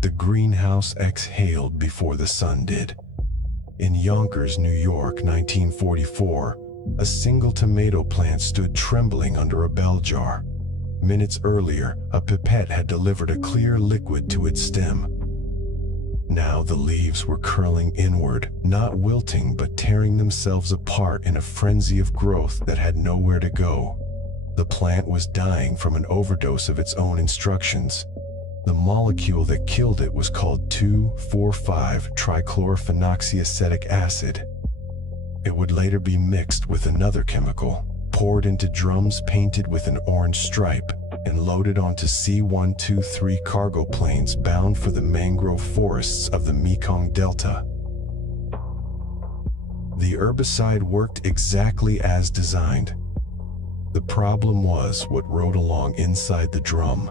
The greenhouse exhaled before the sun did. In Yonkers, New York, 1944, a single tomato plant stood trembling under a bell jar. Minutes earlier, a pipette had delivered a clear liquid to its stem. Now the leaves were curling inward, not wilting but tearing themselves apart in a frenzy of growth that had nowhere to go. The plant was dying from an overdose of its own instructions. The molecule that killed it was called 2,4,5-trichlorophenoxyacetic acid. It would later be mixed with another chemical, poured into drums painted with an orange stripe, and loaded onto C-123 cargo planes bound for the mangrove forests of the Mekong Delta. The herbicide worked exactly as designed. The problem was what rode along inside the drum.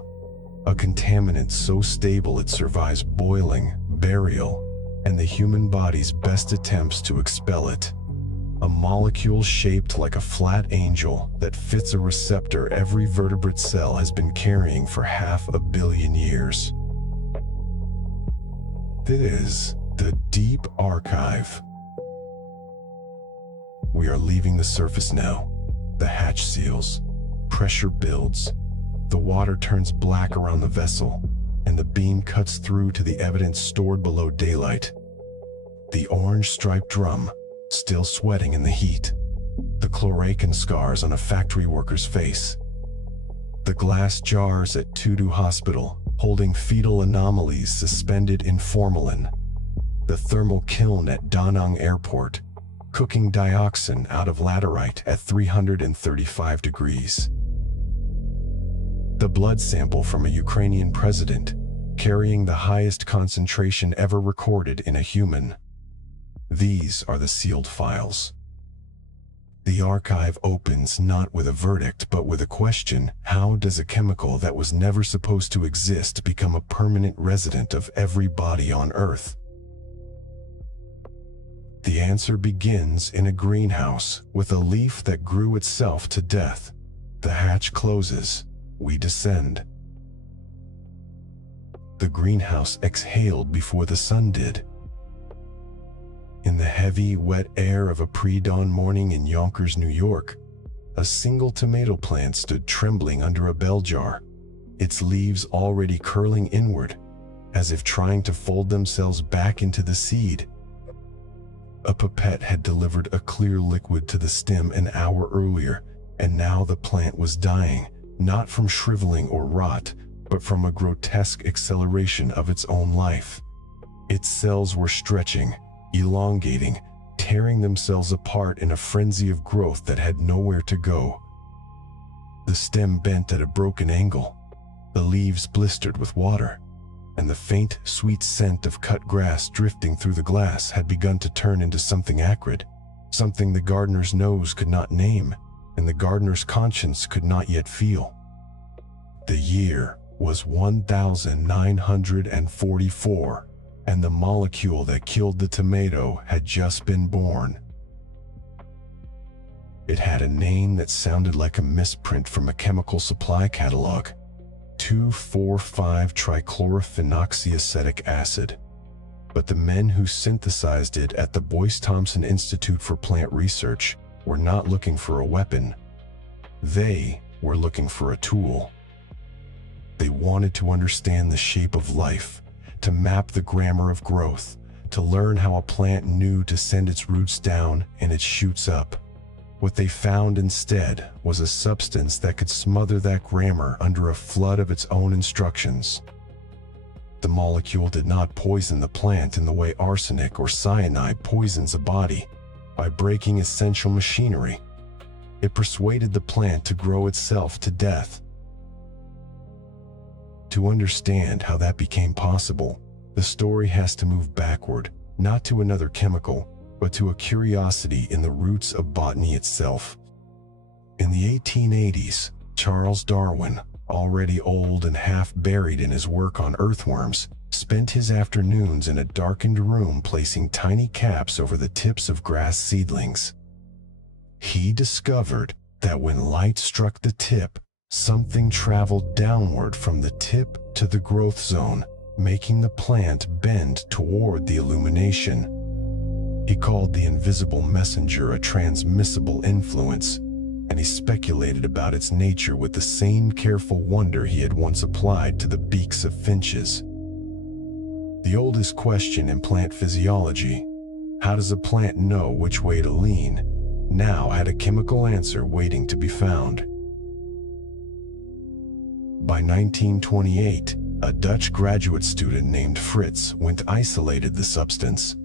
A contaminant so stable it survives boiling, burial, and the human body's best attempts to expel it. A molecule shaped like a flat angel that fits a receptor every vertebrate cell has been carrying for 500 million years. This is the Deep Archive. We are leaving the surface now. The hatch seals. Pressure builds. The water turns black around the vessel, and the beam cuts through to the evidence stored below daylight. The orange-striped drum, still sweating in the heat. The chlorinated scars on a factory worker's face. The glass jars at Tudu Hospital, holding fetal anomalies suspended in formalin. The thermal kiln at Da Nang Airport, cooking dioxin out of laterite at 335 degrees. The blood sample from a Ukrainian president, carrying the highest concentration ever recorded in a human. These are the sealed files. The archive opens not with a verdict but with a question: how does a chemical that was never supposed to exist become a permanent resident of every body on Earth? The answer begins in a greenhouse with a leaf that grew itself to death. The hatch closes. We descend. The greenhouse exhaled before the sun did. In the heavy, wet air of a pre-dawn morning in Yonkers, New York, a single tomato plant stood trembling under a bell jar, its leaves already curling inward, as if trying to fold themselves back into the seed. A pipette had delivered a clear liquid to the stem an hour earlier, and now the plant was dying, not from shriveling or rot, but from a grotesque acceleration of its own life. Its cells were stretching, elongating, tearing themselves apart in a frenzy of growth that had nowhere to go. The stem bent at a broken angle, the leaves blistered with water, and the faint, sweet scent of cut grass drifting through the glass had begun to turn into something acrid, something the gardener's nose could not name, and the gardener's conscience could not yet feel. The year was 1944, and the molecule that killed the tomato had just been born. It had a name that sounded like a misprint from a chemical supply catalog: 2,4,5-trichlorophenoxyacetic acid. But the men who synthesized it at the Boyce Thompson Institute for Plant Research were not looking for a weapon. They were looking for a tool. They wanted to understand the shape of life, to map the grammar of growth, to learn how a plant knew to send its roots down and its shoots up. What they found instead was a substance that could smother that grammar under a flood of its own instructions. The molecule did not poison the plant in the way arsenic or cyanide poisons a body, by breaking essential machinery. It persuaded the plant to grow itself to death. To understand how that became possible, the story has to move backward, not to another chemical, but to a curiosity in the roots of botany itself. In the 1880s, Charles Darwin, already old and half buried in his work on earthworms, spent his afternoons in a darkened room placing tiny caps over the tips of grass seedlings. He discovered that when light struck the tip, something traveled downward from the tip to the growth zone, making the plant bend toward the illumination. He called the invisible messenger a transmissible influence, and he speculated about its nature with the same careful wonder he had once applied to the beaks of finches. The oldest question in plant physiology, how does a plant know which way to lean, now had a chemical answer waiting to be found. By 1928, a Dutch graduate student named Fritz went isolated the substance.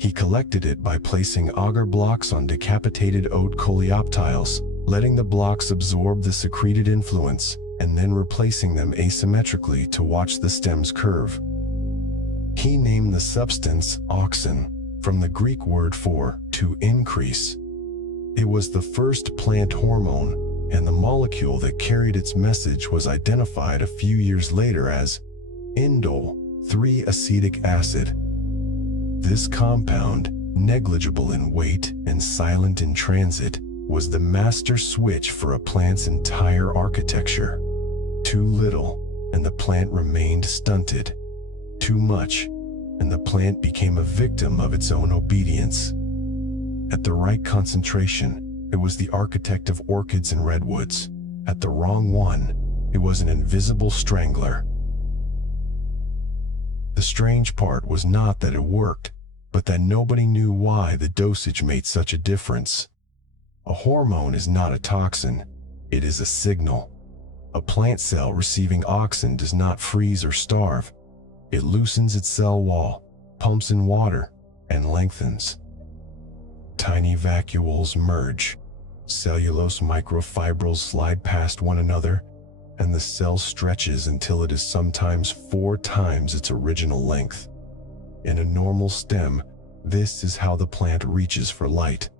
He collected it by placing agar blocks on decapitated oat coleoptiles, letting the blocks absorb the secreted influence, and then replacing them asymmetrically to watch the stems curve. He named the substance auxin, from the Greek word for to increase. It was the first plant hormone, and the molecule that carried its message was identified a few years later as indole 3-acetic acid. This compound, negligible in weight and silent in transit, was the master switch for a plant's entire architecture. Too little, and the plant remained stunted. Too much, and the plant became a victim of its own obedience. At the right concentration, it was the architect of orchids and redwoods. At the wrong one, it was an invisible strangler. The strange part was not that it worked, but that nobody knew why the dosage made such a difference. A hormone is not a toxin, it is a signal. A plant cell receiving auxin does not freeze or starve. It loosens its cell wall, pumps in water, and lengthens. Tiny vacuoles merge. Cellulose microfibrils slide past one another, and the cell stretches until it is sometimes 4 times its original length. In a normal stem, this is how the plant reaches for light.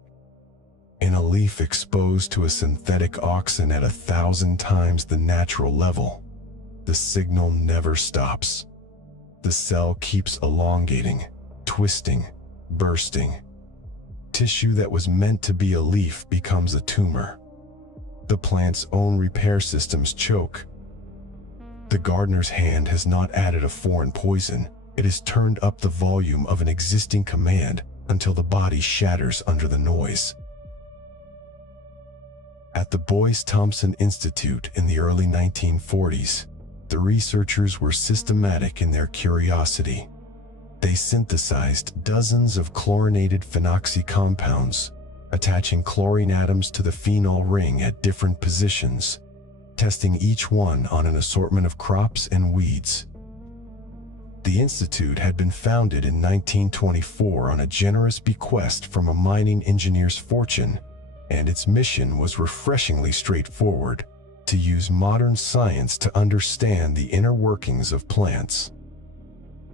In a leaf exposed to a synthetic auxin at 1,000 times the natural level, the signal never stops. The cell keeps elongating, twisting, bursting. Tissue that was meant to be a leaf becomes a tumor. The plant's own repair systems choke. The gardener's hand has not added a foreign poison. It has turned up the volume of an existing command until the body shatters under the noise. At the Boyce Thompson Institute in the early 1940s, the researchers were systematic in their curiosity. They synthesized dozens of chlorinated phenoxy compounds, attaching chlorine atoms to the phenol ring at different positions, testing each one on an assortment of crops and weeds. The institute had been founded in 1924 on a generous bequest from a mining engineer's fortune, and its mission was refreshingly straightforward: to use modern science to understand the inner workings of plants.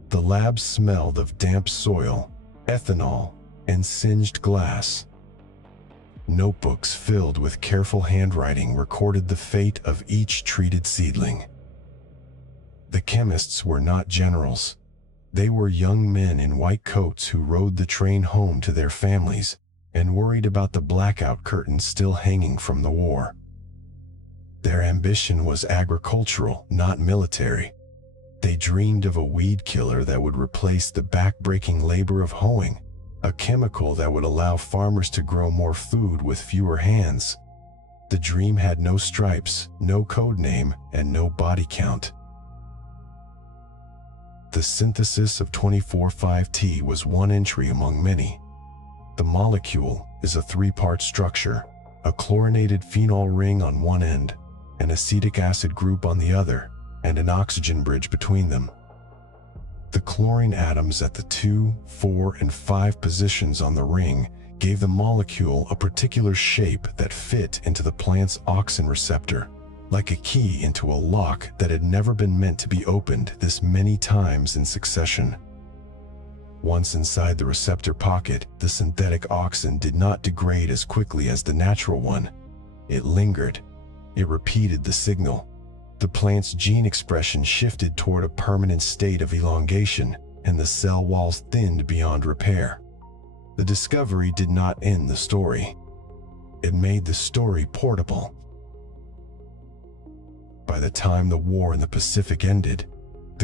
The lab smelled of damp soil, ethanol, and singed glass. Notebooks filled with careful handwriting recorded the fate of each treated seedling. The chemists were not generals. They were young men in white coats who rode the train home to their families and worried about the blackout curtains still hanging from the war. Their ambition was agricultural, not military. They dreamed of a weed killer that would replace the back-breaking labor of hoeing, a chemical that would allow farmers to grow more food with fewer hands. The dream had no stripes, no code name, and no body count. The synthesis of 24,5-T was one entry among many. The molecule is a 3-part structure, a chlorinated phenol ring on one end, an acetic acid group on the other, and an oxygen bridge between them. The chlorine atoms at the 2, 4, and 5 positions on the ring gave the molecule a particular shape that fit into the plant's auxin receptor, like a key into a lock that had never been meant to be opened this many times in succession. Once inside the receptor pocket, the synthetic auxin did not degrade as quickly as the natural one. It lingered. It repeated the signal. The plant's gene expression shifted toward a permanent state of elongation, and the cell walls thinned beyond repair. The discovery did not end the story. It made the story portable. By the time the war in the Pacific ended,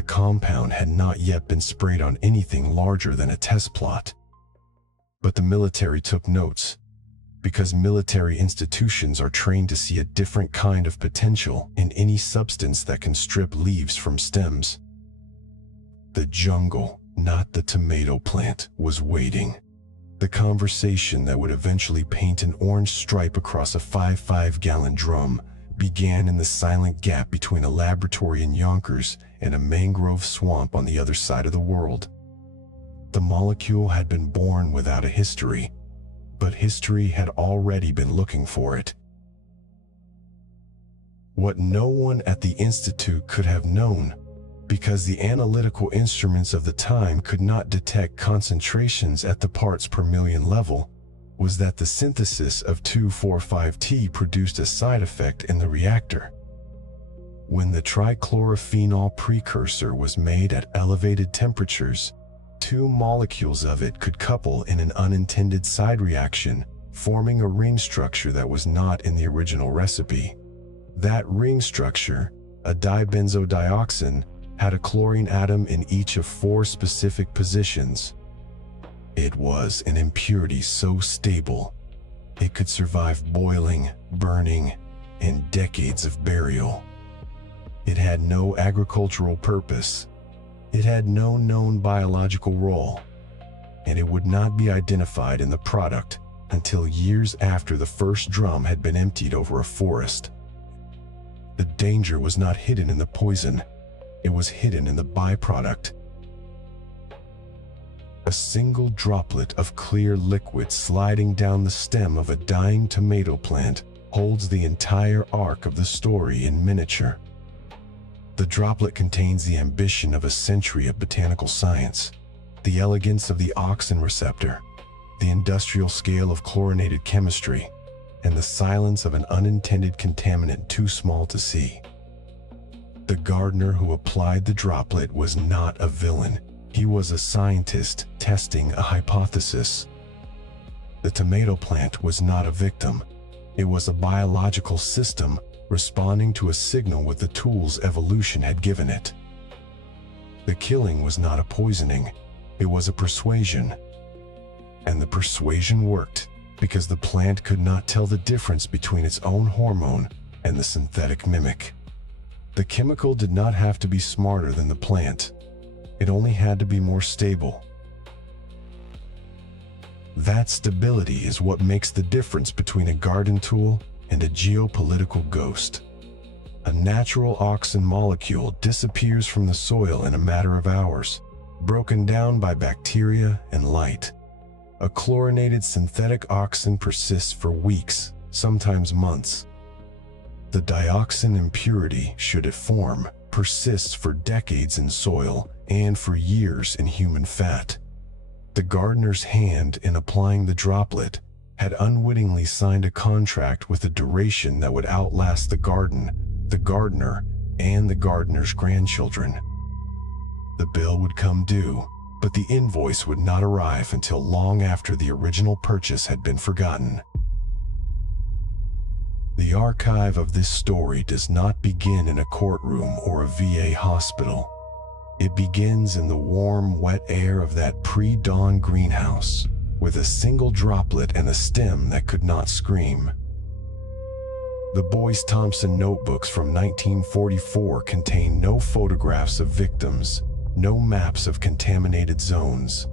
The compound had not yet been sprayed on anything larger than a test plot. But the military took notes, because military institutions are trained to see a different kind of potential in any substance that can strip leaves from stems. The jungle, not the tomato plant, was waiting. The conversation that would eventually paint an orange stripe across a 5-gallon drum began in the silent gap between a laboratory in Yonkers and a mangrove swamp on the other side of the world. The molecule had been born without a history, but history had already been looking for it. What no one at the Institute could have known, because the analytical instruments of the time could not detect concentrations at the parts per million level, was that the synthesis of 2,4,5-T produced a side effect in the reactor. When the trichlorophenol precursor was made at elevated temperatures, two molecules of it could couple in an unintended side reaction, forming a ring structure that was not in the original recipe. That ring structure, a dibenzodioxin, had a chlorine atom in each of 4 specific positions. It was an impurity so stable, it could survive boiling, burning, and decades of burial. It had no agricultural purpose. It had no known biological role, and it would not be identified in the product until years after the first drum had been emptied over a forest. The danger was not hidden in the poison, it was hidden in the byproduct. A single droplet of clear liquid sliding down the stem of a dying tomato plant holds the entire arc of the story in miniature. The droplet contains the ambition of a century of botanical science, the elegance of the auxin receptor, the industrial scale of chlorinated chemistry, and the silence of an unintended contaminant too small to see. The gardener who applied the droplet was not a villain. He was a scientist testing a hypothesis. The tomato plant was not a victim. It was a biological system responding to a signal with the tools evolution had given it. The killing was not a poisoning, it was a persuasion. And the persuasion worked because the plant could not tell the difference between its own hormone and the synthetic mimic. The chemical did not have to be smarter than the plant. It only had to be more stable. That stability is what makes the difference between a garden tool and a geopolitical ghost. A natural auxin molecule disappears from the soil in a matter of hours, broken down by bacteria and light. A chlorinated synthetic auxin persists for weeks, sometimes months. The dioxin impurity, should it form, persists for decades in soil and for years in human fat. The gardener's hand in applying the droplet had unwittingly signed a contract with a duration that would outlast the garden, the gardener, and the gardener's grandchildren. The bill would come due, but the invoice would not arrive until long after the original purchase had been forgotten. The archive of this story does not begin in a courtroom or a VA hospital. It begins in the warm, wet air of that pre-dawn greenhouse, with a single droplet and a stem that could not scream. The Boyce Thompson notebooks from 1944 contain no photographs of victims, no maps of contaminated zones.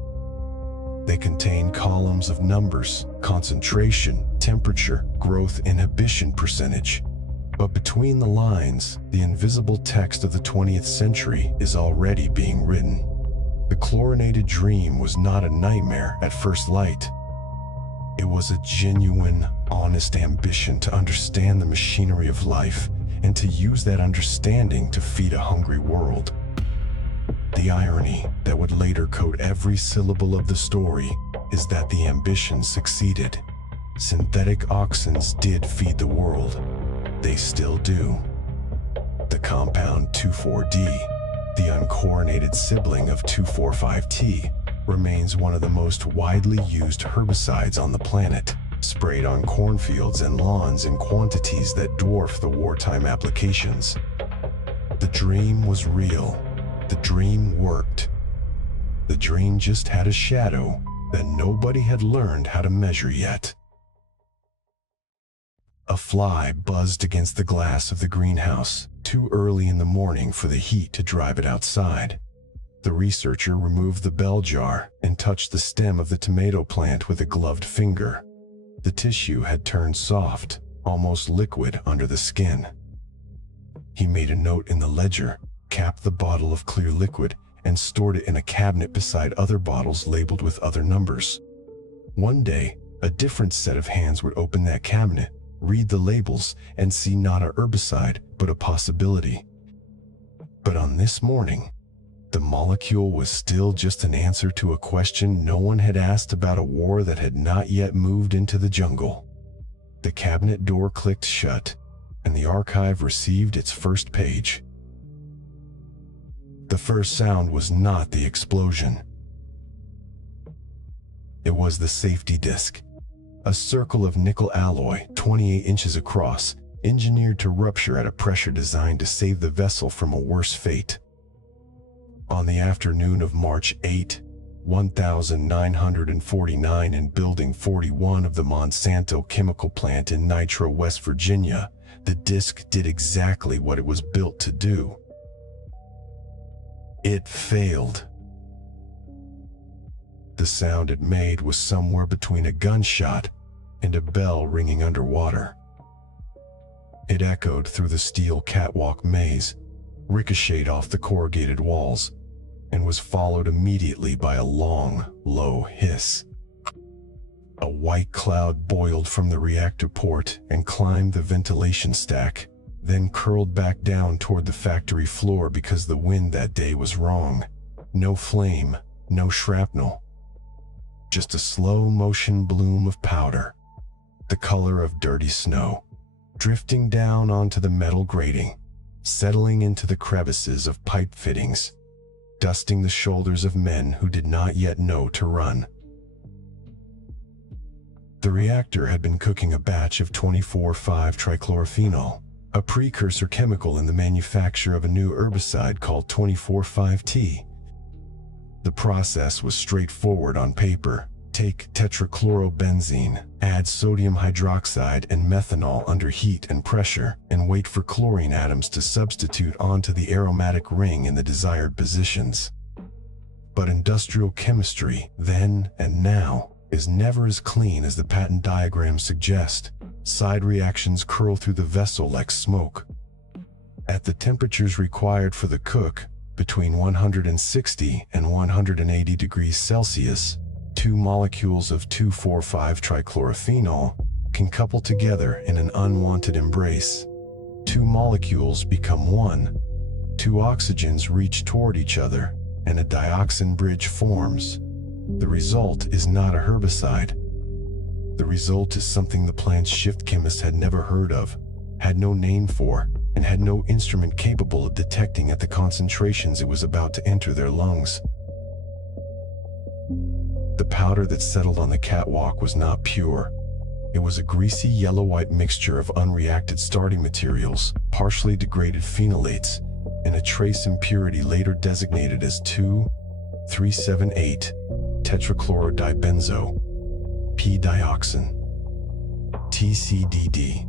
They contain columns of numbers, concentration, temperature, growth inhibition percentage. But between the lines, the invisible text of the 20th century is already being written. The chlorinated dream was not a nightmare at first light. It was a genuine, honest ambition to understand the machinery of life and to use that understanding to feed a hungry world. The irony that would later coat every syllable of the story is that the ambition succeeded. Synthetic auxins did feed the world. They still do. The compound 2,4-D, the unchlorinated sibling of 2,4,5-T, remains one of the most widely used herbicides on the planet, sprayed on cornfields and lawns in quantities that dwarf the wartime applications. The dream was real. The dream worked. The drain just had a shadow that nobody had learned how to measure yet. A fly buzzed against the glass of the greenhouse, too early in the morning for the heat to drive it outside. The researcher removed the bell jar and touched the stem of the tomato plant with a gloved finger. The tissue had turned soft, almost liquid under the skin. He made a note in the ledger, capped the bottle of clear liquid, and stored it in a cabinet beside other bottles labeled with other numbers. One day, a different set of hands would open that cabinet, read the labels, and see not a herbicide, but a possibility. But on this morning, the molecule was still just an answer to a question no one had asked about a war that had not yet moved into the jungle. The cabinet door clicked shut, and the archive received its first page. The first sound was not the explosion. It was the safety disc, a circle of nickel alloy 28 inches across, engineered to rupture at a pressure designed to save the vessel from a worse fate. On the afternoon of March 8, 1949, in Building 41 of the Monsanto chemical plant in Nitro, West Virginia, the disc did exactly what it was built to do. It failed. The sound it made was somewhere between a gunshot and a bell ringing underwater. It echoed through the steel catwalk maze, ricocheted off the corrugated walls, and was followed immediately by a long, low hiss. A white cloud boiled from the reactor port and climbed the ventilation stack, then curled back down toward the factory floor because the wind that day was wrong. No flame, no shrapnel. Just a slow-motion bloom of powder, the color of dirty snow, drifting down onto the metal grating, settling into the crevices of pipe fittings, dusting the shoulders of men who did not yet know to run. The reactor had been cooking a batch of 24,5-trichlorophenol, a precursor chemical in the manufacture of a new herbicide called 24,5-T. The process was straightforward on paper. Take tetrachlorobenzene, add sodium hydroxide and methanol under heat and pressure, and wait for chlorine atoms to substitute onto the aromatic ring in the desired positions. But industrial chemistry, then and now, is never as clean as the patent diagrams suggest. Side reactions curl through the vessel like smoke. At the temperatures required for the cook, between 160 and 180 degrees Celsius, two molecules of 2,4,5-trichlorophenol can couple together in an unwanted embrace. Two molecules become one. Two oxygens reach toward each other, and a dioxin bridge forms. The result is not a herbicide. The result is something the plant's shift chemist had never heard of, had no name for, and had no instrument capable of detecting at the concentrations it was about to enter their lungs. The powder that settled on the catwalk was not pure. It was a greasy yellow-white mixture of unreacted starting materials, partially degraded phenolates, and a trace impurity later designated as 2,378-tetrachlorodibenzo, P-dioxin, TCDD.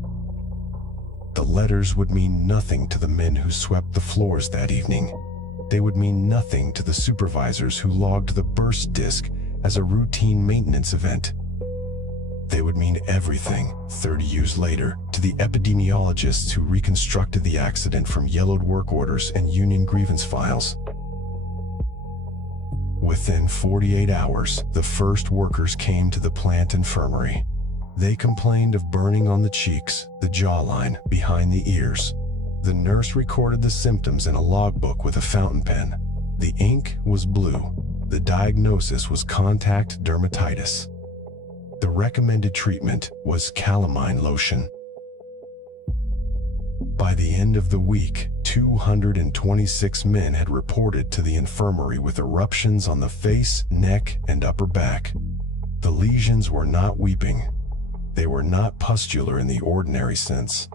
The letters would mean nothing to the men who swept the floors that evening. They would mean nothing to the supervisors who logged the burst disk as a routine maintenance event. They would mean everything, 30 years later, to the epidemiologists who reconstructed the accident from yellowed work orders and union grievance files. Within 48 hours, the first workers came to the plant infirmary. They complained of burning on the cheeks, the jawline, behind the ears. The nurse recorded the symptoms in a logbook with a fountain pen. The ink was blue. The diagnosis was contact dermatitis. The recommended treatment was calamine lotion. By the end of the week, 226 men had reported to the infirmary with eruptions on the face, neck, and upper back. The lesions were not weeping. They were not pustular in the ordinary sense.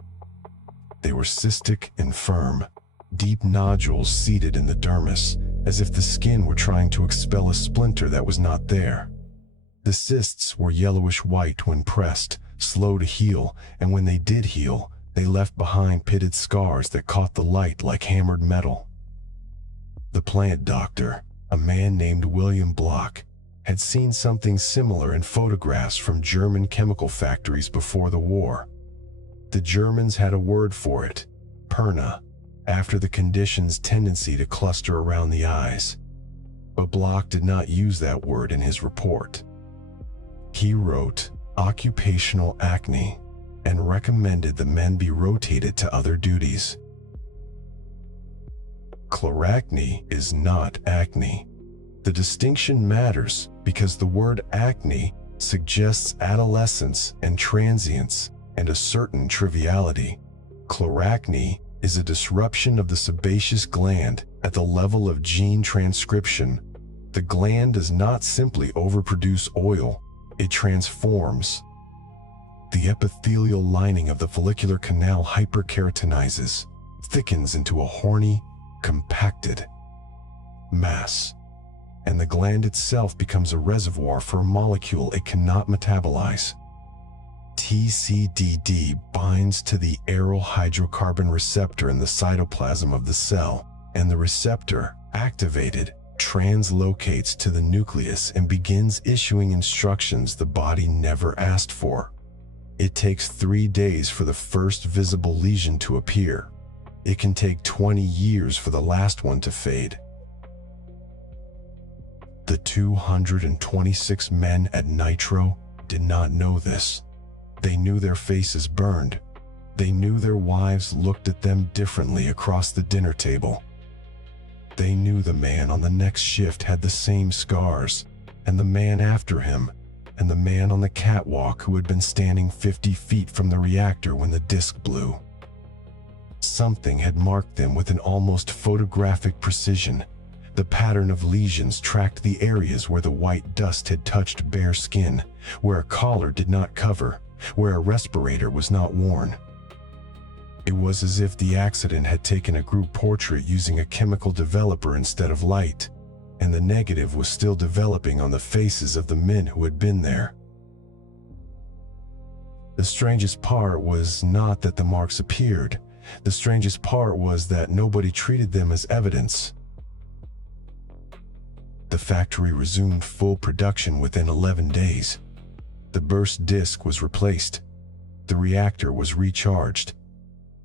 They were cystic and firm, deep nodules seated in the dermis, as if the skin were trying to expel a splinter that was not there. The cysts were yellowish-white when pressed, slow to heal, and when they did heal, they left behind pitted scars that caught the light like hammered metal. The plant doctor, a man named William Bloch, had seen something similar in photographs from German chemical factories before the war. The Germans had a word for it, perna, after the condition's tendency to cluster around the eyes. But Bloch did not use that word in his report. He wrote occupational acne and recommended the men be rotated to other duties. Chloracne is not acne. The distinction matters because the word acne suggests adolescence and transience and a certain triviality. Chloracne is a disruption of the sebaceous gland at the level of gene transcription. The gland does not simply overproduce oil, it transforms. The epithelial lining of the follicular canal hyperkeratinizes, thickens into a horny, compacted mass, and the gland itself becomes a reservoir for a molecule it cannot metabolize. TCDD binds to the aryl hydrocarbon receptor in the cytoplasm of the cell, and the receptor, activated, translocates to the nucleus and begins issuing instructions the body never asked for. It takes 3 days for the first visible lesion to appear. It can take 20 years for the last one to fade. The 226 men at Nitro did not know this. They knew their faces burned. They knew their wives looked at them differently across the dinner table. They knew the man on the next shift had the same scars, and the man after him, and the man on the catwalk who had been standing 50 feet from the reactor when the disk blew. Something had marked them with an almost photographic precision. The pattern of lesions tracked the areas where the white dust had touched bare skin, where a collar did not cover, where a respirator was not worn. It was as if the accident had taken a group portrait using a chemical developer instead of light, and the negative was still developing on the faces of the men who had been there. The strangest part was not that the marks appeared. The strangest part was that nobody treated them as evidence. The factory resumed full production within 11 days. The burst disk was replaced. The reactor was recharged.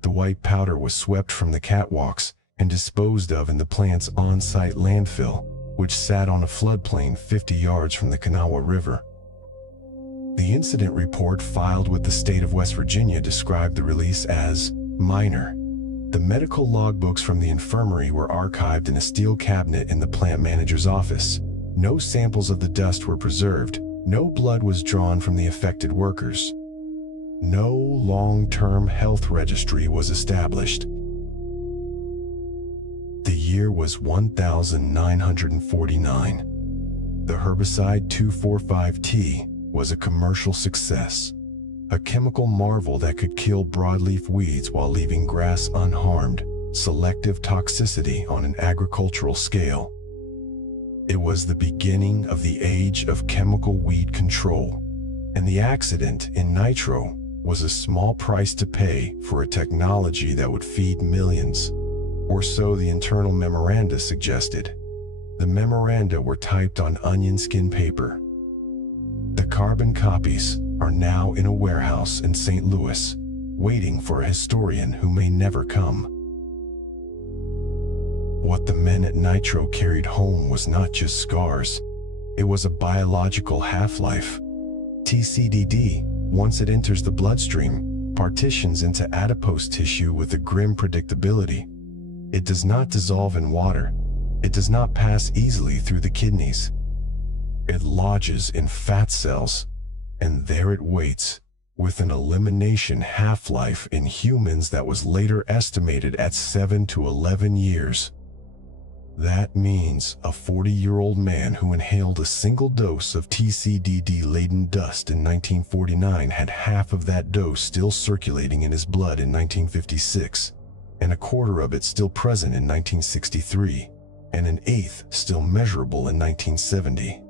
The white powder was swept from the catwalks and disposed of in the plant's on-site landfill, which sat on a floodplain 50 yards from the Kanawha River. The incident report filed with the state of West Virginia described the release as minor. The medical logbooks from the infirmary were archived in a steel cabinet in the plant manager's office. No samples of the dust were preserved. No blood was drawn from the affected workers. No long-term health registry was established. The year was 1949. The herbicide 2,4,5-T was a commercial success. A chemical marvel that could kill broadleaf weeds while leaving grass unharmed, selective toxicity on an agricultural scale. It was the beginning of the age of chemical weed control, and the accident in Nitro was a small price to pay for a technology that would feed millions, or so the internal memoranda suggested. The memoranda were typed on onion skin paper. The carbon copies are now in a warehouse in St. Louis, waiting for a historian who may never come. What the men at Nitro carried home was not just scars. It was a biological half-life. TCDD, once it enters the bloodstream, partitions into adipose tissue with a grim predictability. It does not dissolve in water. It does not pass easily through the kidneys. It lodges in fat cells, and there it waits, with an elimination half-life in humans that was later estimated at 7 to 11 years. That means a 40-year-old man who inhaled a single dose of TCDD-laden dust in 1949 had half of that dose still circulating in his blood in 1956. and a quarter of it still present in 1963, and an eighth still measurable in 1970.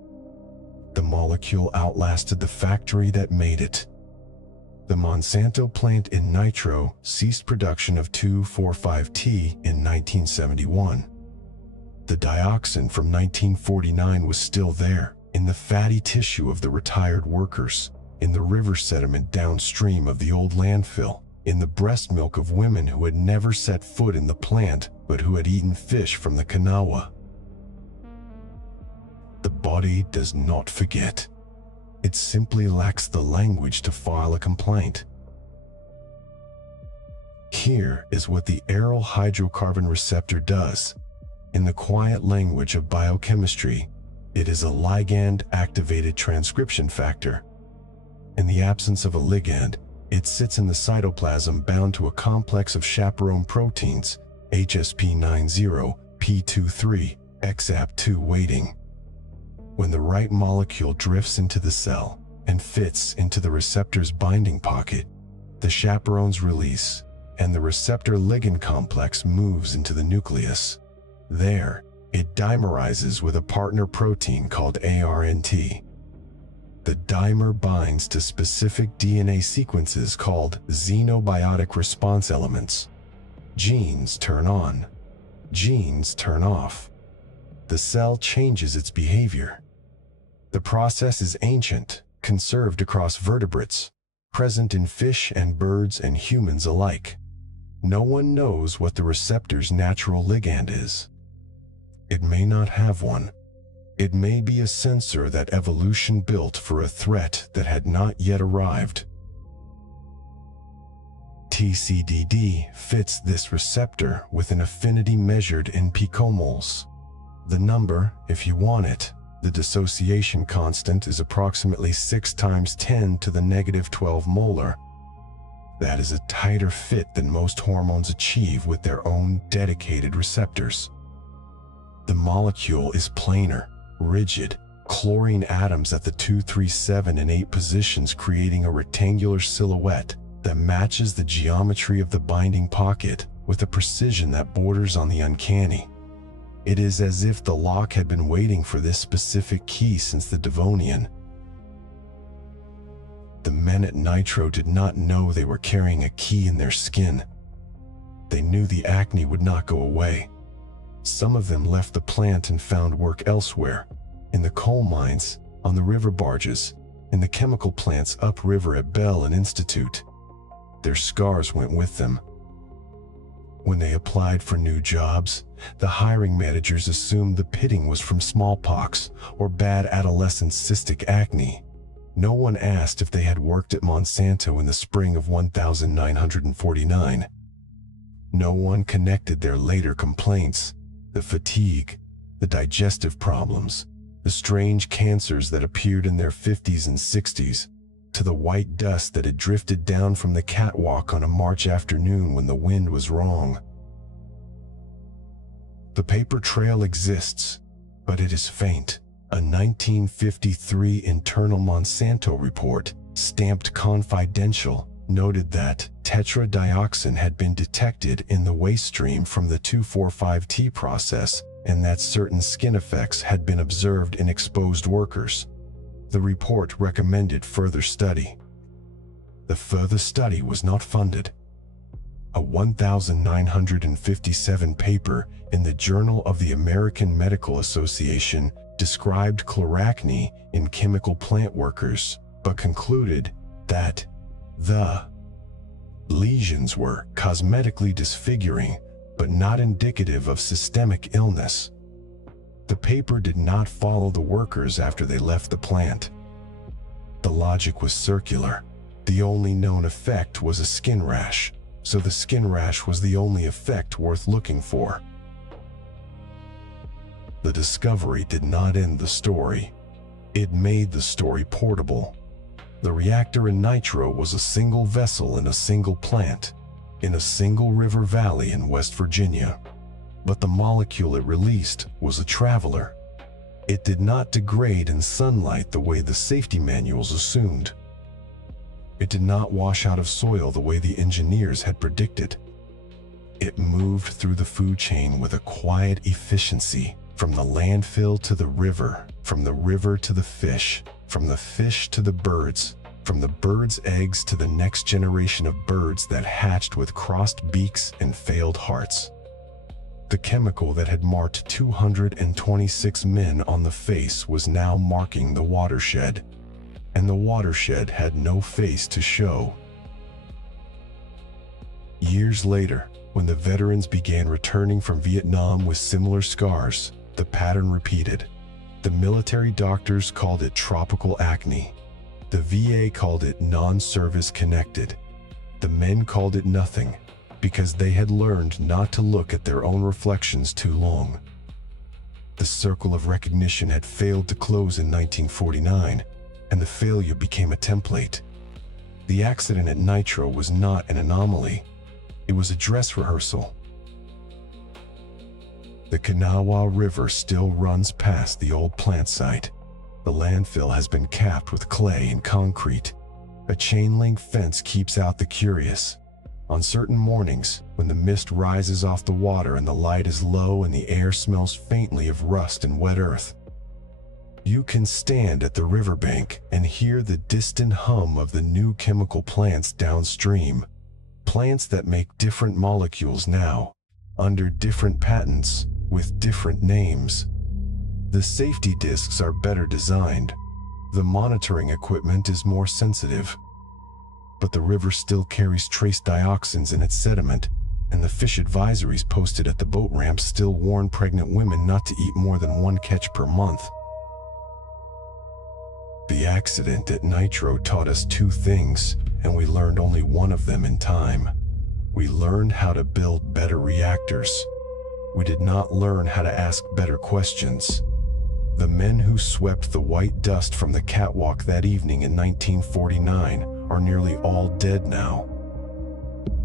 The molecule outlasted the factory that made it. The Monsanto plant in Nitro ceased production of 2,4,5-T in 1971. The dioxin from 1949 was still there, in the fatty tissue of the retired workers, in the river sediment downstream of the old landfill, in the breast milk of women who had never set foot in the plant but who had eaten fish from the Kanawha. The body does not forget. It simply lacks the language to file a complaint. Here is what the aryl hydrocarbon receptor does. In the quiet language of biochemistry, it is a ligand-activated transcription factor. In the absence of a ligand, it sits in the cytoplasm bound to a complex of chaperone proteins, HSP90, P23, XAP2 waiting. When the right molecule drifts into the cell and fits into the receptor's binding pocket, the chaperones release, and the receptor-ligand complex moves into the nucleus. There, it dimerizes with a partner protein called ARNT. The dimer binds to specific DNA sequences called xenobiotic response elements. Genes turn on. Genes turn off. The cell changes its behavior. The process is ancient, conserved across vertebrates, present in fish and birds and humans alike. No one knows what the receptor's natural ligand is. It may not have one. It may be a sensor that evolution built for a threat that had not yet arrived. TCDD fits this receptor with an affinity measured in picomoles. The number, if you want it, the dissociation constant is approximately 6 × 10⁻⁻12 molar. That is a tighter fit than most hormones achieve with their own dedicated receptors. The molecule is planar, rigid, chlorine atoms at the 2, 3, 7, and 8 positions, creating a rectangular silhouette that matches the geometry of the binding pocket with a precision that borders on the uncanny. It is as if the lock had been waiting for this specific key since the Devonian. The men at Nitro did not know they were carrying a key in their skin. They knew the acne would not go away. Some of them left the plant and found work elsewhere, in the coal mines, on the river barges, in the chemical plants upriver at Bell and Institute. Their scars went with them. When they applied for new jobs, the hiring managers assumed the pitting was from smallpox or bad adolescent cystic acne. No one asked if they had worked at Monsanto in the spring of 1949. No one connected their later complaints, the fatigue, the digestive problems, the strange cancers that appeared in their 50s and 60s, to the white dust that had drifted down from the catwalk on a March afternoon when the wind was wrong. The paper trail exists, but it is faint. A 1953 internal Monsanto report, stamped confidential, noted that tetradioxin had been detected in the waste stream from the 2,4,5-T process and that certain skin effects had been observed in exposed workers. The report recommended further study. The further study was not funded. A 1957 paper in the Journal of the American Medical Association described chloracne in chemical plant workers, but concluded that the lesions were cosmetically disfiguring, but not indicative of systemic illness. The paper did not follow the workers after they left the plant. The logic was circular. The only known effect was a skin rash, so the skin rash was the only effect worth looking for. The discovery did not end the story. It made the story portable. The reactor in Nitro was a single vessel in a single plant, in a single river valley in West Virginia. But the molecule it released was a traveler. It did not degrade in sunlight the way the safety manuals assumed. It did not wash out of soil the way the engineers had predicted. It moved through the food chain with a quiet efficiency, from the landfill to the river, from the river to the fish, from the fish to the birds, from the birds' eggs to the next generation of birds that hatched with crossed beaks and failed hearts. The chemical that had marked 226 men on the face was now marking the watershed, and the watershed had no face to show. Years later, when the veterans began returning from Vietnam with similar scars, the pattern repeated. The military doctors called it tropical acne. The VA called it non-service connected. The men called it nothing, because they had learned not to look at their own reflections too long. The circle of recognition had failed to close in 1949, and the failure became a template. The accident at Nitro was not an anomaly. It was a dress rehearsal. The Kanawha River still runs past the old plant site. The landfill has been capped with clay and concrete. A chain-link fence keeps out the curious. On certain mornings, when the mist rises off the water and the light is low and the air smells faintly of rust and wet earth, you can stand at the riverbank and hear the distant hum of the new chemical plants downstream. Plants that make different molecules now, under different patents, with different names. The safety discs are better designed. The monitoring equipment is more sensitive. But the river still carries trace dioxins in its sediment, and the fish advisories posted at the boat ramps still warn pregnant women not to eat more than 1 catch per month. The accident at Nitro taught us 2 things, and we learned only one of them in time. We learned how to build better reactors. We did not learn how to ask better questions. The men who swept the white dust from the catwalk that evening in 1949 are nearly all dead now.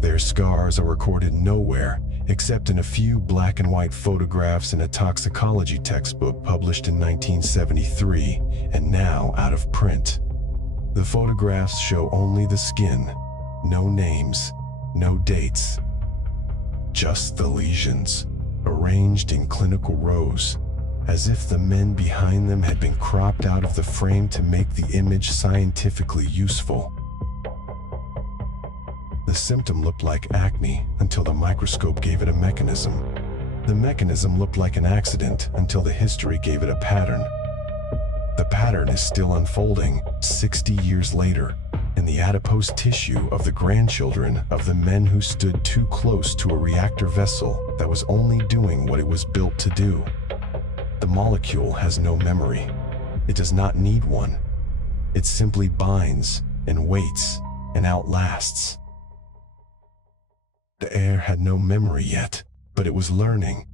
Their scars are recorded nowhere except in a few black and white photographs in a toxicology textbook published in 1973 and now out of print. The photographs show only the skin, no names, no dates. Just the lesions, arranged in clinical rows, as if the men behind them had been cropped out of the frame to make the image scientifically useful. The symptom looked like acne until the microscope gave it a mechanism. The mechanism looked like an accident until the history gave it a pattern. The pattern is still unfolding 60 years later in the adipose tissue of the grandchildren of the men who stood too close to a reactor vessel that was only doing what it was built to do. The molecule has no memory. It does not need one. It simply binds and waits and outlasts. The air had no memory yet, but it was learning.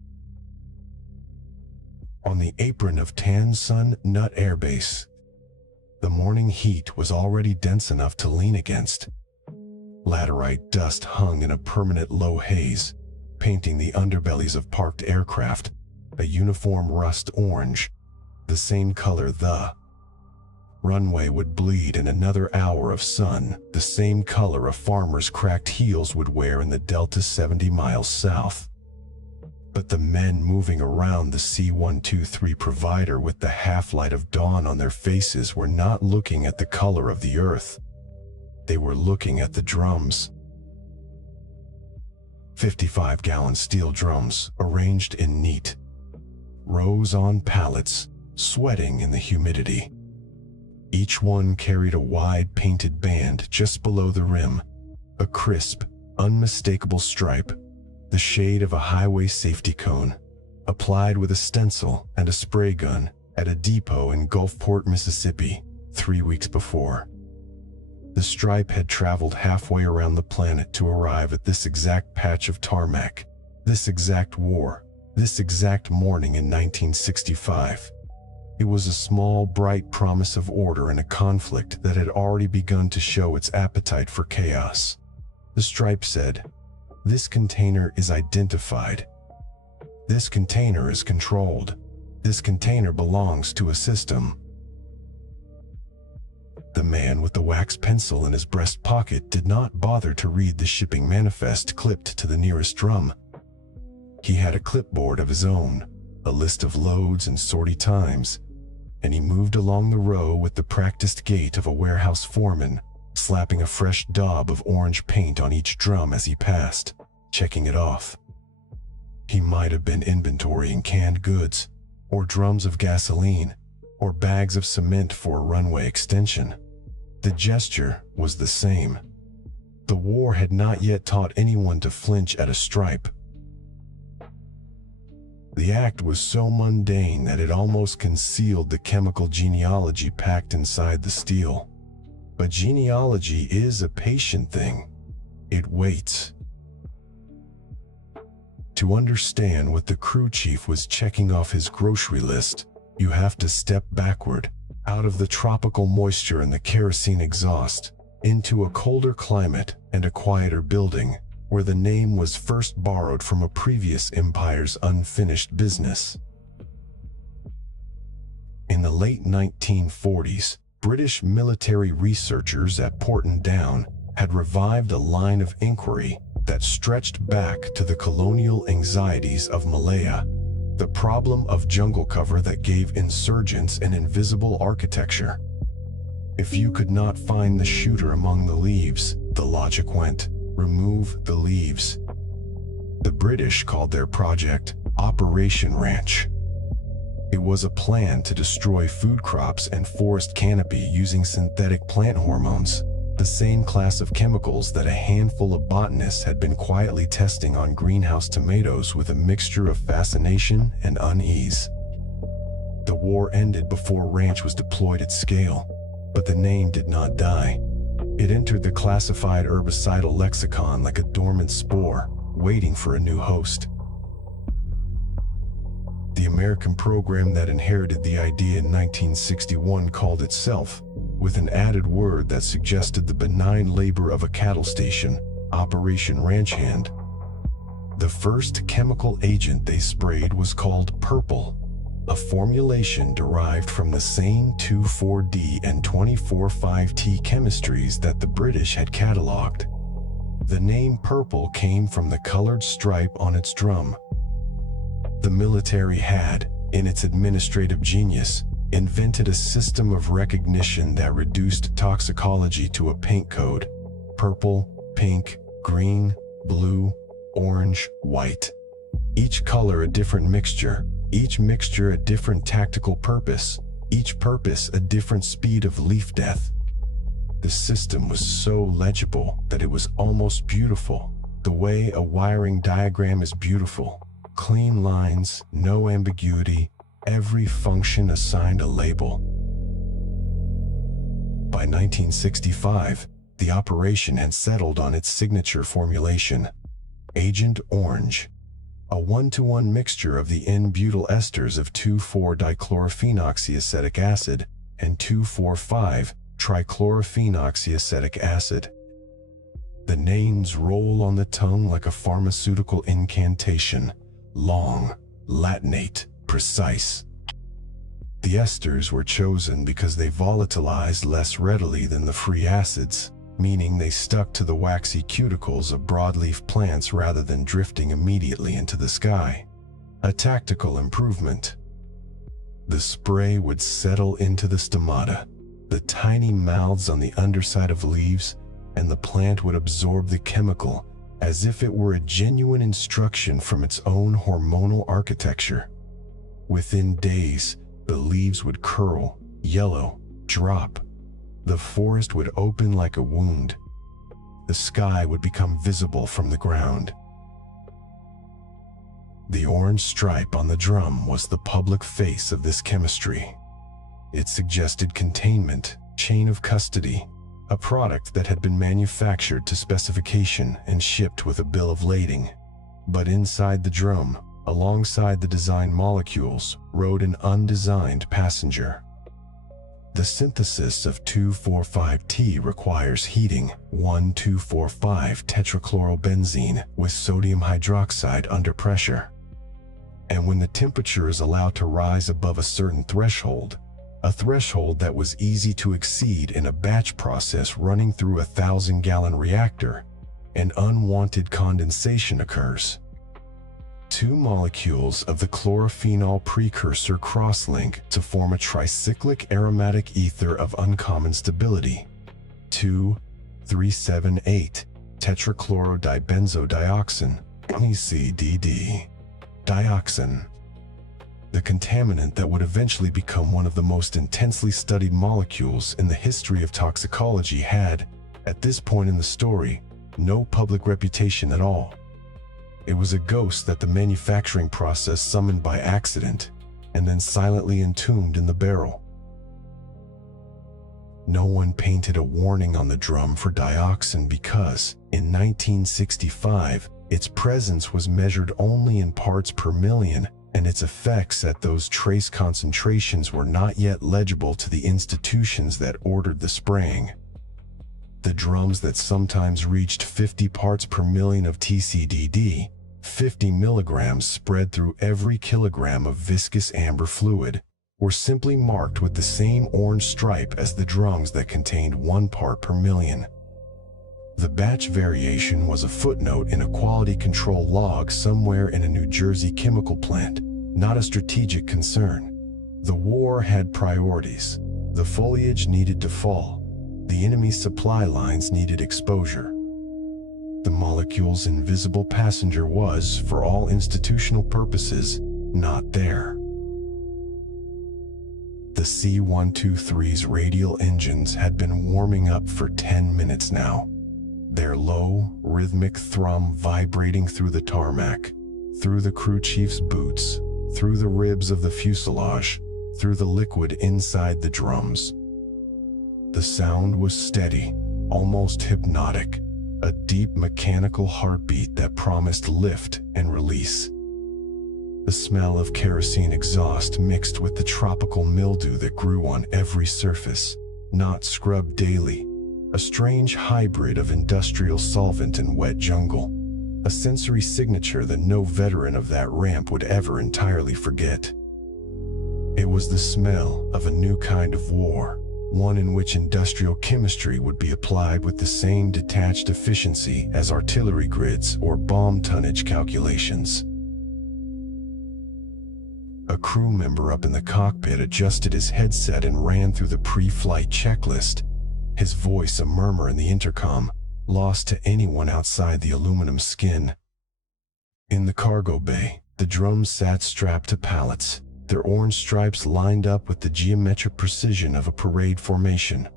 On the apron of Tan Son Nut Air Base, the morning heat was already dense enough to lean against. Laterite dust hung in a permanent low haze, painting the underbellies of parked aircraft a uniform rust orange, the same color the runway would bleed in another hour of sun, the same color a farmer's cracked heels would wear in the Delta 70 miles south. But the men moving around the C-123 provider with the half-light of dawn on their faces were not looking at the color of the earth. They were looking at the drums. 55-gallon steel drums arranged in neat rows on pallets, sweating in the humidity. Each one carried a wide painted band just below the rim, a crisp, unmistakable stripe, the shade of a highway safety cone, applied with a stencil and a spray gun at a depot in Gulfport, Mississippi, 3 weeks before. The stripe had traveled halfway around the planet to arrive at this exact patch of tarmac, this exact war, this exact morning in 1965. It was a small, bright promise of order in a conflict that had already begun to show its appetite for chaos. The stripe said, "This container is identified. This container is controlled. This container belongs to a system." The man with the wax pencil in his breast pocket did not bother to read the shipping manifest clipped to the nearest drum. He had a clipboard of his own, a list of loads and sortie times, and he moved along the row with the practiced gait of a warehouse foreman, slapping a fresh daub of orange paint on each drum as he passed, checking it off. He might have been inventorying canned goods, or drums of gasoline, or bags of cement for a runway extension. The gesture was the same. The war had not yet taught anyone to flinch at a stripe. The act was so mundane that it almost concealed the chemical genealogy packed inside the steel. But genealogy is a patient thing. It waits. To understand what the crew chief was checking off his grocery list, you have to step backward, out of the tropical moisture and the kerosene exhaust, into a colder climate and a quieter building, where the name was first borrowed from a previous empire's unfinished business. In the late 1940s, British military researchers at Porton Down had revived a line of inquiry that stretched back to the colonial anxieties of Malaya, the problem of jungle cover that gave insurgents an invisible architecture. If you could not find the shooter among the leaves, the logic went, remove the leaves. The British called their project Operation Ranch. It was a plan to destroy food crops and forest canopy using synthetic plant hormones, the same class of chemicals that a handful of botanists had been quietly testing on greenhouse tomatoes with a mixture of fascination and unease. The war ended before Ranch was deployed at scale, but the name did not die. It entered the classified herbicidal lexicon like a dormant spore, waiting for a new host. The American program that inherited the idea in 1961 called itself, with an added word that suggested the benign labor of a cattle station, Operation Ranch Hand. The first chemical agent they sprayed was called purple, a formulation derived from the same 2,4-D and 24,5-T chemistries that the British had cataloged. The name purple came from the colored stripe on its drum. The military had, in its administrative genius, invented a system of recognition that reduced toxicology to a paint code: purple, pink, green, blue, orange, white. Each color a different mixture, each mixture a different tactical purpose, each purpose a different speed of leaf death. The system was so legible that it was almost beautiful, the way a wiring diagram is beautiful. Clean lines, no ambiguity, every function assigned a label. By 1965, the operation had settled on its signature formulation, Agent Orange, a 1-to-1 mixture of the N-butyl esters of 2,4-dichlorophenoxyacetic acid and 2,4,5-trichlorophenoxyacetic acid. The names roll on the tongue like a pharmaceutical incantation, long, latinate, precise. The esters were chosen because they volatilized less readily than the free acids, meaning they stuck to the waxy cuticles of broadleaf plants rather than drifting immediately into the sky. A tactical improvement. The spray would settle into the stomata, the tiny mouths on the underside of leaves, and the plant would absorb the chemical as if it were a genuine instruction from its own hormonal architecture. Within days, the leaves would curl, yellow, drop. The forest would open like a wound. The sky would become visible from the ground. The orange stripe on the drum was the public face of this chemistry. It suggested containment, chain of custody, a product that had been manufactured to specification and shipped with a bill of lading. But inside the drum, alongside the design molecules, rode an undesigned passenger. The synthesis of 2,4,5-T requires heating 1,2,4,5-tetrachlorobenzene with sodium hydroxide under pressure. And when the temperature is allowed to rise above a certain threshold, a threshold that was easy to exceed in a batch process running through a 1,000-gallon reactor, and unwanted condensation occurs. Two molecules of the chlorophenol precursor cross-link to form a tricyclic aromatic ether of uncommon stability, 2,3,7,8 tetrachlorodibenzodioxin, TCDD. Dioxin, the contaminant that would eventually become one of the most intensely studied molecules in the history of toxicology, had, at this point in the story, no public reputation at all. It was a ghost that the manufacturing process summoned by accident and then silently entombed in the barrel. No one painted a warning on the drum for dioxin because, in 1965, its presence was measured only in parts per million, and its effects at those trace concentrations were not yet legible to the institutions that ordered the spraying. The drums that sometimes reached 50 parts per million of TCDD, 50 milligrams spread through every kilogram of viscous amber fluid, were simply marked with the same orange stripe as the drums that contained 1 part per million. The batch variation was a footnote in a quality control log somewhere in a New Jersey chemical plant, not a strategic concern. The war had priorities. The foliage needed to fall. The enemy's supply lines needed exposure. The molecule's invisible passenger was, for all institutional purposes, not there. The C-123's radial engines had been warming up for 10 minutes now, their low, rhythmic thrum vibrating through the tarmac, through the crew chief's boots, through the ribs of the fuselage, through the liquid inside the drums. The sound was steady, almost hypnotic, a deep mechanical heartbeat that promised lift and release. The smell of kerosene exhaust mixed with the tropical mildew that grew on every surface, not scrubbed daily, a strange hybrid of industrial solvent and wet jungle, a sensory signature that no veteran of that ramp would ever entirely forget. It was the smell of a new kind of war, one in which industrial chemistry would be applied with the same detached efficiency as artillery grids or bomb tonnage calculations. A crew member up in the cockpit adjusted his headset and ran through the pre-flight checklist, his voice a murmur in the intercom, lost to anyone outside the aluminum skin. In the cargo bay, the drums sat strapped to pallets, their orange stripes lined up with the geometric precision of a parade formation.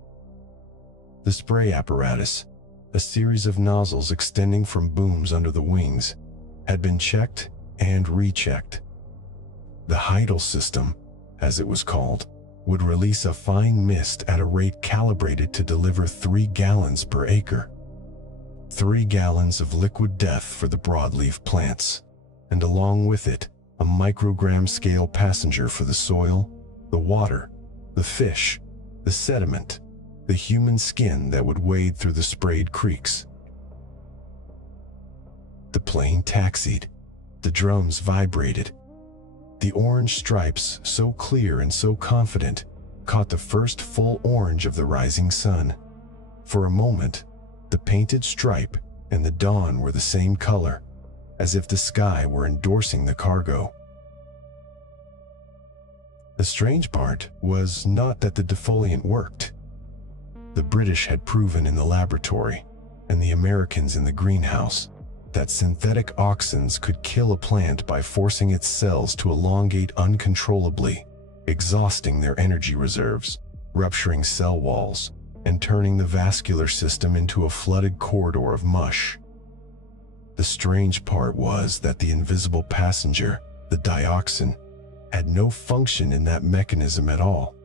The spray apparatus, a series of nozzles extending from booms under the wings, had been checked and rechecked. The Heidel system, as it was called, would release a fine mist at a rate calibrated to deliver 3 gallons per acre. 3 gallons of liquid death for the broadleaf plants, and along with it, a microgram scale passenger for the soil, the water, the fish, the sediment, the human skin that would wade through the sprayed creeks. The plane taxied. The drums vibrated. The orange stripes, so clear and so confident, caught the first full orange of the rising sun. For a moment, the painted stripe and the dawn were the same color, as if the sky were endorsing the cargo. The strange part was not that the defoliant worked. The British had proven in the laboratory, and the Americans in the greenhouse, that synthetic auxins could kill a plant by forcing its cells to elongate uncontrollably, exhausting their energy reserves, rupturing cell walls, and turning the vascular system into a flooded corridor of mush. The strange part was that the invisible passenger, the dioxin, had no function in that mechanism at all.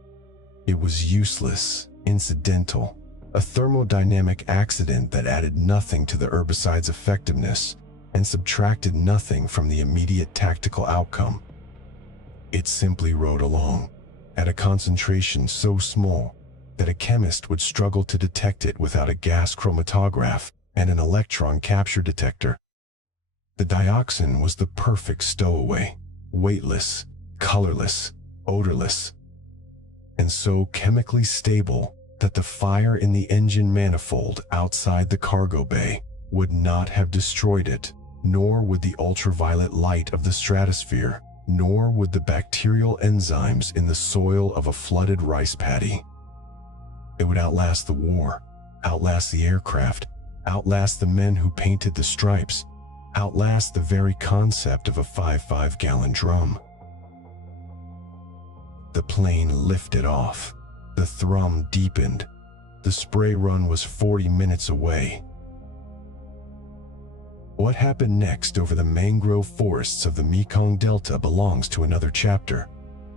It was useless, incidental, a thermodynamic accident that added nothing to the herbicide's effectiveness and subtracted nothing from the immediate tactical outcome. It simply rode along, at a concentration so small that a chemist would struggle to detect it without a gas chromatograph and an electron capture detector. The dioxin was the perfect stowaway, weightless, colorless, odorless. and so chemically stable that the fire in the engine manifold outside the cargo bay would not have destroyed it, nor would the ultraviolet light of the stratosphere, nor would the bacterial enzymes in the soil of a flooded rice paddy. It would outlast the war, outlast the aircraft, outlast the men who painted the stripes, outlast the very concept of a 5-gallon drum. The plane lifted off. The thrum deepened. The spray run was 40 minutes away. What happened next over the mangrove forests of the Mekong Delta belongs to another chapter,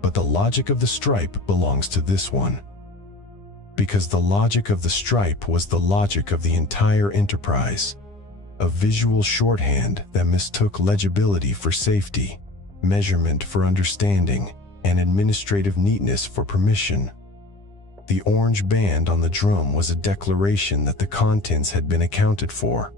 but the logic of the stripe belongs to this one. Because the logic of the stripe was the logic of the entire enterprise. A visual shorthand that mistook legibility for safety, measurement for understanding, and administrative neatness for permission. The orange band on the drum was a declaration that the contents had been accounted for,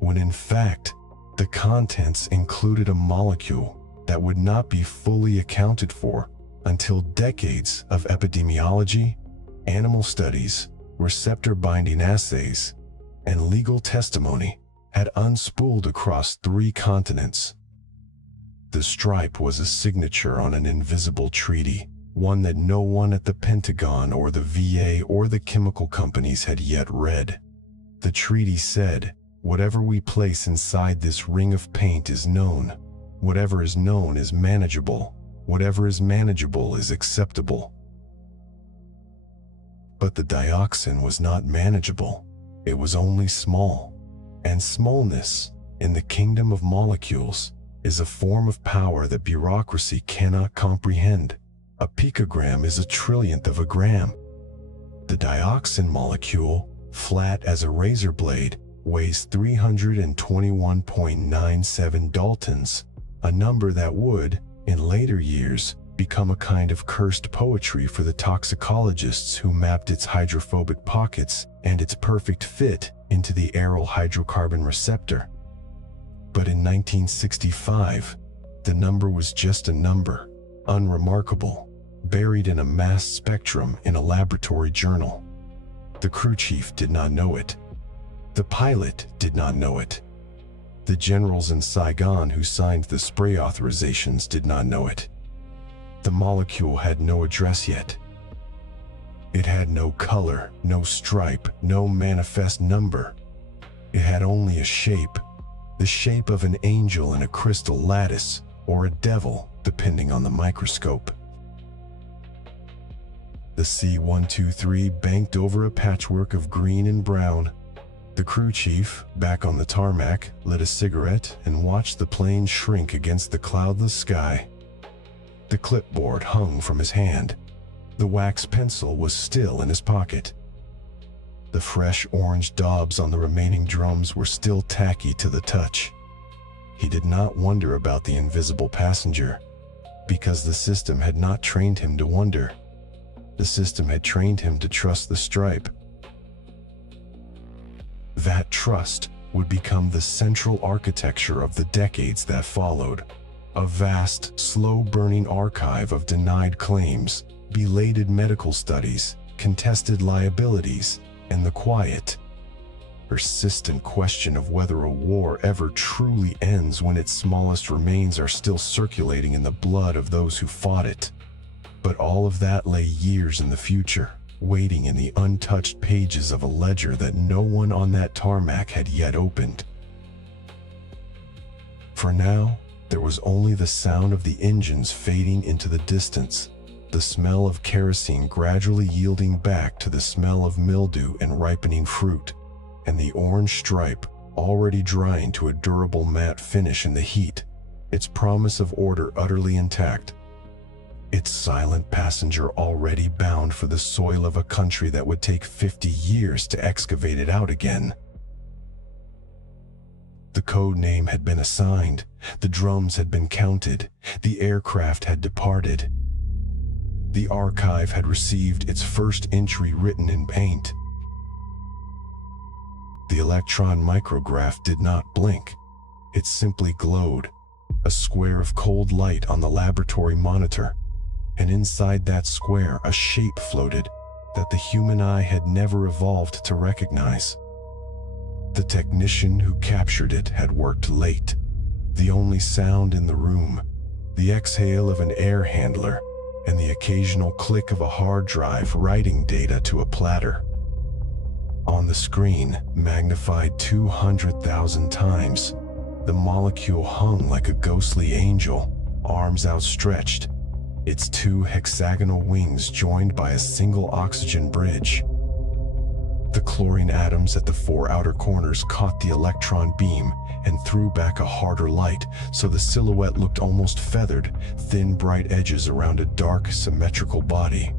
when in fact, the contents included a molecule that would not be fully accounted for until decades of epidemiology, animal studies, receptor binding assays, and legal testimony had unspooled across 3 continents. The stripe was a signature on an invisible treaty, one that no one at the Pentagon or the VA or the chemical companies had yet read. The treaty said, whatever we place inside this ring of paint is known. Whatever is known is manageable. Whatever is manageable is acceptable. But the dioxin was not manageable. It was only small. And smallness, in the kingdom of molecules, is a form of power that bureaucracy cannot comprehend. A picogram is a trillionth of a gram. The dioxin molecule, flat as a razor blade, weighs 321.97 daltons, a number that would, in later years, become a kind of cursed poetry for the toxicologists who mapped its hydrophobic pockets and its perfect fit into the aryl hydrocarbon receptor. But in 1965, the number was just a number, unremarkable, buried in a mass spectrum in a laboratory journal. The crew chief did not know it. The pilot did not know it. The generals in Saigon who signed the spray authorizations did not know it. The molecule had no address yet. It had no color, no stripe, no manifest number. It had only a shape, the shape of an angel in a crystal lattice, or a devil, depending on the microscope. The C-123 banked over a patchwork of green and brown. The crew chief, back on the tarmac, lit a cigarette and watched the plane shrink against the cloudless sky. The clipboard hung from his hand. The wax pencil was still in his pocket. The fresh orange daubs on the remaining drums were still tacky to the touch. He did not wonder about the invisible passenger, because the system had not trained him to wonder. The system had trained him to trust the stripe. That trust would become the central architecture of the decades that followed. A vast, slow-burning archive of denied claims, belated medical studies, contested liabilities, and the quiet, persistent question of whether a war ever truly ends when its smallest remains are still circulating in the blood of those who fought it. But all of that lay years in the future, waiting in the untouched pages of a ledger that no one on that tarmac had yet opened. For now, there was only the sound of the engines fading into the distance, the smell of kerosene gradually yielding back to the smell of mildew and ripening fruit, and the orange stripe already drying to a durable matte finish in the heat, its promise of order utterly intact. Its silent passenger already bound for the soil of a country that would take 50 years to excavate it out again. The code name had been assigned, the drums had been counted, the aircraft had departed. The archive had received its first entry written in paint. The electron micrograph did not blink. It simply glowed, a square of cold light on the laboratory monitor. and inside that square a shape floated that the human eye had never evolved to recognize. The technician who captured it had worked late. The only sound in the room, the exhale of an air handler, and the occasional click of a hard drive writing data to a platter. On the screen, magnified 200,000 times, the molecule hung like a ghostly angel, arms outstretched, its two hexagonal wings joined by a single oxygen bridge. The chlorine atoms at the four outer corners caught the electron beam and threw back a harder light, so the silhouette looked almost feathered, thin bright edges around a dark, symmetrical body.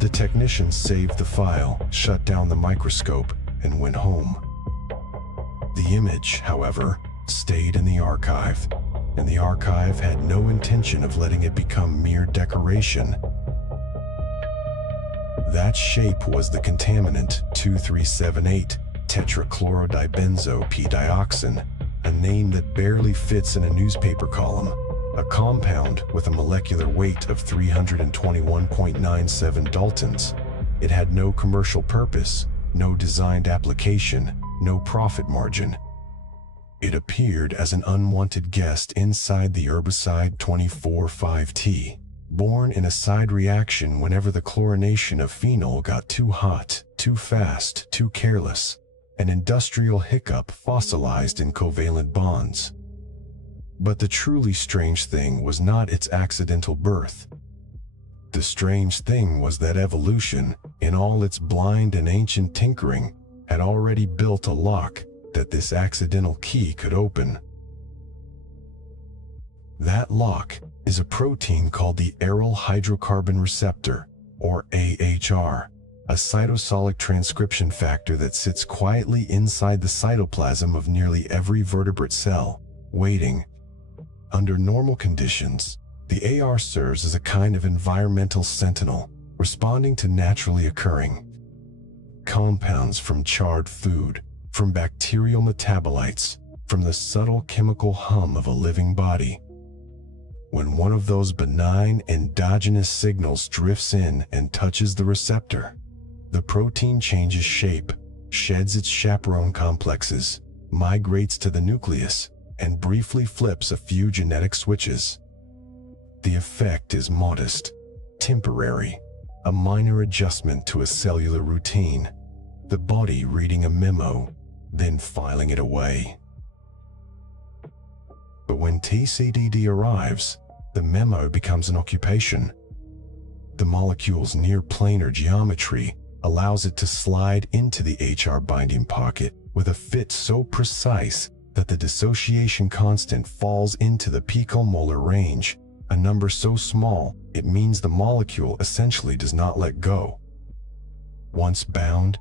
The technician saved the file, shut down the microscope, and went home. The image, however, stayed in the archive, and the archive had no intention of letting it become mere decoration. That shape was the contaminant 2378 tetrachlorodibenzo P-dioxin, a name that barely fits in a newspaper column, a compound with a molecular weight of 321.97 daltons. It had no commercial purpose, no designed application, no profit margin. It appeared as an unwanted guest inside the herbicide 24,5-T, born in a side reaction whenever the chlorination of phenol got too hot, too fast, too careless, an industrial hiccup fossilized in covalent bonds. But the truly strange thing was not its accidental birth. The strange thing was that evolution, in all its blind and ancient tinkering, had already built a lock that this accidental key could open. That lock is a protein called the aryl hydrocarbon receptor, or AHR, a cytosolic transcription factor that sits quietly inside the cytoplasm of nearly every vertebrate cell, waiting. Under normal conditions, the AR serves as a kind of environmental sentinel, responding to naturally occurring compounds from charred food, from bacterial metabolites, from the subtle chemical hum of a living body. When one of those benign endogenous signals drifts in and touches the receptor, the protein changes shape, sheds its chaperone complexes, migrates to the nucleus, and briefly flips a few genetic switches. The effect is modest, temporary, a minor adjustment to a cellular routine, the body reading a memo, then filing it away. But when TCDD arrives, the memo becomes an occupation. The molecule's near-planar geometry allows it to slide into the HR binding pocket with a fit so precise that the dissociation constant falls into the picomolar range, a number so small it means the molecule essentially does not let go. Once bound,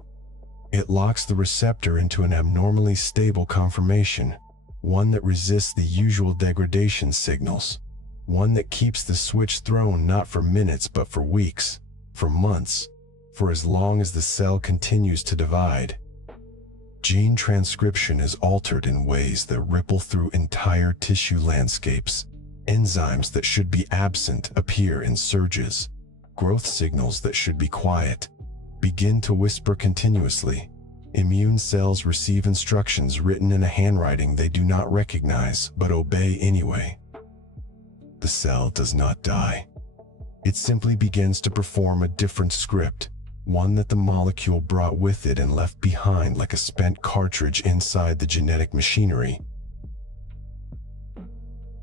it locks the receptor into an abnormally stable conformation, one that resists the usual degradation signals, one that keeps the switch thrown not for minutes but for weeks, for months, for as long as the cell continues to divide. Gene transcription is altered in ways that ripple through entire tissue landscapes. Enzymes that should be absent appear in surges. Growth signals that should be quiet begin to whisper continuously. Immune cells receive instructions written in a handwriting they do not recognize but obey anyway. The cell does not die. It simply begins to perform a different script, one that the molecule brought with it and left behind like a spent cartridge inside the genetic machinery.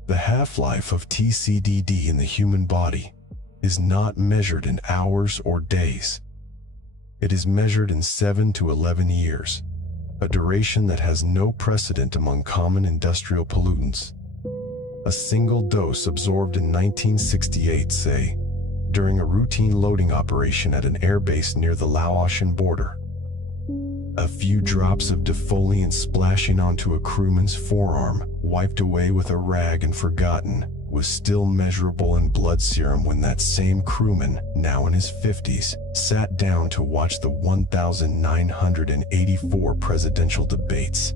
The half-life of TCDD in the human body is not measured in hours or days. It is measured in 7 to 11 years, a duration that has no precedent among common industrial pollutants. A single dose absorbed in 1968, say, during a routine loading operation at an airbase near the Laotian border. A few drops of defoliant splashing onto a crewman's forearm, wiped away with a rag and forgotten, was still measurable in blood serum when that same crewman, now in his 50s, sat down to watch the 1984 presidential debates.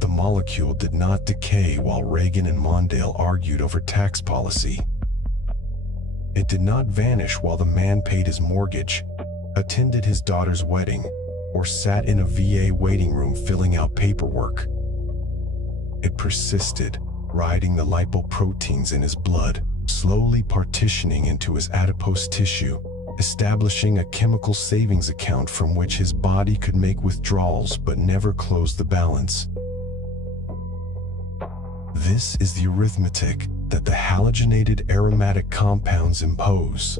The molecule did not decay while Reagan and Mondale argued over tax policy. It did not vanish while the man paid his mortgage, attended his daughter's wedding, or sat in a VA waiting room filling out paperwork. It persisted, riding the lipoproteins in his blood, slowly partitioning into his adipose tissue, establishing a chemical savings account from which his body could make withdrawals but never close the balance. This is the arithmetic that the halogenated aromatic compounds impose.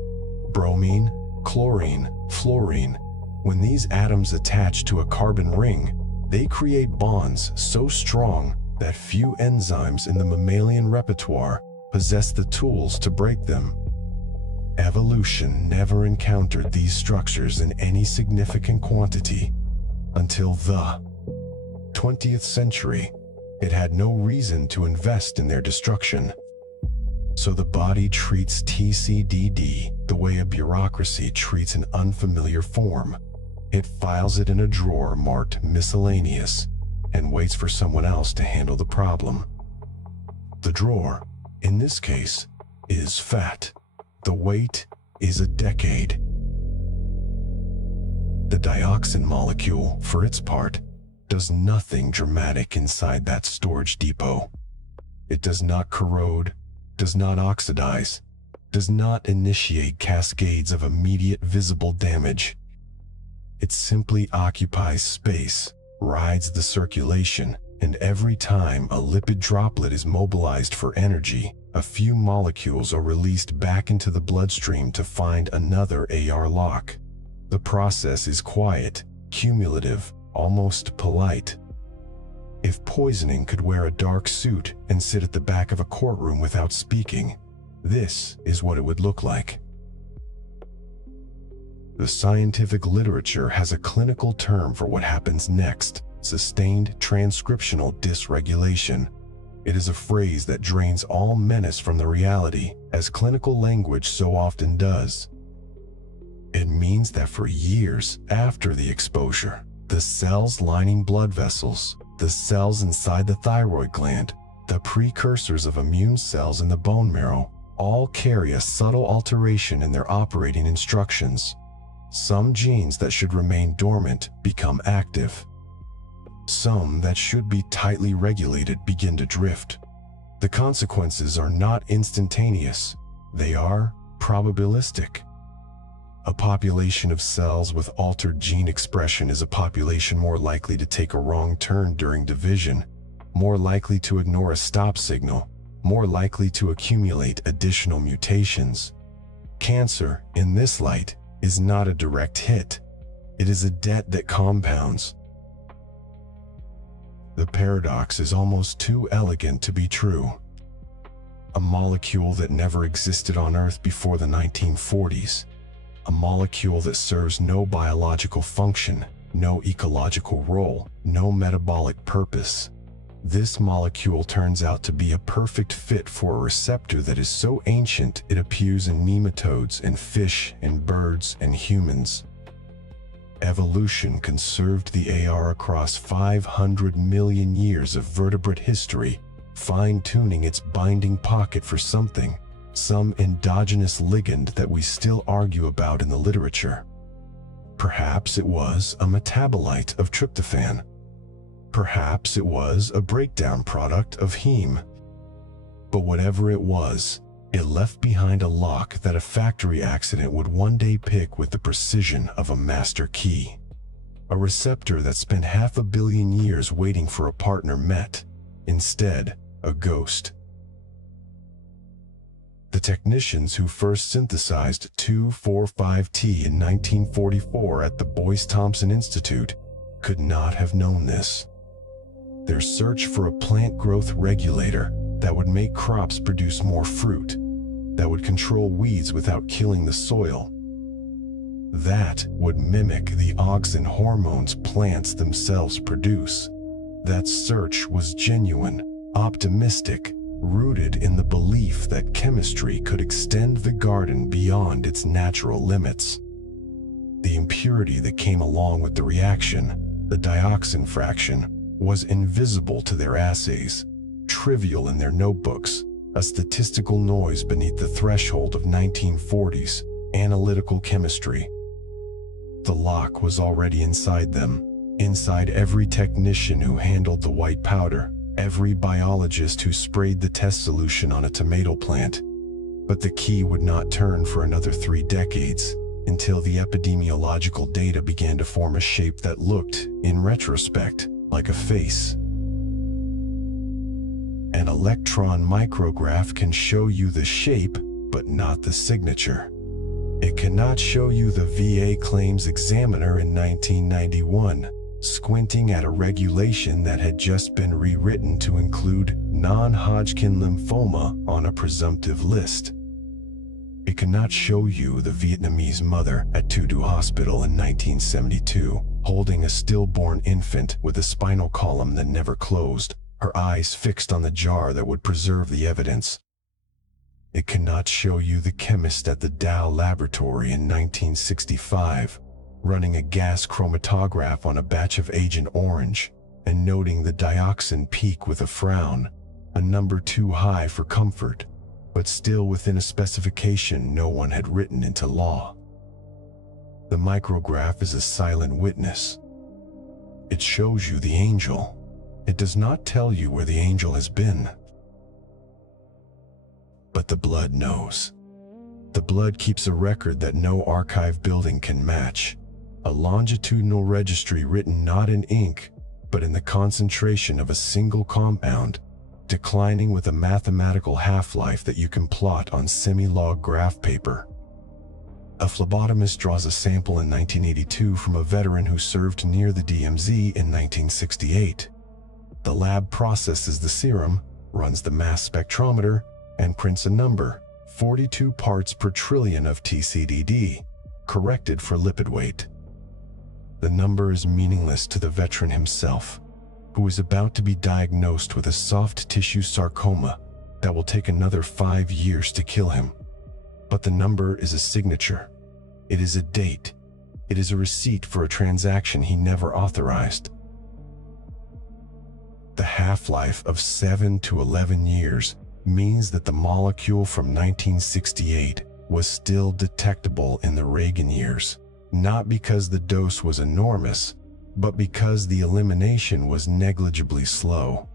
Bromine, chlorine, fluorine. When these atoms attach to a carbon ring, they create bonds so strong that few enzymes in the mammalian repertoire possess the tools to break them. Evolution never encountered these structures in any significant quantity until the 20th century. It had no reason to invest in their destruction. So the body treats TCDD the way a bureaucracy treats an unfamiliar form. It files it in a drawer marked miscellaneous and waits for someone else to handle the problem. The drawer, in this case, is fat. The wait is a decade. The dioxin molecule, for its part, does nothing dramatic inside that storage depot. It does not corrode, does not oxidize, does not initiate cascades of immediate visible damage. It simply occupies space, rides the circulation, and every time a lipid droplet is mobilized for energy, a few molecules are released back into the bloodstream to find another AR lock. The process is quiet, cumulative, almost polite. If poisoning could wear a dark suit and sit at the back of a courtroom without speaking, this is what it would look like. The scientific literature has a clinical term for what happens next: sustained transcriptional dysregulation. It is a phrase that drains all menace from the reality, as clinical language so often does. It means that for years after the exposure, the cells lining blood vessels, the cells inside the thyroid gland, the precursors of immune cells in the bone marrow, all carry a subtle alteration in their operating instructions. Some genes that should remain dormant become active. Some that should be tightly regulated begin to drift. The consequences are not instantaneous. They are probabilistic. A population of cells with altered gene expression is a population more likely to take a wrong turn during division, more likely to ignore a stop signal, more likely to accumulate additional mutations. Cancer, in this light, is not a direct hit. It is a debt that compounds. The paradox is almost too elegant to be true. A molecule that never existed on Earth before the 1940s. A molecule that serves no biological function, no ecological role, no metabolic purpose. This molecule turns out to be a perfect fit for a receptor that is so ancient it appears in nematodes and fish and birds and humans. Evolution conserved the AR across 500 million years of vertebrate history, fine-tuning its binding pocket for something, some endogenous ligand that we still argue about in the literature. Perhaps it was a metabolite of tryptophan. Perhaps it was a breakdown product of heme. But whatever it was, it left behind a lock that a factory accident would one day pick with the precision of a master key. A receptor that spent 500 million years waiting for a partner met, instead, a ghost. The technicians who first synthesized 2,4,5-T in 1944 at the Boyce-Thompson Institute could not have known this. Their search for a plant growth regulator that would make crops produce more fruit, that would control weeds without killing the soil, that would mimic the auxin hormones plants themselves produce. That search was genuine, optimistic, rooted in the belief that chemistry could extend the garden beyond its natural limits. The impurity that came along with the reaction, the dioxin fraction, was invisible to their assays, trivial in their notebooks, a statistical noise beneath the threshold of 1940s analytical chemistry. The lock was already inside them, inside every technician who handled the white powder, every biologist who sprayed the test solution on a tomato plant. But the key would not turn for another 3 decades, until the epidemiological data began to form a shape that looked, in retrospect, like a face. An electron micrograph can show you the shape, but not the signature. It cannot show you the VA claims examiner in 1991, squinting at a regulation that had just been rewritten to include non-Hodgkin lymphoma on a presumptive list. It cannot show you the Vietnamese mother at Tudu Hospital in 1972, holding a stillborn infant with a spinal column that never closed, her eyes fixed on the jar that would preserve the evidence. It cannot show you the chemist at the Dow laboratory in 1965, running a gas chromatograph on a batch of Agent Orange and noting the dioxin peak with a frown, a number too high for comfort, but still within a specification no one had written into law. The micrograph is a silent witness. It shows you the angel. It does not tell you where the angel has been. But the blood knows. The blood keeps a record that no archive building can match, a longitudinal registry written not in ink, but in the concentration of a single compound, declining with a mathematical half-life that you can plot on semi-log graph paper. A phlebotomist draws a sample in 1982 from a veteran who served near the DMZ in 1968. The lab processes the serum, runs the mass spectrometer, and prints a number, 42 parts per trillion of TCDD, corrected for lipid weight. The number is meaningless to the veteran himself, who is about to be diagnosed with a soft tissue sarcoma that will take another 5 years to kill him. But the number is a signature. It is a date. It is a receipt for a transaction he never authorized. The half-life of 7 to 11 years means that the molecule from 1968 was still detectable in the Reagan years, not because the dose was enormous, but because the elimination was negligibly slow.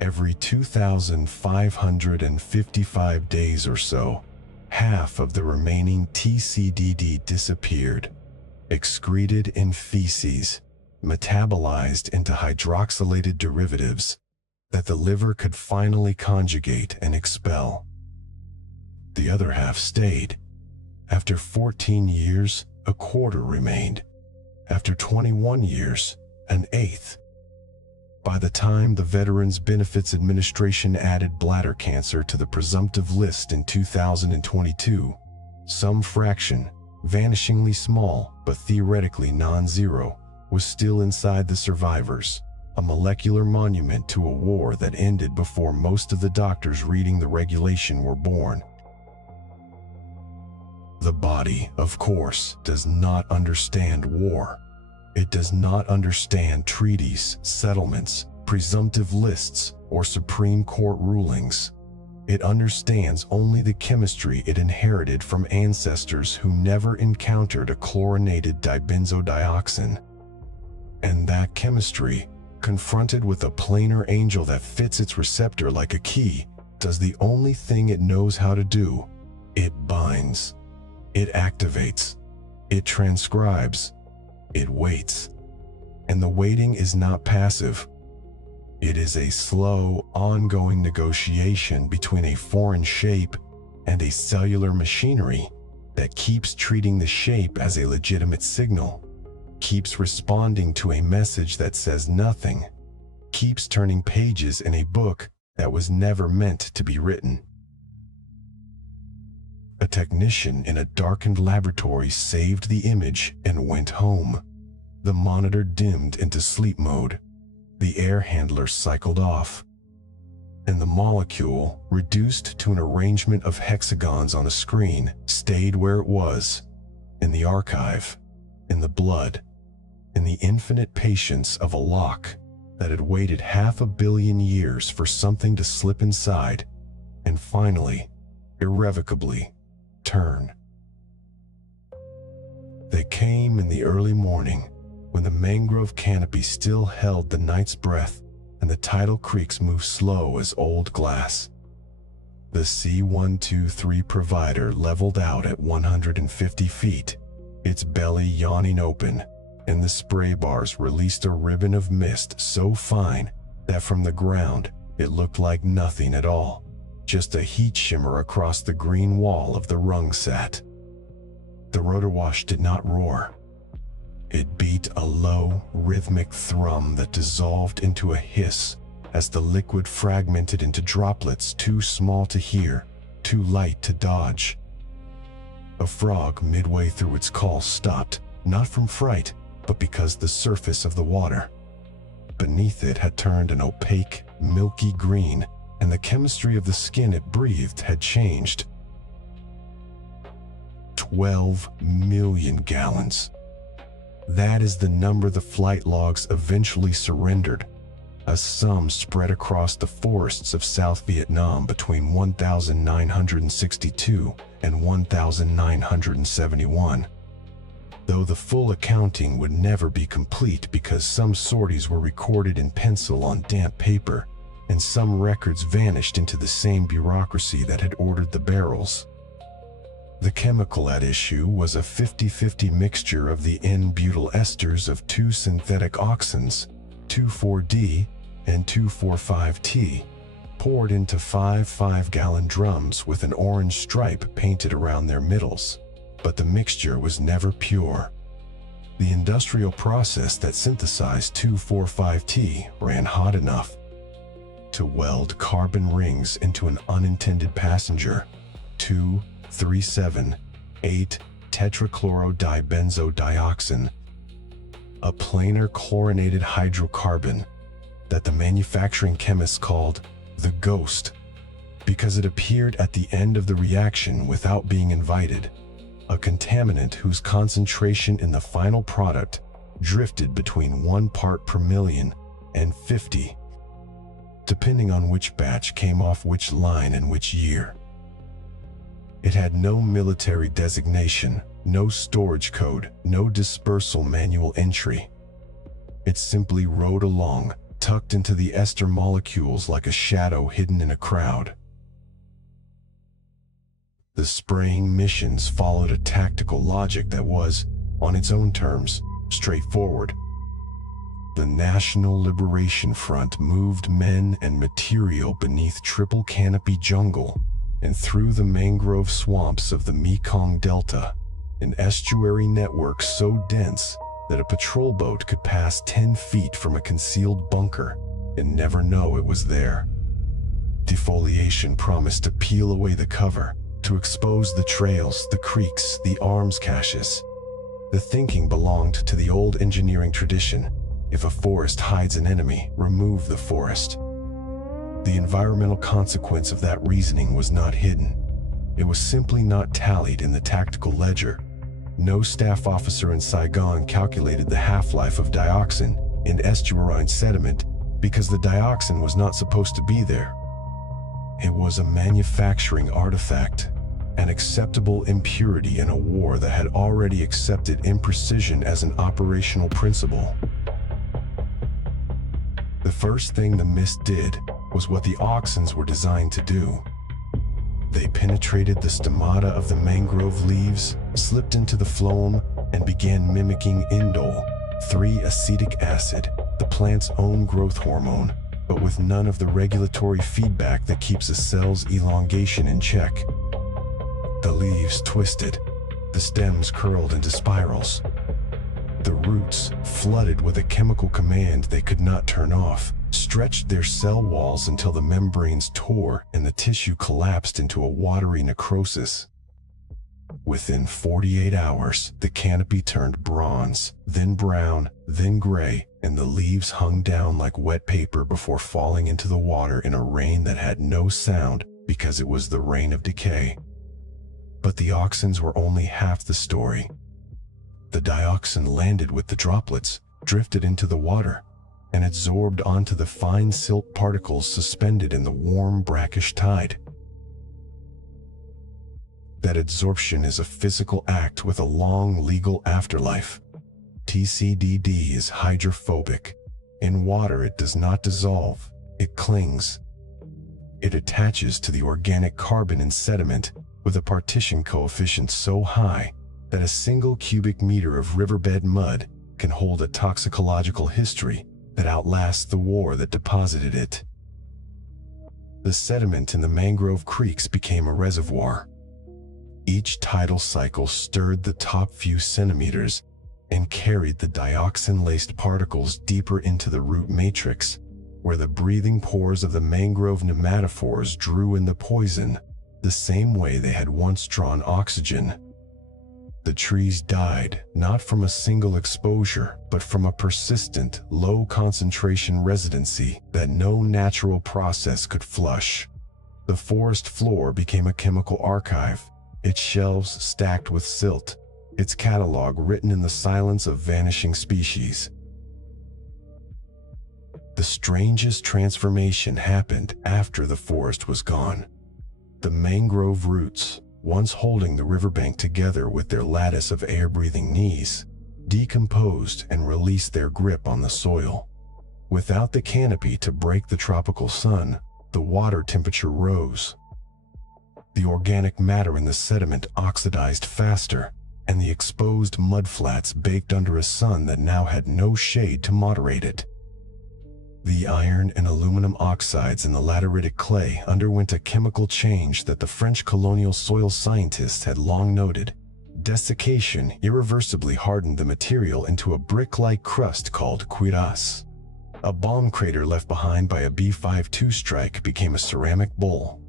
Every 2,555 days or so, half of the remaining TCDD disappeared, excreted in feces, metabolized into hydroxylated derivatives that the liver could finally conjugate and expel. The other half stayed. After 14 years, a quarter remained. After 21 years, an eighth. By the time the Veterans Benefits Administration added bladder cancer to the presumptive list in 2022, some fraction, vanishingly small but theoretically non-zero, was still inside the survivors, a molecular monument to a war that ended before most of the doctors reading the regulation were born. The body, of course, does not understand war. It does not understand treaties, settlements, presumptive lists, or Supreme Court rulings. It understands only the chemistry it inherited from ancestors who never encountered a chlorinated dibenzodioxin. And that chemistry, confronted with a planar angel that fits its receptor like a key, does the only thing it knows how to do. It binds. It activates. It transcribes. It waits. And the waiting is not passive. It is a slow, ongoing negotiation between a foreign shape and a cellular machinery that keeps treating the shape as a legitimate signal, keeps responding to a message that says nothing, keeps turning pages in a book that was never meant to be written. A technician in a darkened laboratory saved the image and went home. The monitor dimmed into sleep mode. The air handler cycled off. And the molecule, reduced to an arrangement of hexagons on a screen, stayed where it was, in the archive, in the blood, in the infinite patience of a lock that had waited 500 million years for something to slip inside and finally, irrevocably, turn. They came in the early morning, when the mangrove canopy still held the night's breath and the tidal creeks moved slow as old glass. The C123 provider leveled out at 150 feet, its belly yawning open, and the spray bars released a ribbon of mist so fine that from the ground it looked like nothing at all, just a heat shimmer across the green wall of the rungsat. The rotor wash did not roar. It beat a low, rhythmic thrum that dissolved into a hiss as the liquid fragmented into droplets too small to hear, too light to dodge. A frog midway through its call stopped, not from fright, but because the surface of the water beneath it had turned an opaque, milky green, and the chemistry of the skin it breathed had changed. 12 million gallons. That is the number the flight logs eventually surrendered, a sum spread across the forests of South Vietnam between 1962 and 1971. Though the full accounting would never be complete because some sorties were recorded in pencil on damp paper, and some records vanished into the same bureaucracy that had ordered the barrels. The chemical at issue was a 50-50 mixture of the N-butyl esters of two synthetic oxins, 2,4-D and 2,4,5-T, poured into 5 5-gallon drums with an orange stripe painted around their middles. But the mixture was never pure. The industrial process that synthesized 2,4,5-T ran hot enough to weld carbon rings into an unintended passenger, 2,3,7,8-tetrachlorodibenzodioxin, a planar chlorinated hydrocarbon that the manufacturing chemists called the ghost because it appeared at the end of the reaction without being invited, a contaminant whose concentration in the final product drifted between 1 part per million and 50, depending on which batch came off which line in which year. It had no military designation, no storage code, no dispersal manual entry. It simply rode along, tucked into the ester molecules like a shadow hidden in a crowd. The spraying missions followed a tactical logic that was, on its own terms, straightforward. The National Liberation Front moved men and material beneath triple canopy jungle and through the mangrove swamps of the Mekong Delta, an estuary network so dense that a patrol boat could pass 10 feet from a concealed bunker and never know it was there. Defoliation promised to peel away the cover, to expose the trails, the creeks, the arms caches. The thinking belonged to the old engineering tradition: if a forest hides an enemy, remove the forest. The environmental consequence of that reasoning was not hidden. It was simply not tallied in the tactical ledger. No staff officer in Saigon calculated the half-life of dioxin in estuarine sediment because the dioxin was not supposed to be there. It was a manufacturing artifact, an acceptable impurity in a war that had already accepted imprecision as an operational principle. The first thing the mist did was what the auxins were designed to do. They penetrated the stomata of the mangrove leaves, slipped into the phloem, and began mimicking indole, 3-acetic acid, the plant's own growth hormone, but with none of the regulatory feedback that keeps a cell's elongation in check. The leaves twisted, the stems curled into spirals. The roots, flooded with a chemical command they could not turn off, stretched their cell walls until the membranes tore and the tissue collapsed into a watery necrosis. Within 48 hours, the canopy turned bronze, then brown, then gray, and the leaves hung down like wet paper before falling into the water in a rain that had no sound because it was the rain of decay. But the auxins were only half the story. The dioxin landed with the droplets, drifted into the water, and absorbed onto the fine silt particles suspended in the warm, brackish tide. that adsorption is a physical act with a long legal afterlife. TCDD is hydrophobic. In water, it does not dissolve, it clings. It attaches to the organic carbon in sediment with a partition coefficient so high that a single cubic meter of riverbed mud can hold a toxicological history that outlasts the war that deposited it. The sediment in the mangrove creeks became a reservoir. Each tidal cycle stirred the top few centimeters and carried the dioxin-laced particles deeper into the root matrix, where the breathing pores of the mangrove nematophores drew in the poison the same way they had once drawn oxygen. The trees died not from a single exposure, but from a persistent, low-concentration residency that no natural process could flush. The forest floor became a chemical archive, its shelves stacked with silt, its catalog written in the silence of vanishing species. The strangest transformation happened after the forest was gone. The mangrove roots, once holding the riverbank together with their lattice of air-breathing knees, decomposed and released their grip on the soil. Without the canopy to break the tropical sun, the water temperature rose. The organic matter in the sediment oxidized faster, and the exposed mudflats baked under a sun that now had no shade to moderate it. The iron and aluminum oxides in the lateritic clay underwent a chemical change that the French colonial soil scientists had long noted. Desiccation irreversibly hardened the material into a brick-like crust called cuirasse. A bomb crater left behind by a B-52 strike became a ceramic bowl.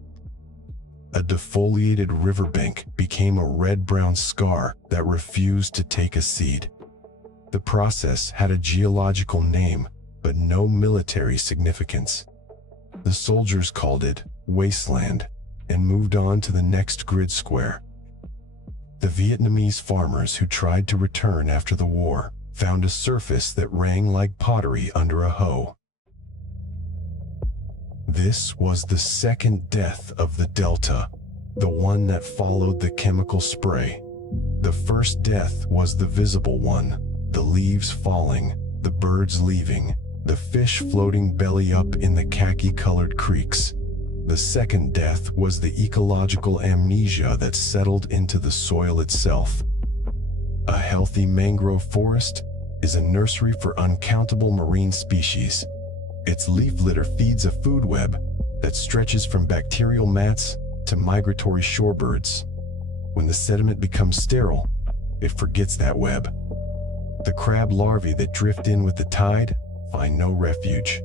A defoliated riverbank became a red-brown scar that refused to take a seed. The process had a geological name, but no military significance. The soldiers called it wasteland and moved on to the next grid square. The Vietnamese farmers who tried to return after the war found a surface that rang like pottery under a hoe. This was the second death of the Delta, the one that followed the chemical spray. The first death was the visible one, the leaves falling, the birds leaving, the fish floating belly up in the khaki-colored creeks. The second death was the ecological amnesia that settled into the soil itself. A healthy mangrove forest is a nursery for uncountable marine species. Its leaf litter feeds a food web that stretches from bacterial mats to migratory shorebirds. When the sediment becomes sterile, it forgets that web. The crab larvae that drift in with the tide find no refuge.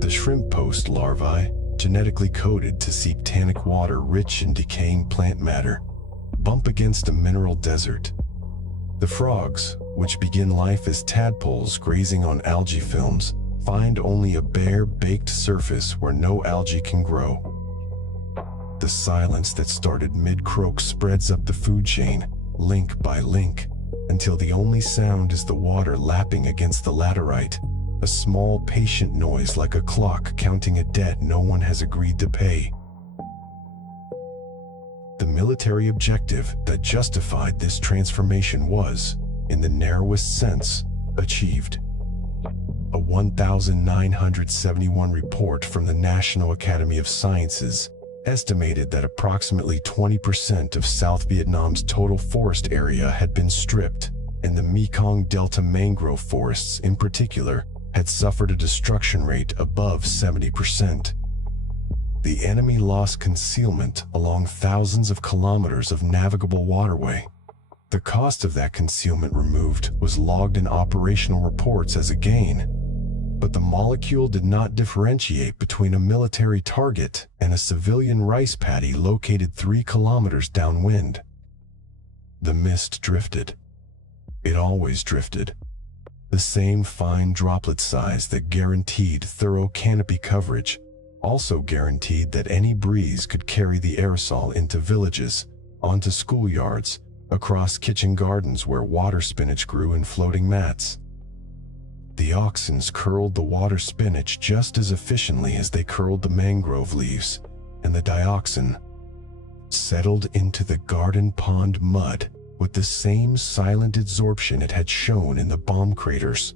The shrimp post larvae, genetically coded to seek tannic water rich in decaying plant matter, bump against a mineral desert. The frogs, which begin life as tadpoles grazing on algae films, find only a bare, baked surface where no algae can grow. The silence that started mid-croak spreads up the food chain, link by link, until the only sound is the water lapping against the laterite, a small, patient noise like a clock counting a debt no one has agreed to pay. The military objective that justified this transformation was, in the narrowest sense, achieved. A 1971 report from the National Academy of Sciences estimated that approximately 20% of South Vietnam's total forest area had been stripped, and the Mekong Delta mangrove forests in particular had suffered a destruction rate above 70%. The enemy lost concealment along thousands of kilometers of navigable waterway. The cost of that concealment removed was logged in operational reports as a gain, but the molecule did not differentiate between a military target and a civilian rice paddy located 3 kilometers downwind. The mist drifted. It always drifted. The same fine droplet size that guaranteed thorough canopy coverage also guaranteed that any breeze could carry the aerosol into villages, onto schoolyards, across kitchen gardens where water spinach grew in floating mats. Dioxins curled the water spinach just as efficiently as they curled the mangrove leaves, and the dioxin, settled into the garden pond mud with the same silent absorption it had shown in the bomb craters.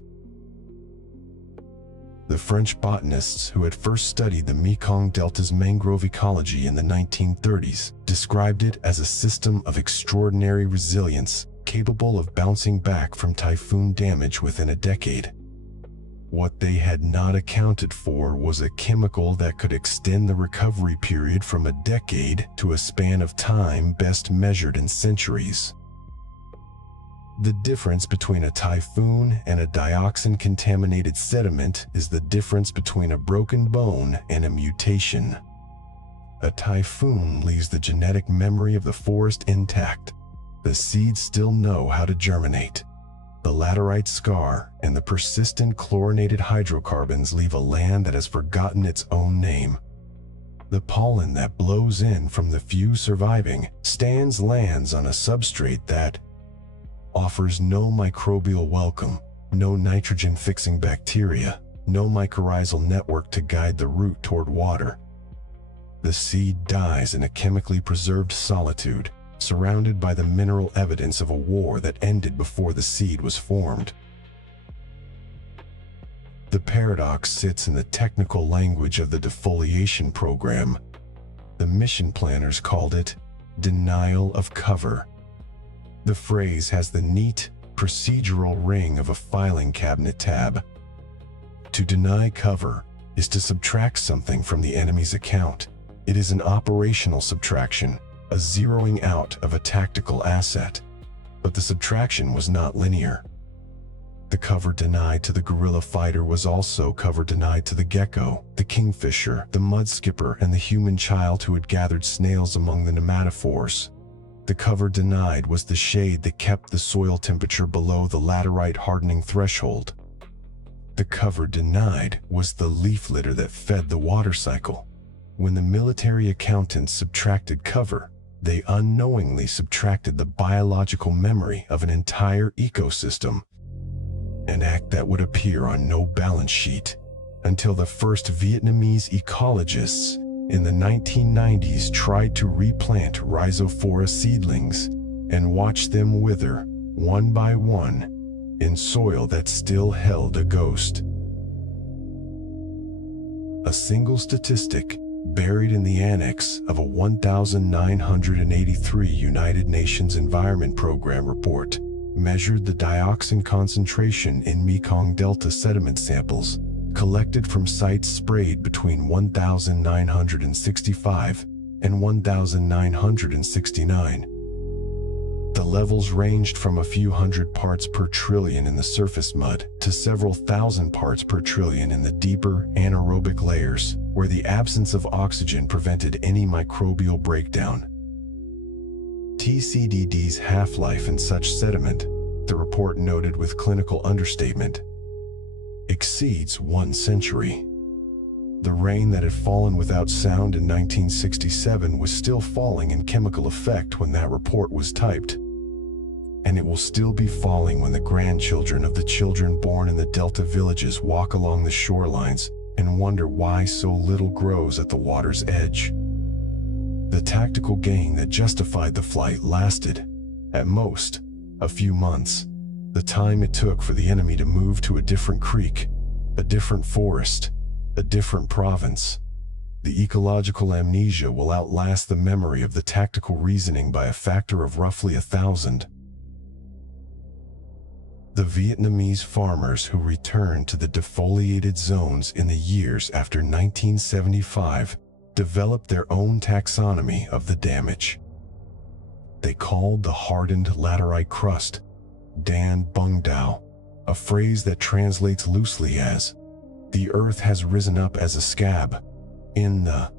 The French botanists who had first studied the Mekong Delta's mangrove ecology in the 1930s described it as a system of extraordinary resilience, capable of bouncing back from typhoon damage within a decade. What they had not accounted for was a chemical that could extend the recovery period from a decade to a span of time best measured in centuries. The difference between a typhoon and a dioxin-contaminated sediment is the difference between a broken bone and a mutation. A typhoon leaves the genetic memory of the forest intact. The seeds still know how to germinate. The laterite scar and the persistent chlorinated hydrocarbons leave a land that has forgotten its own name. The pollen that blows in from the few surviving lands on a substrate that offers no microbial welcome, no nitrogen-fixing bacteria, no mycorrhizal network to guide the root toward water. The seed dies in a chemically preserved solitude, surrounded by the mineral evidence of a war that ended before the seed was formed. The paradox sits in the technical language of the defoliation program. The mission planners called it denial of cover. The phrase has the neat, procedural ring of a filing cabinet tab. To deny cover is to subtract something from the enemy's account. It is an operational subtraction, a zeroing out of a tactical asset. But the subtraction was not linear. The cover denied to the guerrilla fighter was also cover denied to the gecko, the kingfisher, the mud skipper, and the human child who had gathered snails among the nematophores. The cover denied was the shade that kept the soil temperature below the laterite hardening threshold. The cover denied was the leaf litter that fed the water cycle. When the military accountants subtracted cover, they unknowingly subtracted the biological memory of an entire ecosystem, an act that would appear on no balance sheet until the first Vietnamese ecologists in the 1990s tried to replant rhizophora seedlings and watched them wither, one by one, in soil that still held a ghost. A single statistic buried in the annex of a 1983 United Nations Environment Program report measured the dioxin concentration in Mekong Delta sediment samples collected from sites sprayed between 1965 and 1969. The levels ranged from a few hundred parts per trillion in the surface mud to several thousand parts per trillion in the deeper anaerobic layers, where the absence of oxygen prevented any microbial breakdown. TCDD's half-life in such sediment, the report noted with clinical understatement, exceeds 1 century. The rain that had fallen without sound in 1967 was still falling in chemical effect when that report was typed. And it will still be falling when the grandchildren of the children born in the Delta villages walk along the shorelines and wonder why so little grows at the water's edge. The tactical gain that justified the flight lasted, at most, a few months. The time it took for the enemy to move to a different creek, a different forest, a different province. The ecological amnesia will outlast the memory of the tactical reasoning by a factor of roughly 1,000. The Vietnamese farmers who returned to the defoliated zones in the years after 1975 developed their own taxonomy of the damage. They called the hardened laterite crust Dan Bung Dao, a phrase that translates loosely as, "The earth has risen up as a scab." In the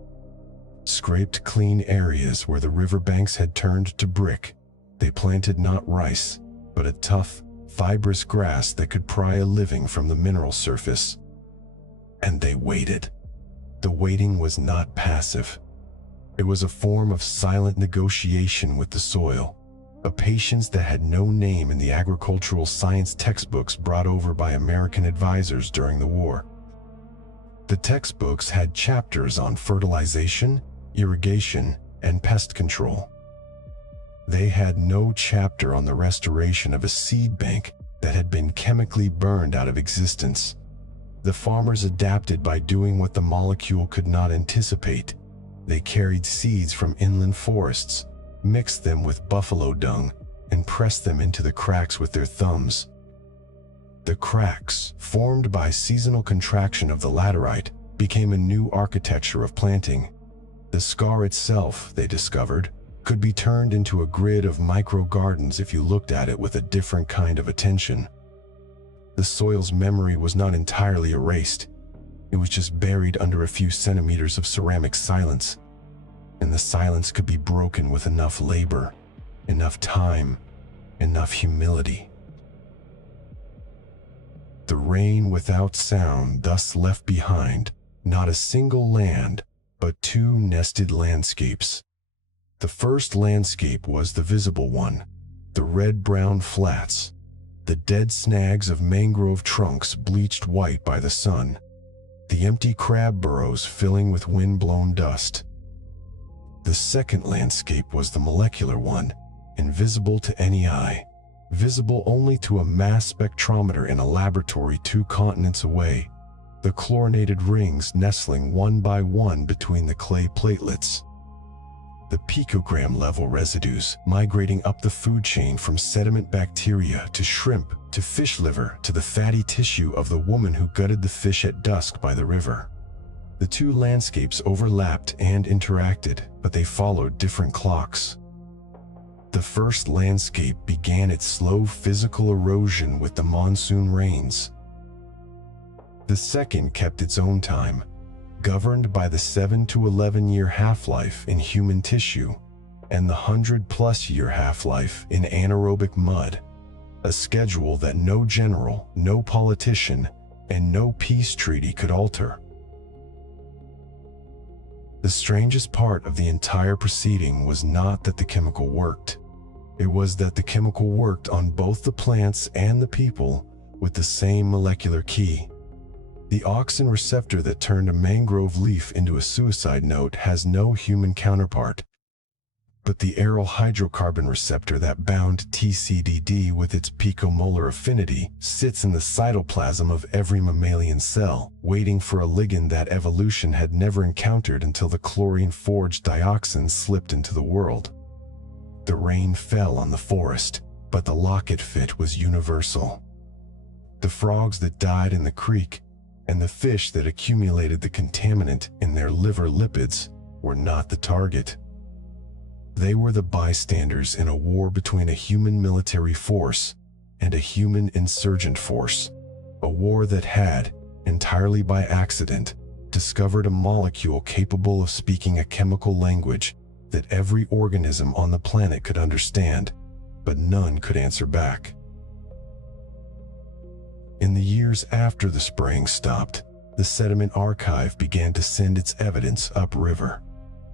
scraped clean areas where the riverbanks had turned to brick, they planted not rice, but a tough, fibrous grass that could pry a living from the mineral surface. And they waited. The waiting was not passive. It was a form of silent negotiation with the soil, a patience that had no name in the agricultural science textbooks brought over by American advisors during the war. The textbooks had chapters on fertilization, irrigation, and pest control. They had no chapter on the restoration of a seed bank that had been chemically burned out of existence. The farmers adapted by doing what the molecule could not anticipate. They carried seeds from inland forests, mixed them with buffalo dung, and pressed them into the cracks with their thumbs. The cracks, formed by seasonal contraction of the laterite, became a new architecture of planting. The scar itself, they discovered, could be turned into a grid of micro-gardens if you looked at it with a different kind of attention. The soil's memory was not entirely erased. It was just buried under a few centimeters of ceramic silence. And the silence could be broken with enough labor, enough time, enough humility. The rain without sound thus left behind not a single land, but two nested landscapes. The first landscape was the visible one, the red-brown flats, the dead snags of mangrove trunks bleached white by the sun, the empty crab burrows filling with wind-blown dust. The second landscape was the molecular one, invisible to any eye, visible only to a mass spectrometer in a laboratory 2 continents away, the chlorinated rings nestling one by one between the clay platelets. The picogram-level residues migrating up the food chain from sediment bacteria to shrimp to fish liver to the fatty tissue of the woman who gutted the fish at dusk by the river. The two landscapes overlapped and interacted, but they followed different clocks. The first landscape began its slow physical erosion with the monsoon rains. The second kept its own time, governed by the 7 to 11-year half-life in human tissue and the 100-plus-year half-life in anaerobic mud, a schedule that no general, no politician, and no peace treaty could alter. The strangest part of the entire proceeding was not that the chemical worked. It was that the chemical worked on both the plants and the people with the same molecular key. The auxin receptor that turned a mangrove leaf into a suicide note has no human counterpart. But the aryl hydrocarbon receptor that bound TCDD with its picomolar affinity sits in the cytoplasm of every mammalian cell, waiting for a ligand that evolution had never encountered until the chlorine-forged dioxins slipped into the world. The rain fell on the forest, but the locket fit was universal. The frogs that died in the creek and the fish that accumulated the contaminant in their liver lipids were not the target. They were the bystanders in a war between a human military force and a human insurgent force, a war that had, entirely by accident, discovered a molecule capable of speaking a chemical language that every organism on the planet could understand, but none could answer back. In the years after the spraying stopped, the sediment archive began to send its evidence upriver.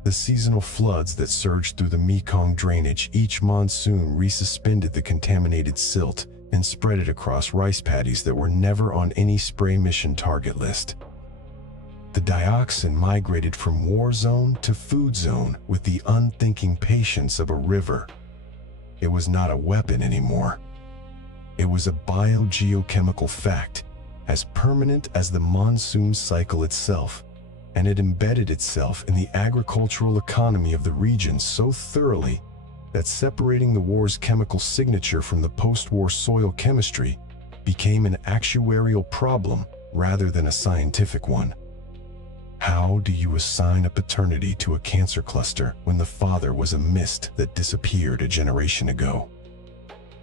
The seasonal floods that surged through the Mekong drainage each monsoon resuspended the contaminated silt and spread it across rice paddies that were never on any spray mission target list. The dioxin migrated from war zone to food zone with the unthinking patience of a river. It was not a weapon anymore. It was a biogeochemical fact, as permanent as the monsoon cycle itself, and it embedded itself in the agricultural economy of the region so thoroughly that separating the war's chemical signature from the post-war soil chemistry became an actuarial problem rather than a scientific one. How do you assign a paternity to a cancer cluster when the father was a mist that disappeared a generation ago?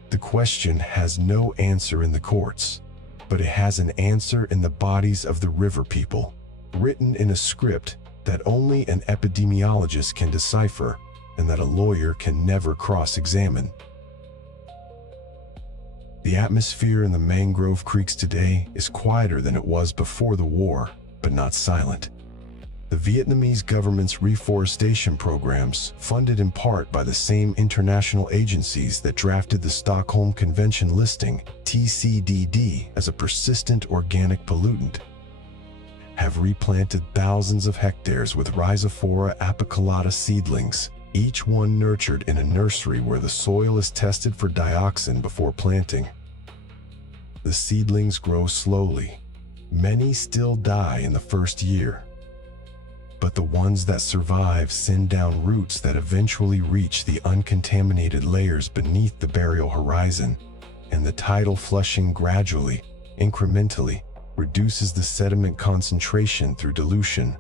The question has no answer in the courts, but it has an answer in the bodies of the river people, written in a script that only an epidemiologist can decipher and that a lawyer can never cross-examine. The atmosphere in the mangrove creeks today is quieter than it was before the war, but not silent. The Vietnamese government's reforestation programs, funded in part by the same international agencies that drafted the Stockholm Convention listing TCDD as a persistent organic pollutant, have replanted thousands of hectares with Rhizophora apiculata seedlings, each one nurtured in a nursery where the soil is tested for dioxin before planting. The seedlings grow slowly. Many still die in the first year. But the ones that survive send down roots that eventually reach the uncontaminated layers beneath the burial horizon, and the tidal flushing gradually, incrementally, reduces the sediment concentration through dilution.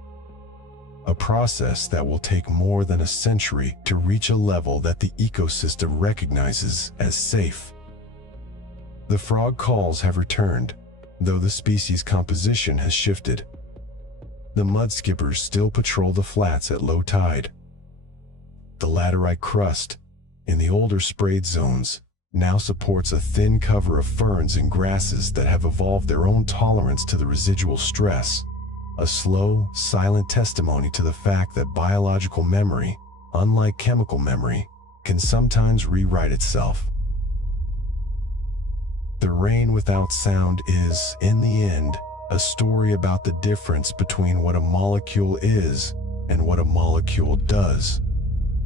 A process that will take more than a century to reach a level that the ecosystem recognizes as safe. The frog calls have returned, though the species composition has shifted. The mudskippers still patrol the flats at low tide. The laterite crust, in the older sprayed zones, now supports a thin cover of ferns and grasses that have evolved their own tolerance to the residual stress, a slow, silent testimony to the fact that biological memory, unlike chemical memory, can sometimes rewrite itself. The rain without sound is, in the end, a story about the difference between what a molecule is and what a molecule does.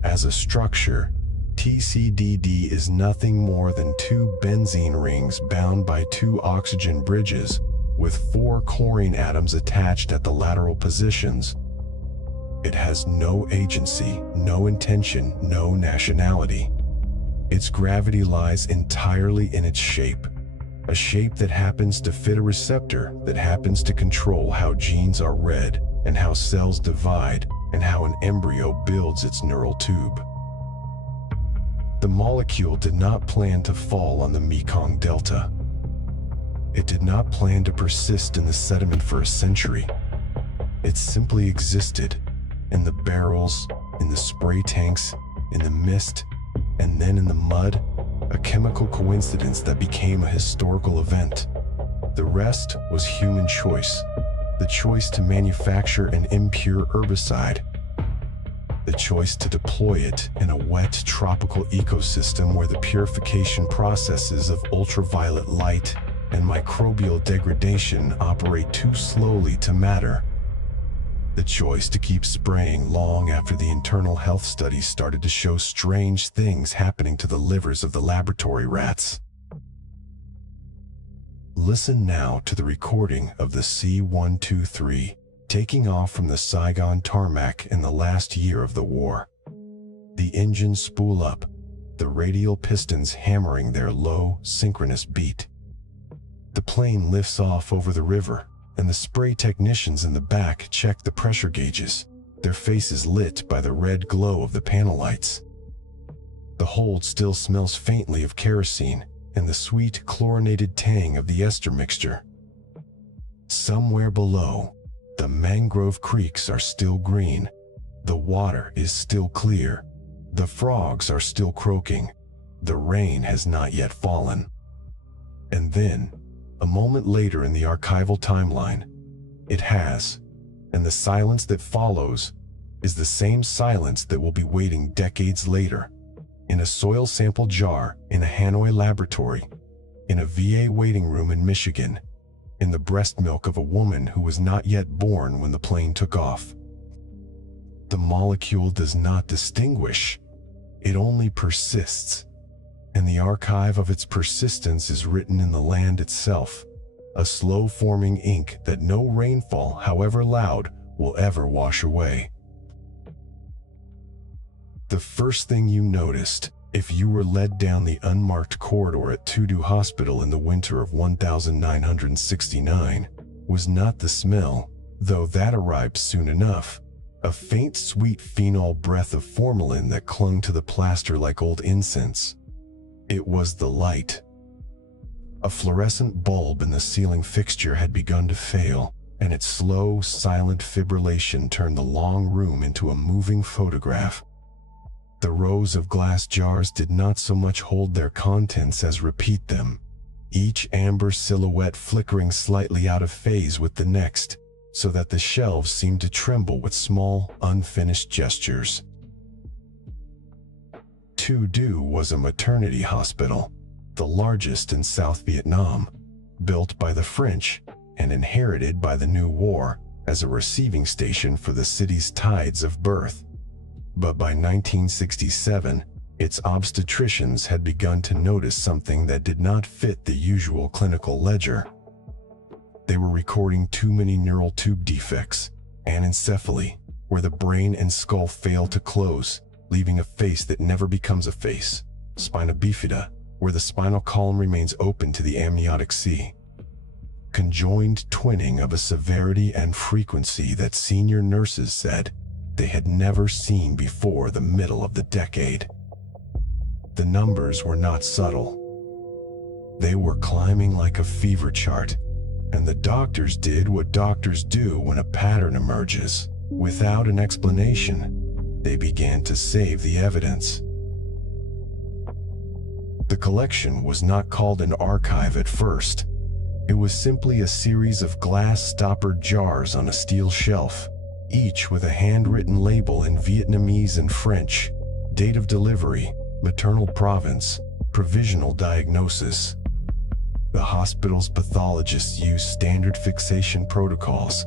As a structure, TCDD is nothing more than two benzene rings bound by two oxygen bridges, with 4 chlorine atoms attached at the lateral positions. It has no agency, no intention, no nationality. Its gravity lies entirely in its shape. A shape that happens to fit a receptor that happens to control how genes are read and how cells divide and how an embryo builds its neural tube. The molecule did not plan to fall on the Mekong Delta. It did not plan to persist in the sediment for a century. It simply existed in the barrels, in the spray tanks, in the mist, and then in the mud, a chemical coincidence that became a historical event. The rest was human choice, the choice to manufacture an impure herbicide, the choice to deploy it in a wet tropical ecosystem where the purification processes of ultraviolet light and microbial degradation operate too slowly to matter. The choice to keep spraying long after the internal health studies started to show strange things happening to the livers of the laboratory rats. Listen now to the recording of the C-123 taking off from the Saigon tarmac in the last year of the war. The engines spool up, the radial pistons hammering their low, synchronous beat. The plane lifts off over the river, and the spray technicians in the back check the pressure gauges, their faces lit by the red glow of the panel lights. The hold still smells faintly of kerosene and the sweet chlorinated tang of the ester mixture. Somewhere below, the mangrove creeks are still green, the water is still clear, the frogs are still croaking, the rain has not yet fallen. And then, a moment later in the archival timeline, it has, and the silence that follows is the same silence that will be waiting decades later, in a soil sample jar in a Hanoi laboratory, in a VA waiting room in Michigan, in the breast milk of a woman who was not yet born when the plane took off. The molecule does not distinguish, it only persists. And the archive of its persistence is written in the land itself, a slow-forming ink that no rainfall, however loud, will ever wash away. The first thing you noticed, if you were led down the unmarked corridor at Tudu Hospital in the winter of 1969, was not the smell, though that arrived soon enough, a faint sweet phenol breath of formalin that clung to the plaster like old incense. It was the light. A fluorescent bulb in the ceiling fixture had begun to fail, and its slow, silent fibrillation turned the long room into a moving photograph. The rows of glass jars did not so much hold their contents as repeat them, each amber silhouette flickering slightly out of phase with the next, so that the shelves seemed to tremble with small, unfinished gestures. Tu Du was a maternity hospital, the largest in South Vietnam, built by the French and inherited by the New War as a receiving station for the city's tides of birth. But by 1967, its obstetricians had begun to notice something that did not fit the usual clinical ledger. They were recording too many neural tube defects, anencephaly, where the brain and skull fail to close, leaving a face that never becomes a face, spina bifida, where the spinal column remains open to the amniotic sea. Conjoined twinning of a severity and frequency that senior nurses said they had never seen before the middle of the decade. The numbers were not subtle. They were climbing like a fever chart, and the doctors did what doctors do when a pattern emerges. Without an explanation, they began to save the evidence. The collection was not called an archive at first. It was simply a series of glass stoppered jars on a steel shelf, each with a handwritten label in Vietnamese and French, date of delivery, maternal province, provisional diagnosis. The hospital's pathologists used standard fixation protocols,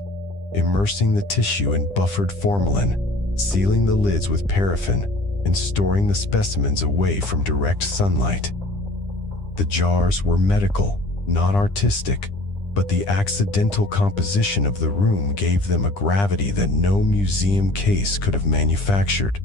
immersing the tissue in buffered formalin, sealing the lids with paraffin, and storing the specimens away from direct sunlight. The jars were medical, not artistic, but the accidental composition of the room gave them a gravity that no museum case could have manufactured.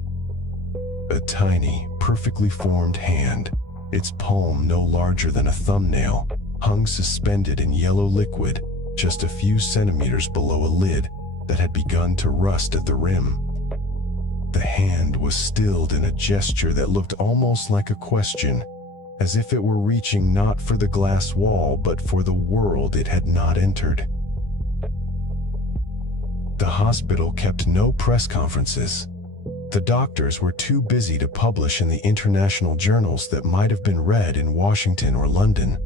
A tiny, perfectly formed hand, its palm no larger than a thumbnail, hung suspended in yellow liquid just a few centimeters below a lid that had begun to rust at the rim. The hand was stilled in a gesture that looked almost like a question, as if it were reaching not for the glass wall but for the world it had not entered. The hospital kept no press conferences. The doctors were too busy to publish in the international journals that might have been read in Washington or London.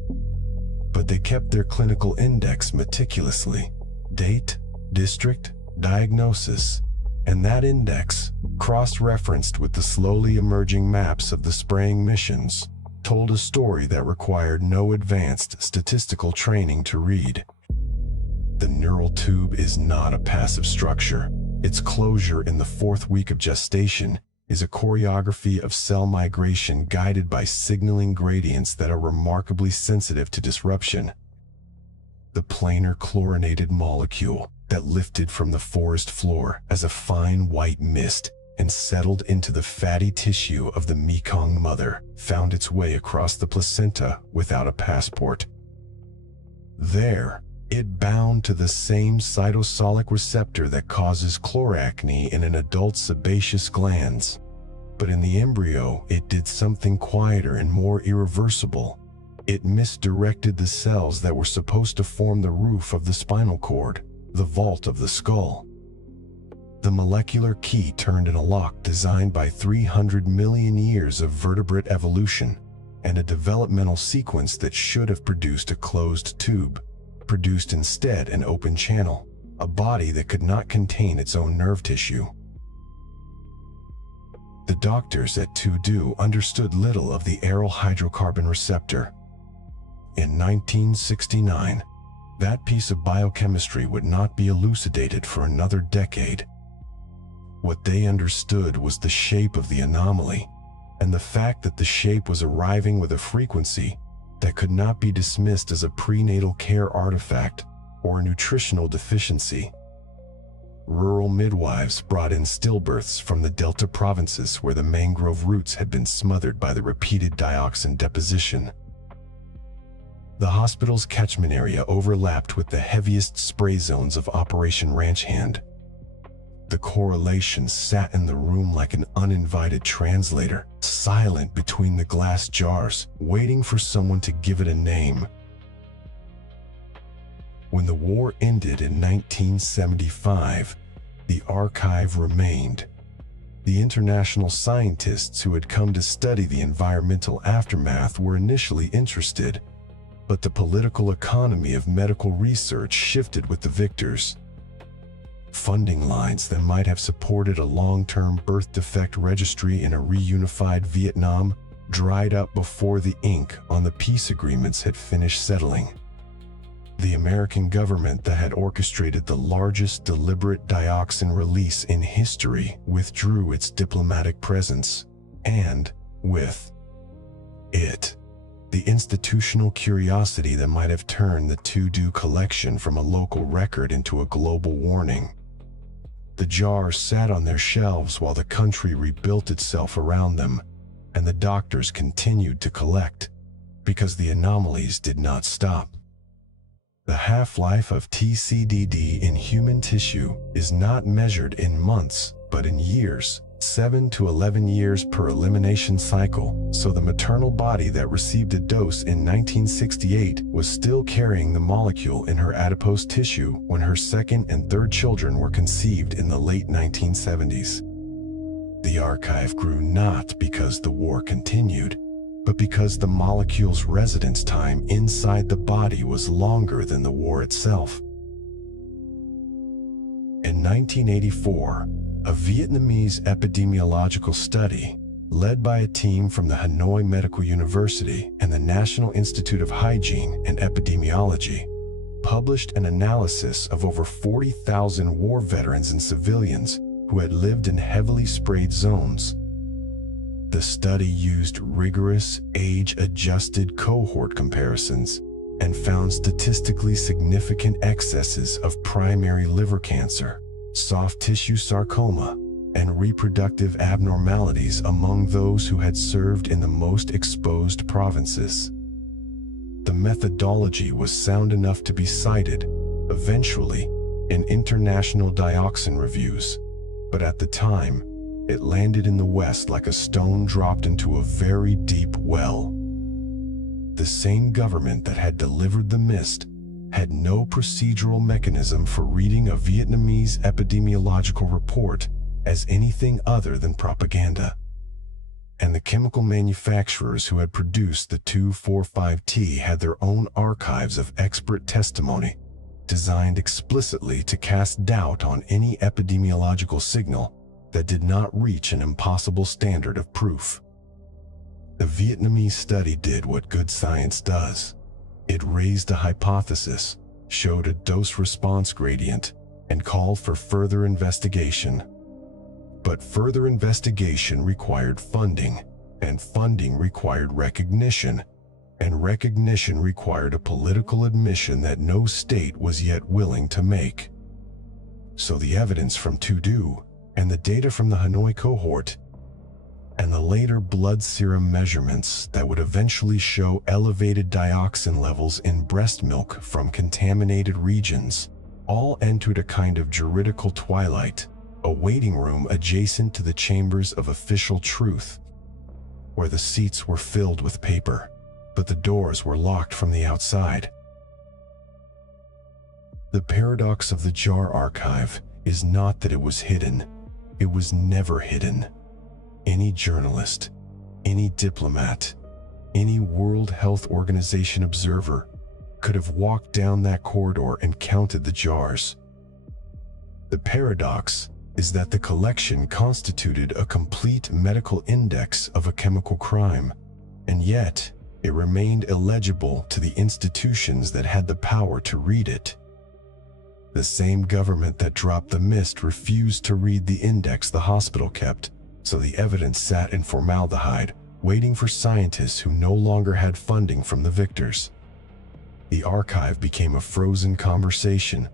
But they kept their clinical index meticulously. Date, district, diagnosis, and that index, cross-referenced with the slowly emerging maps of the spraying missions, told a story that required no advanced statistical training to read. The neural tube is not a passive structure. Its closure in the 4th week of gestation is a choreography of cell migration guided by signaling gradients that are remarkably sensitive to disruption. The planar chlorinated molecule that lifted from the forest floor as a fine white mist and settled into the fatty tissue of the Mekong mother found its way across the placenta without a passport. There, it bound to the same cytosolic receptor that causes chloracne in an adult sebaceous glands. But in the embryo, it did something quieter and more irreversible. It misdirected the cells that were supposed to form the roof of the spinal cord, the vault of the skull. The molecular key turned in a lock designed by 300 million years of vertebrate evolution, and a developmental sequence that should have produced a closed tube, produced instead an open channel, a body that could not contain its own nerve tissue. The doctors at Tudu understood little of the aryl hydrocarbon receptor. In 1969, that piece of biochemistry would not be elucidated for another decade. What they understood was the shape of the anomaly, and the fact that the shape was arriving with a frequency that could not be dismissed as a prenatal care artifact or a nutritional deficiency. Rural midwives brought in stillbirths from the Delta provinces where the mangrove roots had been smothered by the repeated dioxin deposition. The hospital's catchment area overlapped with the heaviest spray zones of Operation Ranch Hand. The correlation sat in the room like an uninvited translator, silent between the glass jars, waiting for someone to give it a name. When the war ended in 1975, the archive remained. The international scientists who had come to study the environmental aftermath were initially interested, but the political economy of medical research shifted with the victors. Funding lines that might have supported a long-term birth defect registry in a reunified Vietnam dried up before the ink on the peace agreements had finished settling. The American government that had orchestrated the largest deliberate dioxin release in history withdrew its diplomatic presence, and, with it, the institutional curiosity that might have turned the to-do collection from a local record into a global warning. The jars sat on their shelves while the country rebuilt itself around them, and the doctors continued to collect, because the anomalies did not stop. The half-life of TCDD in human tissue is not measured in months, but in years, 7 to 11 years per elimination cycle, so the maternal body that received a dose in 1968 was still carrying the molecule in her adipose tissue when her second and third children were conceived in the late 1970s. The archive grew not because the war continued, but because the molecule's residence time inside the body was longer than the war itself. In 1984, a Vietnamese epidemiological study, led by a team from the Hanoi Medical University and the National Institute of Hygiene and Epidemiology, published an analysis of over 40,000 war veterans and civilians who had lived in heavily sprayed zones. The study used rigorous, age-adjusted cohort comparisons and found statistically significant excesses of primary liver cancer, soft tissue sarcoma, and reproductive abnormalities among those who had served in the most exposed provinces. The methodology was sound enough to be cited, eventually, in international dioxin reviews, but at the time, it landed in the West like a stone dropped into a very deep well. The same government that had delivered the mist had no procedural mechanism for reading a Vietnamese epidemiological report as anything other than propaganda. And the chemical manufacturers who had produced the 2,4,5-T had their own archives of expert testimony, designed explicitly to cast doubt on any epidemiological signal that did not reach an impossible standard of proof. The Vietnamese study did what good science does. It raised a hypothesis, showed a dose-response gradient, and called for further investigation. But further investigation required funding, and funding required recognition, and recognition required a political admission that no state was yet willing to make. So the evidence from To-Do, and the data from the Hanoi cohort, and the later blood serum measurements that would eventually show elevated dioxin levels in breast milk from contaminated regions, all entered a kind of juridical twilight, a waiting room adjacent to the chambers of official truth, where the seats were filled with paper, but the doors were locked from the outside. The paradox of the jar archive is not that it was hidden. It was never hidden. Any journalist, any diplomat, any World Health Organization observer could have walked down that corridor and counted the jars. The paradox is that the collection constituted a complete medical index of a chemical crime, and yet it remained illegible to the institutions that had the power to read it. The same government that dropped the mist refused to read the index the hospital kept, so the evidence sat in formaldehyde, waiting for scientists who no longer had funding from the victors. The archive became a frozen conversation,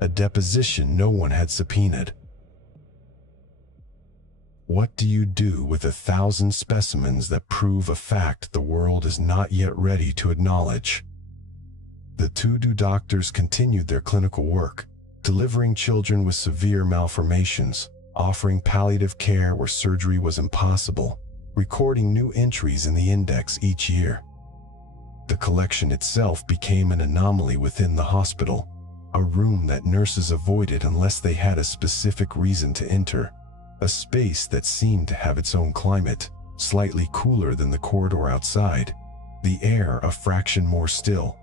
a deposition no one had subpoenaed. What do you do with 1,000 specimens that prove a fact the world is not yet ready to acknowledge? The To-Do doctors continued their clinical work, delivering children with severe malformations, offering palliative care where surgery was impossible, recording new entries in the index each year. The collection itself became an anomaly within the hospital, a room that nurses avoided unless they had a specific reason to enter, a space that seemed to have its own climate, slightly cooler than the corridor outside, the air a fraction more still.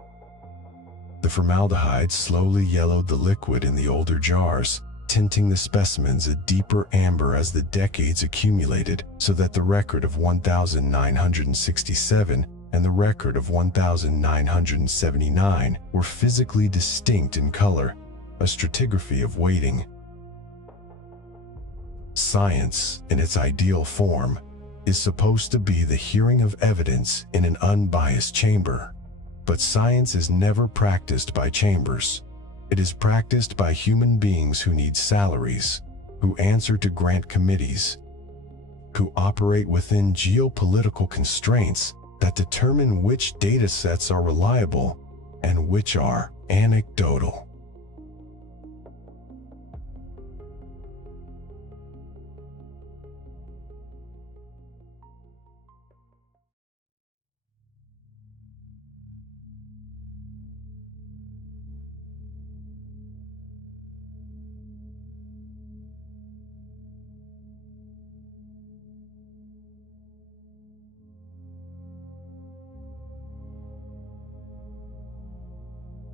The formaldehyde slowly yellowed the liquid in the older jars, tinting the specimens a deeper amber as the decades accumulated, so that the record of 1,967 and the record of 1,979 were physically distinct in color, a stratigraphy of weighting. Science, in its ideal form, is supposed to be the hearing of evidence in an unbiased chamber. But science is never practiced by chambers. It is practiced by human beings who need salaries, who answer to grant committees, who operate within geopolitical constraints that determine which data sets are reliable and which are anecdotal.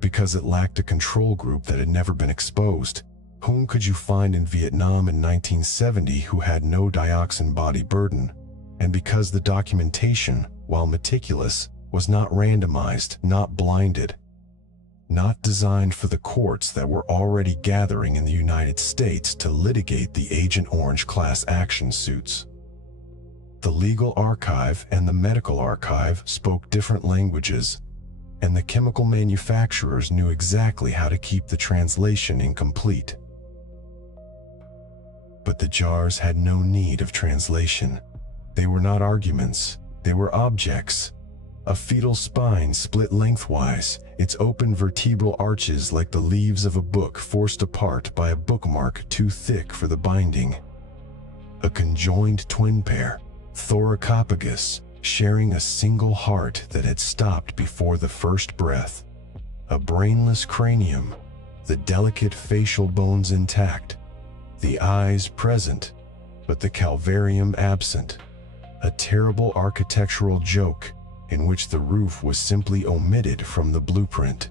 Because it lacked a control group that had never been exposed. Whom could you find in Vietnam in 1970 who had no dioxin body burden? And because the documentation, while meticulous, was not randomized, not blinded, not designed for the courts that were already gathering in the United States to litigate the Agent Orange class action suits. The legal archive and the medical archive spoke different languages, and the chemical manufacturers knew exactly how to keep the translation incomplete. But the jars had no need of translation. They were not arguments, they were objects. A fetal spine split lengthwise, its open vertebral arches like the leaves of a book forced apart by a bookmark too thick for the binding. A conjoined twin pair, thoracopagus, sharing a single heart that had stopped before the first breath. A brainless cranium, the delicate facial bones intact, the eyes present, but the calvarium absent. A terrible architectural joke in which the roof was simply omitted from the blueprint.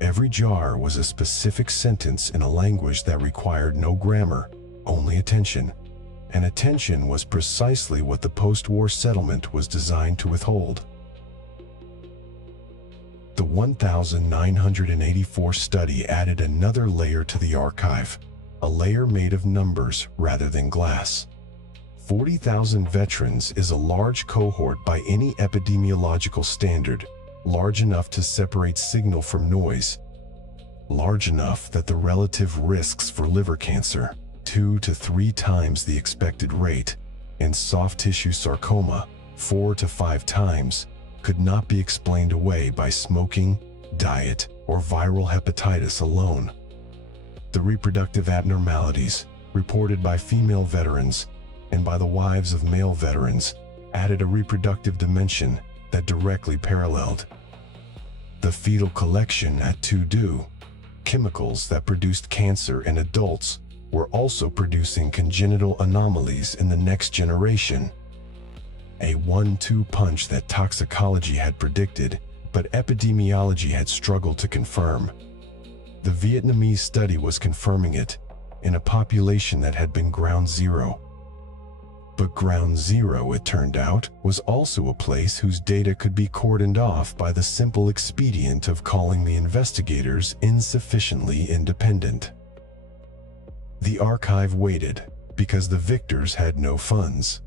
Every jar was a specific sentence in a language that required no grammar, only attention. And attention was precisely what the post-war settlement was designed to withhold. The 1984 study added another layer to the archive, a layer made of numbers rather than glass. 40,000 veterans is a large cohort by any epidemiological standard, large enough to separate signal from noise, large enough that the relative risks for liver cancer, 2 to 3 times the expected rate, and soft tissue sarcoma, 4 to 5 times, could not be explained away by smoking, diet, or viral hepatitis alone. The reproductive abnormalities, reported by female veterans and by the wives of male veterans, added a reproductive dimension that directly paralleled the fetal collection at 2-do. Chemicals that produced cancer in adults were also producing congenital anomalies in the next generation. A 1-2 punch that toxicology had predicted, but epidemiology had struggled to confirm. The Vietnamese study was confirming it, in a population that had been ground zero. But ground zero, it turned out, was also a place whose data could be cordoned off by the simple expedient of calling the investigators insufficiently independent. The archive waited, because the victors had no funds.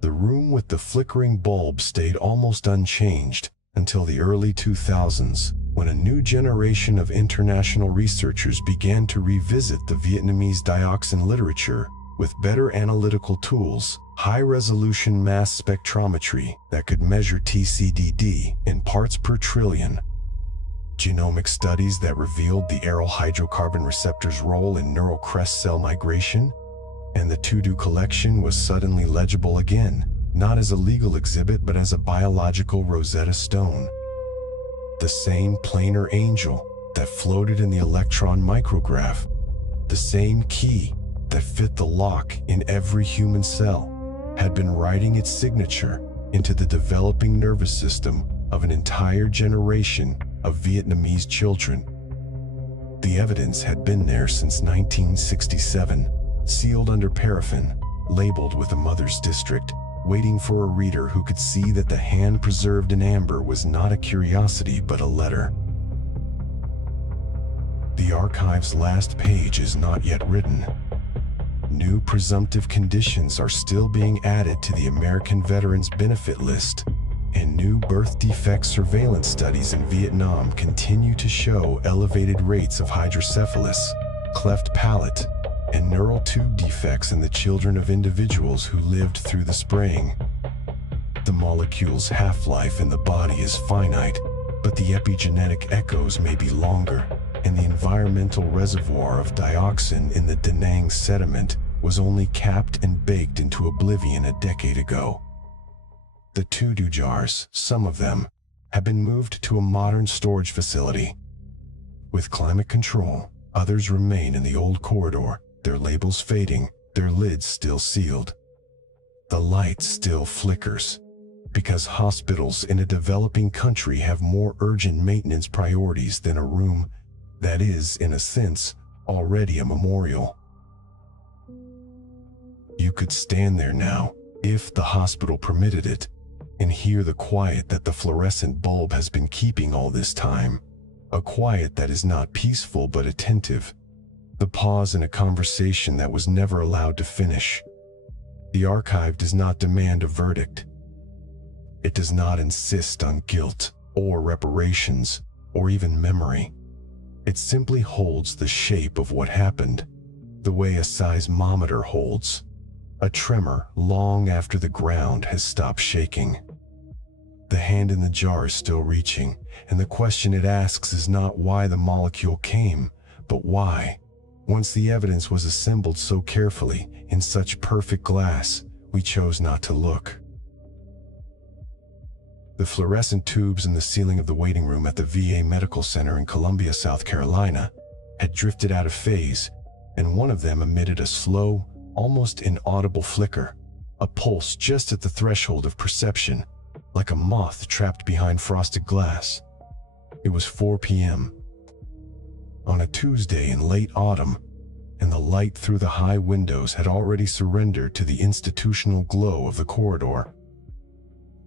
The room with the flickering bulb stayed almost unchanged until the early 2000s, when a new generation of international researchers began to revisit the Vietnamese dioxin literature with better analytical tools, high-resolution mass spectrometry that could measure TCDD in parts per trillion, genomic studies that revealed the aryl hydrocarbon receptor's role in neural crest cell migration, and the 2-do collection was suddenly legible again, not as a legal exhibit but as a biological Rosetta Stone. The same planar angel that floated in the electron micrograph, the same key that fit the lock in every human cell, had been writing its signature into the developing nervous system of an entire generation of Vietnamese children. The evidence had been there since 1967, sealed under paraffin, labeled with a mother's district, waiting for a reader who could see that the hand preserved in amber was not a curiosity but a letter. The archive's last page is not yet written. New presumptive conditions are still being added to the American Veterans Benefit List, and new birth defect surveillance studies in Vietnam continue to show elevated rates of hydrocephalus, cleft palate, and neural tube defects in the children of individuals who lived through the spraying. The molecule's half-life in the body is finite, but the epigenetic echoes may be longer, and the environmental reservoir of dioxin in the Da Nang sediment was only capped and baked into oblivion a decade ago. The to-do jars, some of them, have been moved to a modern storage facility. With climate control, others remain in the old corridor, their labels fading, their lids still sealed. The light still flickers, because hospitals in a developing country have more urgent maintenance priorities than a room that is, in a sense, already a memorial. You could stand there now, if the hospital permitted it, and hear the quiet that the fluorescent bulb has been keeping all this time. A quiet that is not peaceful but attentive. The pause in a conversation that was never allowed to finish. The archive does not demand a verdict. It does not insist on guilt, or reparations, or even memory. It simply holds the shape of what happened, the way a seismometer holds, a tremor long after the ground has stopped shaking. The hand in the jar is still reaching, and the question it asks is not why the molecule came, but why. Once the evidence was assembled so carefully, in such perfect glass, we chose not to look. The fluorescent tubes in the ceiling of the waiting room at the VA Medical Center in Columbia, South Carolina, had drifted out of phase, and one of them emitted a slow, almost inaudible flicker, a pulse just at the threshold of perception, like a moth trapped behind frosted glass. It was 4 p.m. on a Tuesday in late autumn, and the light through the high windows had already surrendered to the institutional glow of the corridor.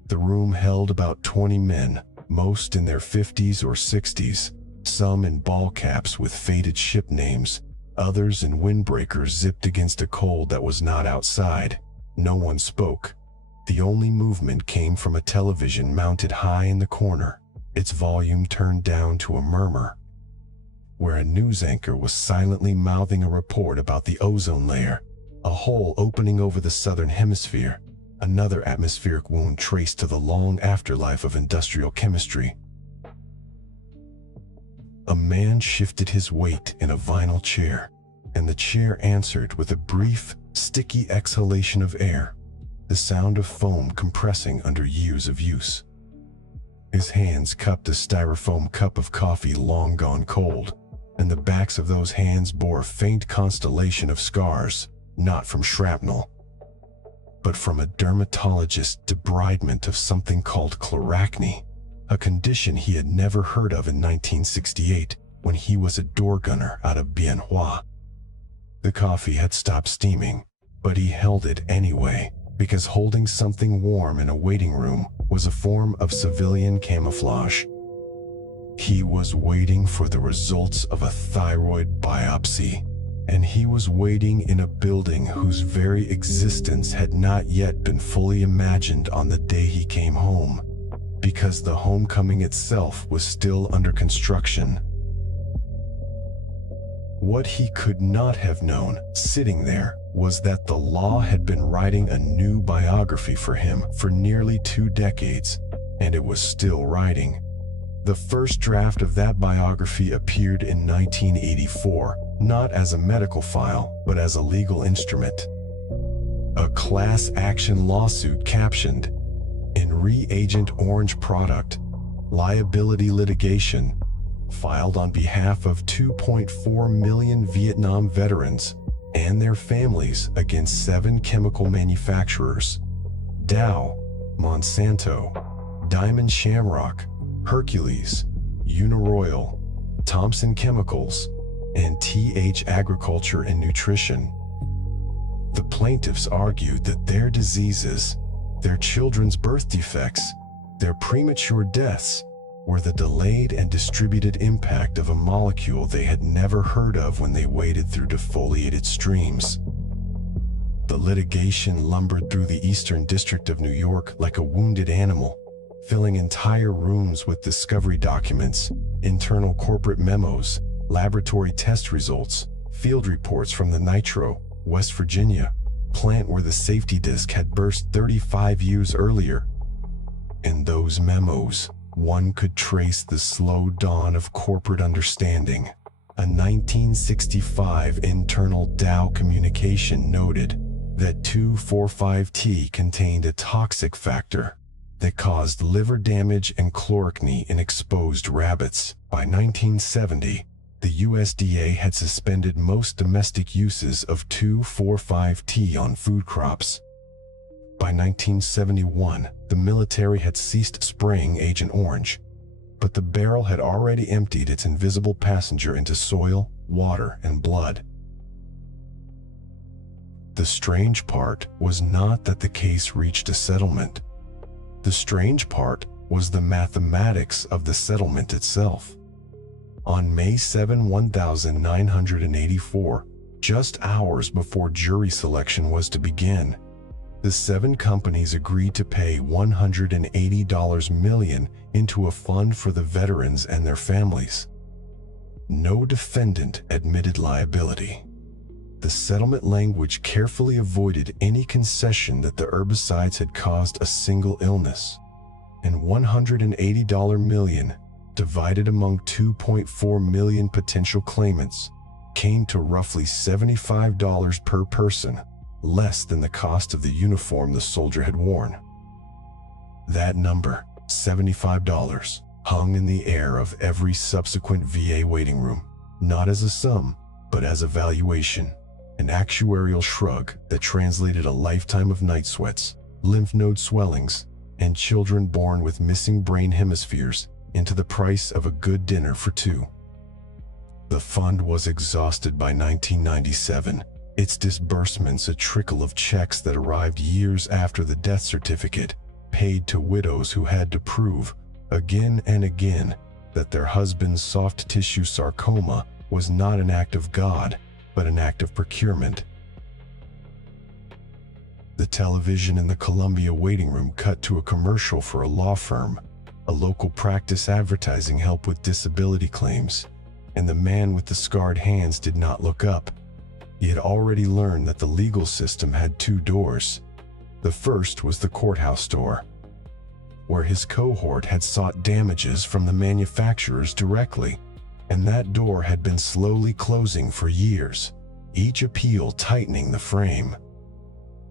The room held about 20 men, most in their 50s or 60s, some in ball caps with faded ship names, others in windbreakers zipped against a cold that was not outside. No one spoke. The only movement came from a television mounted high in the corner, its volume turned down to a murmur, where a news anchor was silently mouthing a report about the ozone layer, a hole opening over the southern hemisphere, another atmospheric wound traced to the long afterlife of industrial chemistry. A man shifted his weight in a vinyl chair, and the chair answered with a brief, sticky exhalation of air, the sound of foam compressing under years of use. His hands cupped a styrofoam cup of coffee long gone cold, and the backs of those hands bore a faint constellation of scars, not from shrapnel, but from a dermatologist's debridement of something called chloracne, a condition he had never heard of in 1968 when he was a door gunner out of Bien Hoa. The coffee had stopped steaming, but he held it anyway, because holding something warm in a waiting room was a form of civilian camouflage. He was waiting for the results of a thyroid biopsy, and he was waiting in a building whose very existence had not yet been fully imagined on the day he came home, because the homecoming itself was still under construction. What he could not have known, sitting there, was that the law had been writing a new biography for him for nearly 2 decades, and it was still writing. The first draft of that biography appeared in 1984, not as a medical file, but as a legal instrument. A class action lawsuit captioned, "In Reagent Orange Product, Liability Litigation," filed on behalf of 2.4 million Vietnam veterans and their families against 7 chemical manufacturers: Dow, Monsanto, Diamond Shamrock, Hercules, Uniroyal, Thompson Chemicals, and TH Agriculture and Nutrition. The plaintiffs argued that their diseases, Their children's birth defects, their premature deaths, were the delayed and distributed impact of a molecule they had never heard of when they waded through defoliated streams. The litigation lumbered through the Eastern District of New York like a wounded animal, filling entire rooms with discovery documents, internal corporate memos, laboratory test results, field reports from the Nitro, West Virginia, plant where the safety disc had burst 35 years earlier. In those memos, one could trace the slow dawn of corporate understanding. A 1965 internal Dow communication noted that 2,4,5-T contained a toxic factor that caused liver damage and chlorinated in exposed rabbits. By 1970, the USDA had suspended most domestic uses of 2,4,5-T on food crops. By 1971, the military had ceased spraying Agent Orange, but the barrel had already emptied its invisible passenger into soil, water, and blood. The strange part was not that the case reached a settlement. The strange part was the mathematics of the settlement itself. On May 7, 1984, just hours before jury selection was to begin, the 7 companies agreed to pay $180 million into a fund for the veterans and their families. No defendant admitted liability. The settlement language carefully avoided any concession that the herbicides had caused a single illness, and $180 million, divided among 2.4 million potential claimants, came to roughly $75 per person, less than the cost of the uniform the soldier had worn. That number, $75, hung in the air of every subsequent VA waiting room, not as a sum, but as a valuation, an actuarial shrug that translated a lifetime of night sweats, lymph node swellings, and children born with missing brain hemispheres into the price of a good dinner for 2. The fund was exhausted by 1997, its disbursements a trickle of checks that arrived years after the death certificate, paid to widows who had to prove, again and again, that their husband's soft tissue sarcoma was not an act of God, but an act of procurement. The television in the Columbia waiting room cut to a commercial for a law firm, a local practice advertising help with disability claims, and the man with the scarred hands did not look up. He had already learned that the legal system had 2 doors. The first was the courthouse door, where his cohort had sought damages from the manufacturers directly, and that door had been slowly closing for years, each appeal tightening the frame,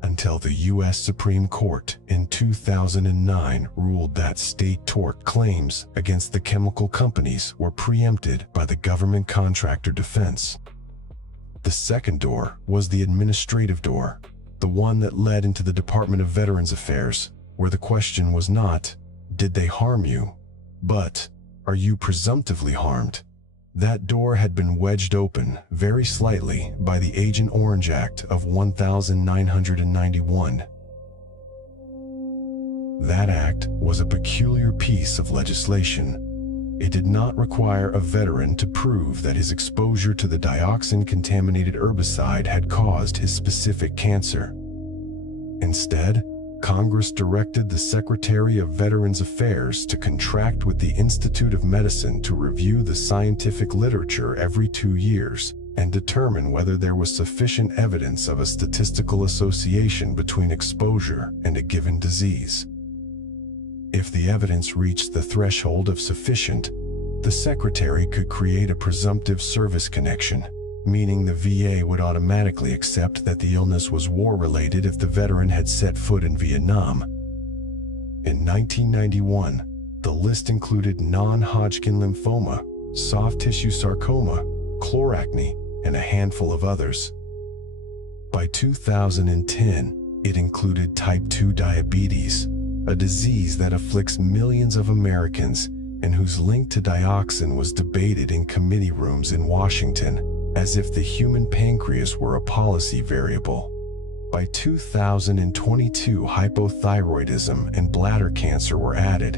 until the U.S. Supreme Court in 2009 ruled that state tort claims against the chemical companies were preempted by the government contractor defense. The second door was the administrative door, the one that led into the Department of Veterans Affairs, where the question was not, did they harm you, but, are you presumptively harmed? That door had been wedged open, very slightly, by the Agent Orange Act of 1991. That act was a peculiar piece of legislation. It did not require a veteran to prove that his exposure to the dioxin-contaminated herbicide had caused his specific cancer. Instead, Congress directed the Secretary of Veterans Affairs to contract with the Institute of Medicine to review the scientific literature every 2 years and determine whether there was sufficient evidence of a statistical association between exposure and a given disease. If the evidence reached the threshold of sufficient, the Secretary could create a presumptive service connection, meaning the VA would automatically accept that the illness was war-related if the veteran had set foot in Vietnam. In 1991, the list included non-Hodgkin lymphoma, soft tissue sarcoma, chloracne, and a handful of others. By 2010, it included type 2 diabetes, a disease that afflicts millions of Americans and whose link to dioxin was debated in committee rooms in Washington, as if the human pancreas were a policy variable. By 2022, hypothyroidism and bladder cancer were added.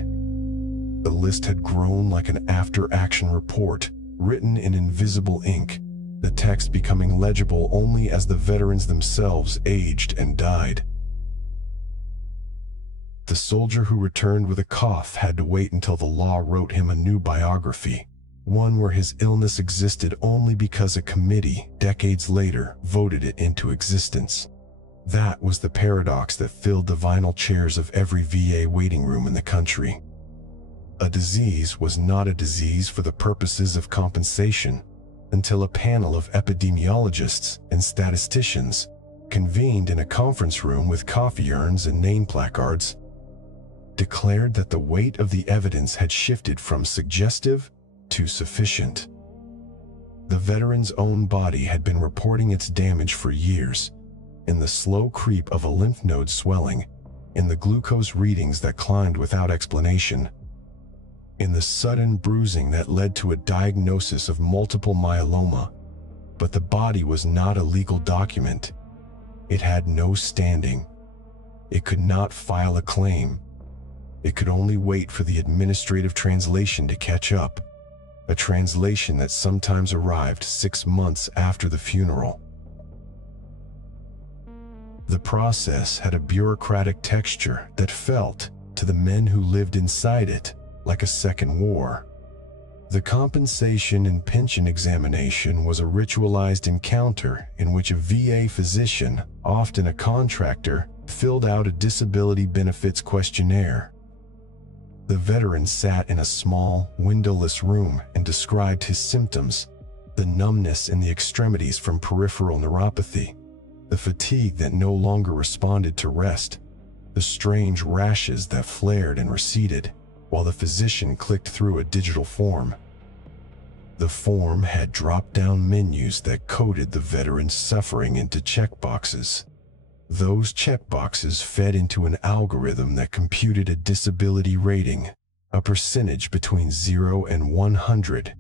The list had grown like an after-action report, written in invisible ink, the text becoming legible only as the veterans themselves aged and died. The soldier who returned with a cough had to wait until the law wrote him a new biography, one where his illness existed only because a committee, decades later, voted it into existence. That was the paradox that filled the vinyl chairs of every VA waiting room in the country. A disease was not a disease for the purposes of compensation until a panel of epidemiologists and statisticians convened in a conference room with coffee urns and name placards, declared that the weight of the evidence had shifted from suggestive to sufficient. The veteran's own body had been reporting its damage for years, in the slow creep of a lymph node swelling, in the glucose readings that climbed without explanation, in the sudden bruising that led to a diagnosis of multiple myeloma. But the body was not a legal document. It had no standing. It could not file a claim. It could only wait for the administrative translation to catch up, a translation that sometimes arrived 6 months after the funeral. The process had a bureaucratic texture that felt, to the men who lived inside it, like a second war. The compensation and pension examination was a ritualized encounter in which a VA physician, often a contractor, filled out a disability benefits questionnaire. The veteran sat in a small, windowless room and described his symptoms: the numbness in the extremities from peripheral neuropathy, the fatigue that no longer responded to rest, the strange rashes that flared and receded, while the physician clicked through a digital form. The form had drop-down menus that coded the veteran's suffering into checkboxes. Those checkboxes fed into an algorithm that computed a disability rating, a percentage between 0 and 100,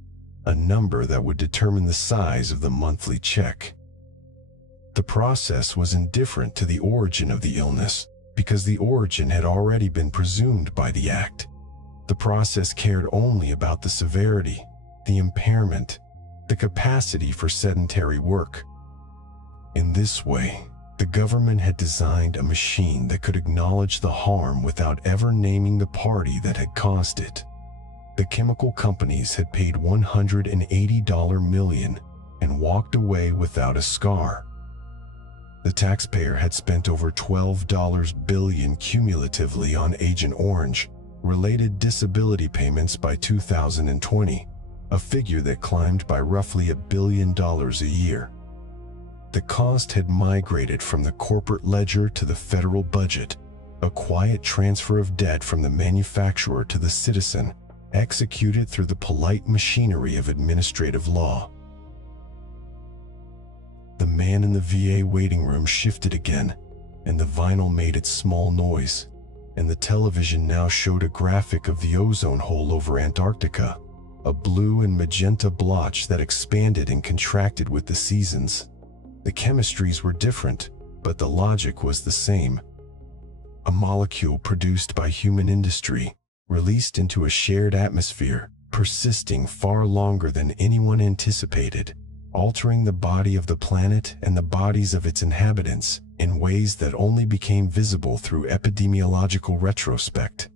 a number that would determine the size of the monthly check. The process was indifferent to the origin of the illness, because the origin had already been presumed by the Act. The process cared only about the severity, the impairment, the capacity for sedentary work. In this way, the government had designed a machine that could acknowledge the harm without ever naming the party that had caused it. The chemical companies had paid $180 million and walked away without a scar. The taxpayer had spent over $12 billion cumulatively on Agent Orange related disability payments by 2020, a figure that climbed by roughly $1 billion a year. The cost had migrated from the corporate ledger to the federal budget, a quiet transfer of debt from the manufacturer to the citizen, executed through the polite machinery of administrative law. The man in the VA waiting room shifted again, and the vinyl made its small noise, and the television now showed a graphic of the ozone hole over Antarctica, a blue and magenta blotch that expanded and contracted with the seasons. The chemistries were different, but the logic was the same. A molecule produced by human industry, released into a shared atmosphere, persisting far longer than anyone anticipated, altering the body of the planet and the bodies of its inhabitants in ways that only became visible through epidemiological retrospect.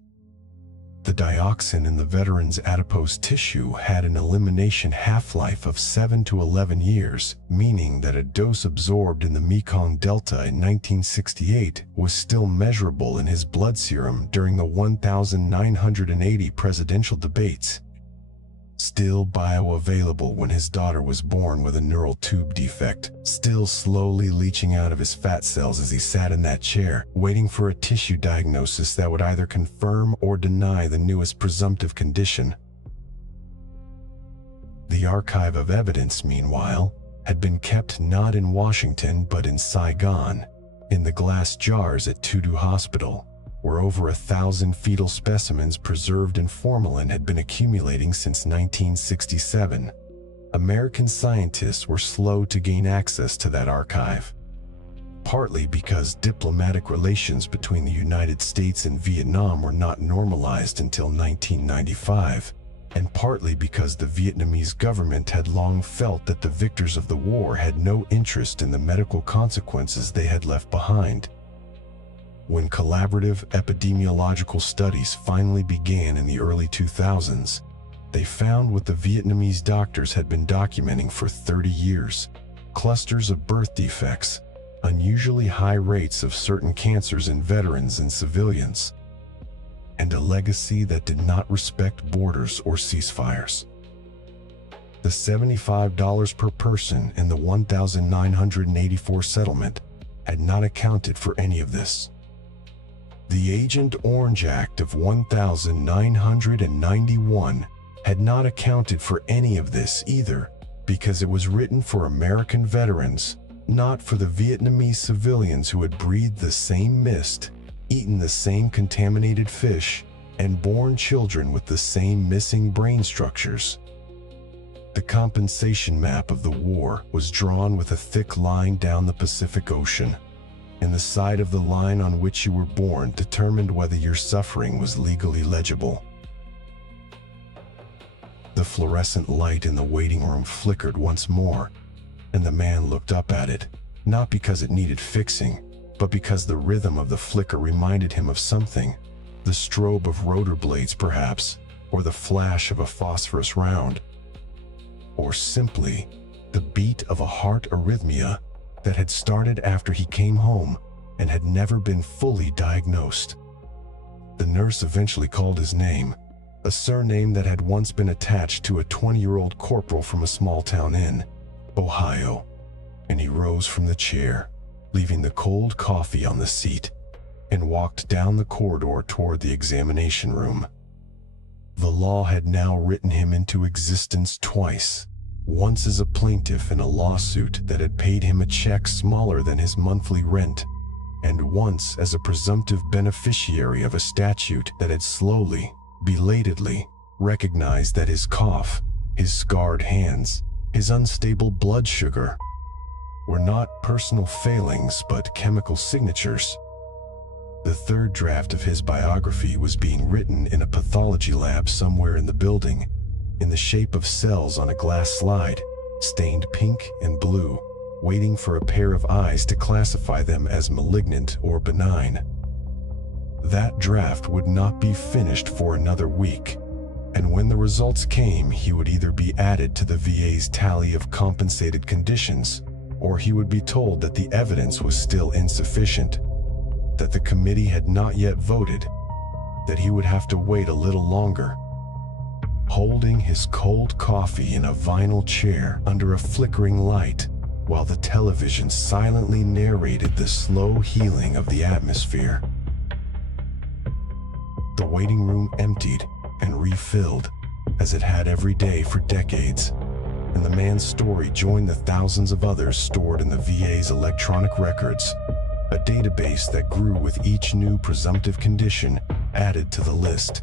The dioxin in the veteran's adipose tissue had an elimination half-life of 7 to 11 years, meaning that a dose absorbed in the Mekong Delta in 1968 was still measurable in his blood serum during the 1980 presidential debates. Still bioavailable when his daughter was born with a neural tube defect, still slowly leaching out of his fat cells as he sat in that chair, waiting for a tissue diagnosis that would either confirm or deny the newest presumptive condition. The archive of evidence, meanwhile, had been kept not in Washington but in Saigon, in the glass jars at Tudu Hospital, where over 1,000 fetal specimens preserved in formalin had been accumulating since 1967. American scientists were slow to gain access to that archive. partly because diplomatic relations between the United States and Vietnam were not normalized until 1995, and partly because the Vietnamese government had long felt that the victors of the war had no interest in the medical consequences they had left behind. When collaborative epidemiological studies finally began in the early 2000s, they found what the Vietnamese doctors had been documenting for 30 years: clusters of birth defects, unusually high rates of certain cancers in veterans and civilians, and a legacy that did not respect borders or ceasefires. The $75 per person in the 1,984 settlement had not accounted for any of this. The Agent Orange Act of 1991 had not accounted for any of this either, because it was written for American veterans, not for the Vietnamese civilians who had breathed the same mist, eaten the same contaminated fish, and born children with the same missing brain structures. The compensation map of the war was drawn with a thick line down the Pacific Ocean, and the side of the line on which you were born determined whether your suffering was legally legible. The fluorescent light in the waiting room flickered once more, and the man looked up at it, not because it needed fixing, but because the rhythm of the flicker reminded him of something: the strobe of rotor blades perhaps, or the flash of a phosphorus round, or simply the beat of a heart arrhythmia that had started after he came home and had never been fully diagnosed. The nurse eventually called his name, a surname that had once been attached to a 20-year-old corporal from a small-town in Ohio, and he rose from the chair, leaving the cold coffee on the seat, and walked down the corridor toward the examination room. The law had now written him into existence twice, once as a plaintiff in a lawsuit that had paid him a check smaller than his monthly rent, and once as a presumptive beneficiary of a statute that had slowly, belatedly, recognized that his cough, his scarred hands, his unstable blood sugar were not personal failings but chemical signatures. The third draft of his biography was being written in a pathology lab somewhere in the building, in the shape of cells on a glass slide, stained pink and blue, waiting for a pair of eyes to classify them as malignant or benign. That draft would not be finished for another week, and when the results came, he would either be added to the VA's tally of compensated conditions, or he would be told that the evidence was still insufficient, that the committee had not yet voted, that he would have to wait a little longer. Holding his cold coffee in a vinyl chair under a flickering light, while the television silently narrated the slow healing of the atmosphere. The waiting room emptied and refilled, as it had every day for decades, and the man's story joined the thousands of others stored in the VA's electronic records, a database that grew with each new presumptive condition added to the list.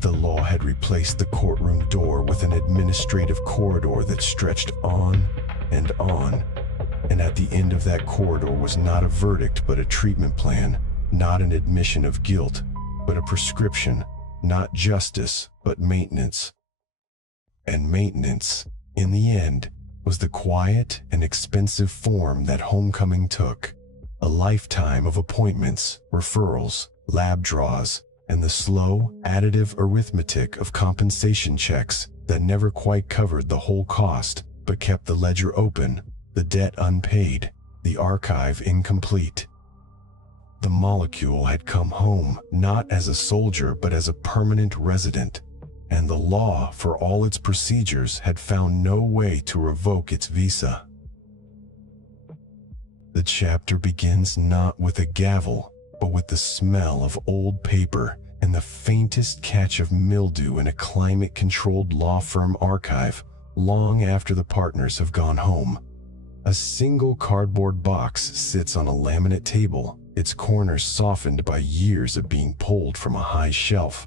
The law had replaced the courtroom door with an administrative corridor that stretched on, and at the end of that corridor was not a verdict but a treatment plan, not an admission of guilt, but a prescription, not justice but maintenance. And maintenance, in the end, was the quiet and expensive form that homecoming took: a lifetime of appointments, referrals, lab draws, and the slow, additive arithmetic of compensation checks that never quite covered the whole cost, but kept the ledger open, the debt unpaid, the archive incomplete. The molecule had come home not as a soldier but as a permanent resident, and the law, for all its procedures, had found no way to revoke its visa. The chapter begins not with a gavel, but with the smell of old paper and the faintest catch of mildew in a climate-controlled law firm archive long after the partners have gone home. A single cardboard box sits on a laminate table, its corners softened by years of being pulled from a high shelf.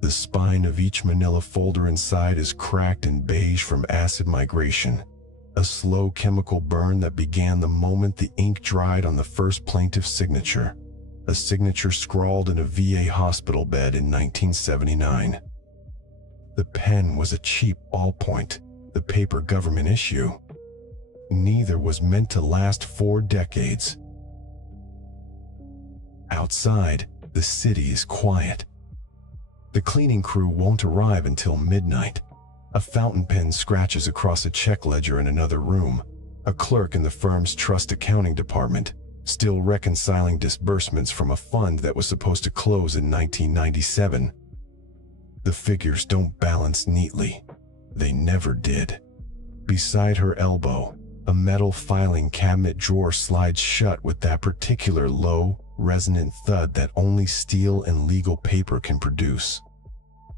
The spine of each manila folder inside is cracked and beige from acid migration, a slow chemical burn that began the moment the ink dried on the first plaintiff's signature, a signature scrawled in a VA hospital bed in 1979. The pen was a cheap ballpoint, the paper government issue. Neither was meant to last 4 decades. Outside, the city is quiet. The cleaning crew won't arrive until midnight. A fountain pen scratches across a check ledger in another room. A clerk in the firm's trust accounting department, still reconciling disbursements from a fund that was supposed to close in 1997. The figures don't balance neatly. They never did. Beside her elbow, a metal filing cabinet drawer slides shut with that particular low, resonant thud that only steel and legal paper can produce.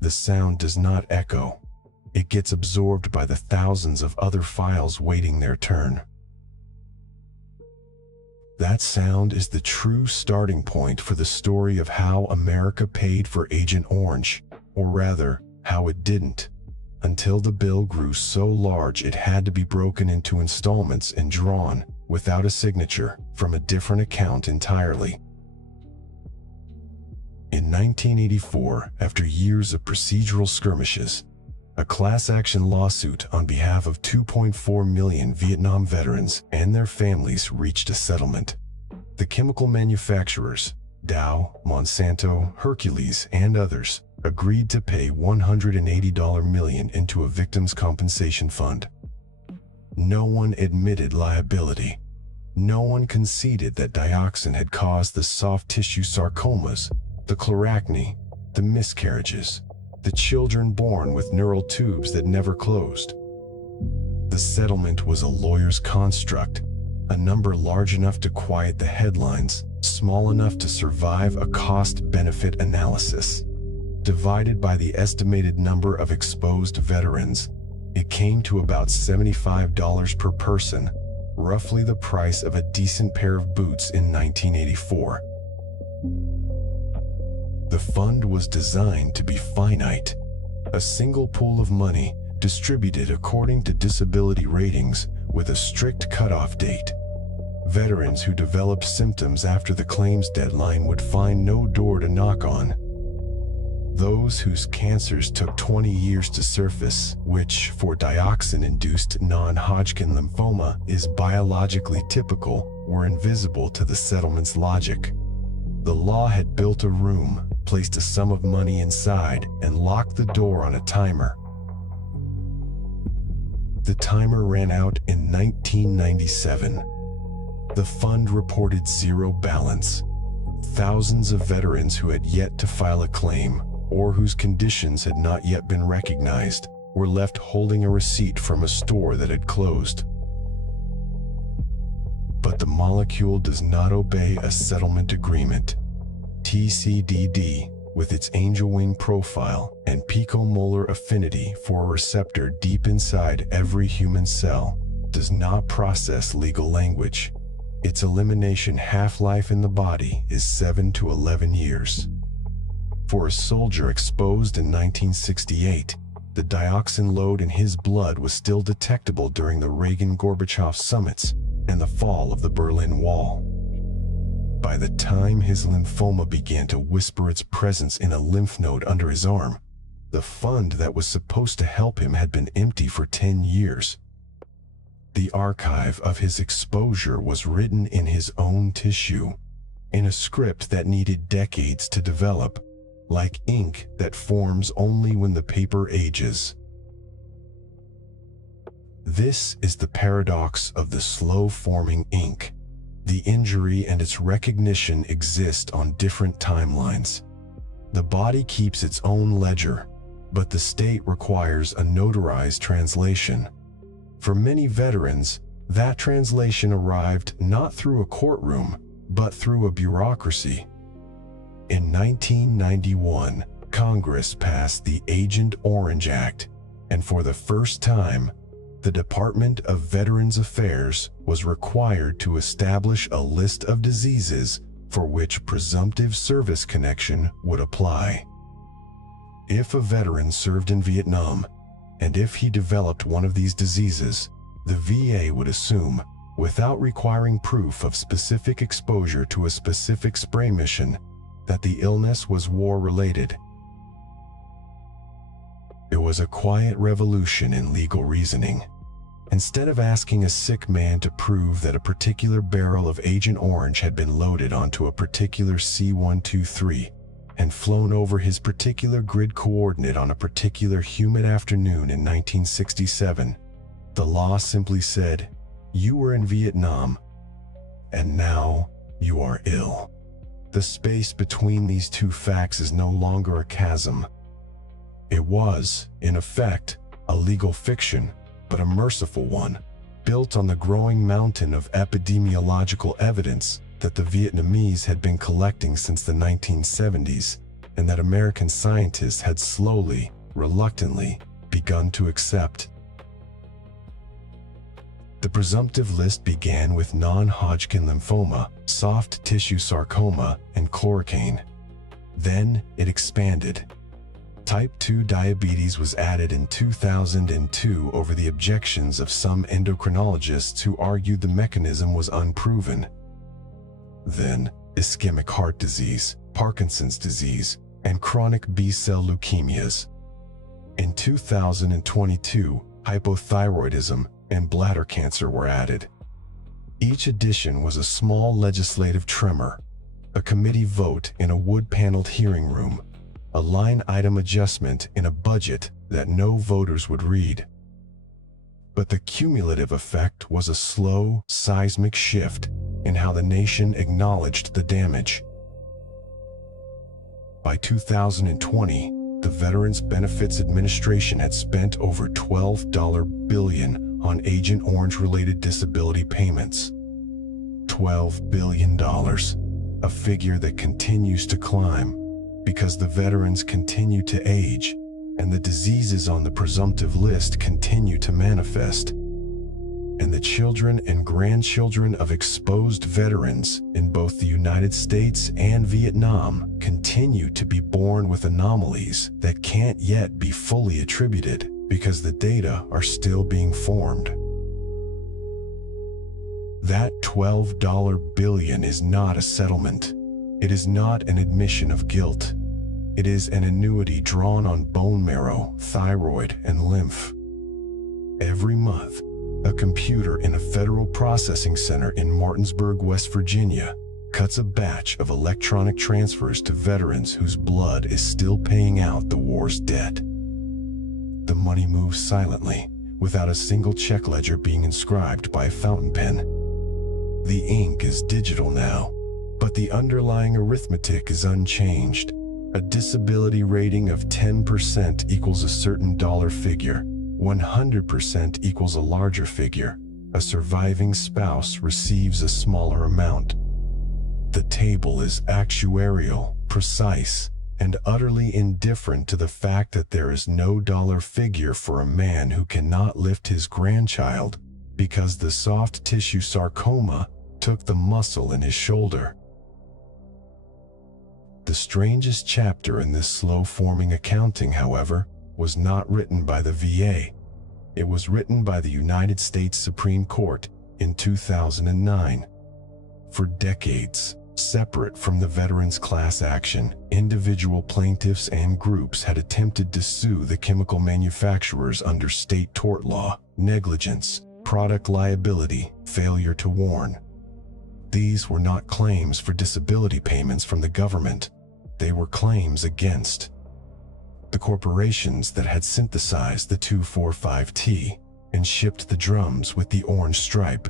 The sound does not echo. It gets absorbed by the thousands of other files waiting their turn. That sound is the true starting point for the story of how America paid for Agent Orange, or rather, how it didn't, until the bill grew so large it had to be broken into installments and drawn, without a signature, from a different account entirely. In 1984, after years of procedural skirmishes, a class-action lawsuit on behalf of 2.4 million Vietnam veterans and their families reached a settlement. The chemical manufacturers, Dow, Monsanto, Hercules, and others, agreed to pay $180 million into a victims' compensation fund. No one admitted liability. No one conceded that dioxin had caused the soft tissue sarcomas, the chloracne, the miscarriages, the children born with neural tubes that never closed. The settlement was a lawyer's construct, a number large enough to quiet the headlines, small enough to survive a cost-benefit analysis. Divided by the estimated number of exposed veterans, it came to about $75 per person, roughly the price of a decent pair of boots in 1984. The fund was designed to be finite, a single pool of money distributed according to disability ratings with a strict cutoff date. Veterans who developed symptoms after the claims deadline would find no door to knock on. Those whose cancers took 20 years to surface, which for dioxin-induced non-Hodgkin lymphoma is biologically typical, were invisible to the settlement's logic. The law had built a room, placed a sum of money inside, and locked the door on a timer. The timer ran out in 1997. The fund reported zero balance. Thousands of veterans who had yet to file a claim, or whose conditions had not yet been recognized, were left holding a receipt from a store that had closed. But the molecule does not obey a settlement agreement. TCDD, with its angel wing profile and picomolar affinity for a receptor deep inside every human cell, does not process legal language. Its elimination half-life in the body is 7 to 11 years. For a soldier exposed in 1968, the dioxin load in his blood was still detectable during the Reagan-Gorbachev summits and the fall of the Berlin Wall. By the time his lymphoma began to whisper its presence in a lymph node under his arm, the fund that was supposed to help him had been empty for 10 years. The archive of his exposure was written in his own tissue, in a script that needed decades to develop, like ink that forms only when the paper ages. This is the paradox of the slow-forming ink. The injury and its recognition exist on different timelines. The body keeps its own ledger, but the state requires a notarized translation. For many veterans, that translation arrived not through a courtroom, but through a bureaucracy. In 1991, Congress passed the Agent Orange Act, and for the first time, the Department of Veterans Affairs was required to establish a list of diseases for which presumptive service connection would apply. If a veteran served in Vietnam, and if he developed one of these diseases, the VA would assume, without requiring proof of specific exposure to a specific spray mission, that the illness was war-related. It was a quiet revolution in legal reasoning. Instead of asking a sick man to prove that a particular barrel of Agent Orange had been loaded onto a particular C-123 and flown over his particular grid coordinate on a particular humid afternoon in 1967, the law simply said, "You were in Vietnam, and now you are ill." The space between these two facts is no longer a chasm. It was, in effect, a legal fiction, but a merciful one, built on the growing mountain of epidemiological evidence that the Vietnamese had been collecting since the 1970s, and that American scientists had slowly, reluctantly, begun to accept. The presumptive list began with non-Hodgkin lymphoma, soft tissue sarcoma, and chloroquine. Then it expanded. Type 2 diabetes was added in 2002 over the objections of some endocrinologists who argued the mechanism was unproven. Then, ischemic heart disease, Parkinson's disease, and chronic B-cell leukemias. In 2022, hypothyroidism and bladder cancer were added. Each addition was a small legislative tremor, a committee vote in a wood-paneled hearing room, a line item adjustment in a budget that no voters would read. But the cumulative effect was a slow, seismic shift in how the nation acknowledged the damage. By 2020, the Veterans Benefits Administration had spent over $12 billion on Agent Orange-related disability payments. $12 billion, a figure that continues to climb because the veterans continue to age and the diseases on the presumptive list continue to manifest. And the children and grandchildren of exposed veterans in both the United States and Vietnam continue to be born with anomalies that can't yet be fully attributed because the data are still being formed. That $12 billion is not a settlement. It is not an admission of guilt. It is an annuity drawn on bone marrow, thyroid, and lymph. Every month, a computer in a federal processing center in Martinsburg, West Virginia, cuts a batch of electronic transfers to veterans whose blood is still paying out the war's debt. The money moves silently, without a single check ledger being inscribed by a fountain pen. The ink is digital now, but the underlying arithmetic is unchanged. A disability rating of 10% equals a certain dollar figure. 100% equals a larger figure. A surviving spouse receives a smaller amount. The table is actuarial, precise, and utterly indifferent to the fact that there is no dollar figure for a man who cannot lift his grandchild because the soft tissue sarcoma took the muscle in his shoulder. The strangest chapter in this slow-forming accounting, however, was not written by the VA. It was written by the United States Supreme Court in 2009. For decades, separate from the veterans' class action, individual plaintiffs and groups had attempted to sue the chemical manufacturers under state tort law, negligence, product liability, failure to warn. These were not claims for disability payments from the government. They were claims against the corporations that had synthesized the 2,4,5-T and shipped the drums with the orange stripe.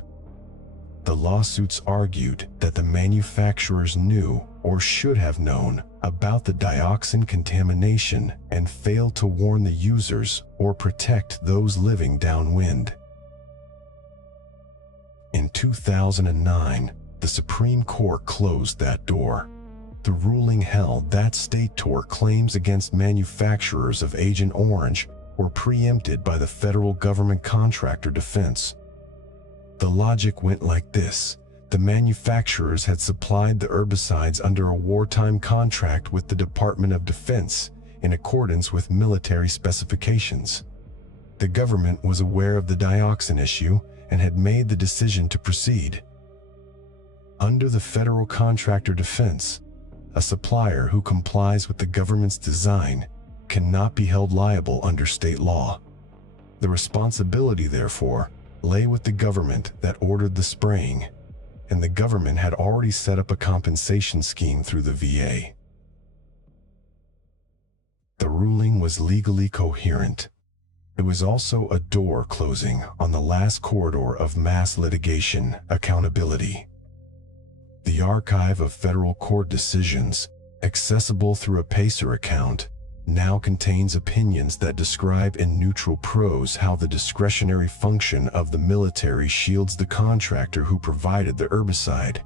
The lawsuits argued that the manufacturers knew or should have known about the dioxin contamination and failed to warn the users or protect those living downwind. In 2009, the Supreme Court closed that door. The ruling held that state tort claims against manufacturers of Agent Orange were preempted by the federal government contractor defense. The logic went like this. The manufacturers had supplied the herbicides under a wartime contract with the Department of Defense in accordance with military specifications. The government was aware of the dioxin issue and had made the decision to proceed. Under the federal contractor defense, a supplier who complies with the government's design cannot be held liable under state law. The responsibility, therefore, lay with the government that ordered the spraying, and the government had already set up a compensation scheme through the VA. The ruling was legally coherent. It was also a door closing on the last corridor of mass litigation accountability. The archive of federal court decisions, accessible through a Pacer account, now contains opinions that describe in neutral prose how the discretionary function of the military shields the contractor who provided the herbicide.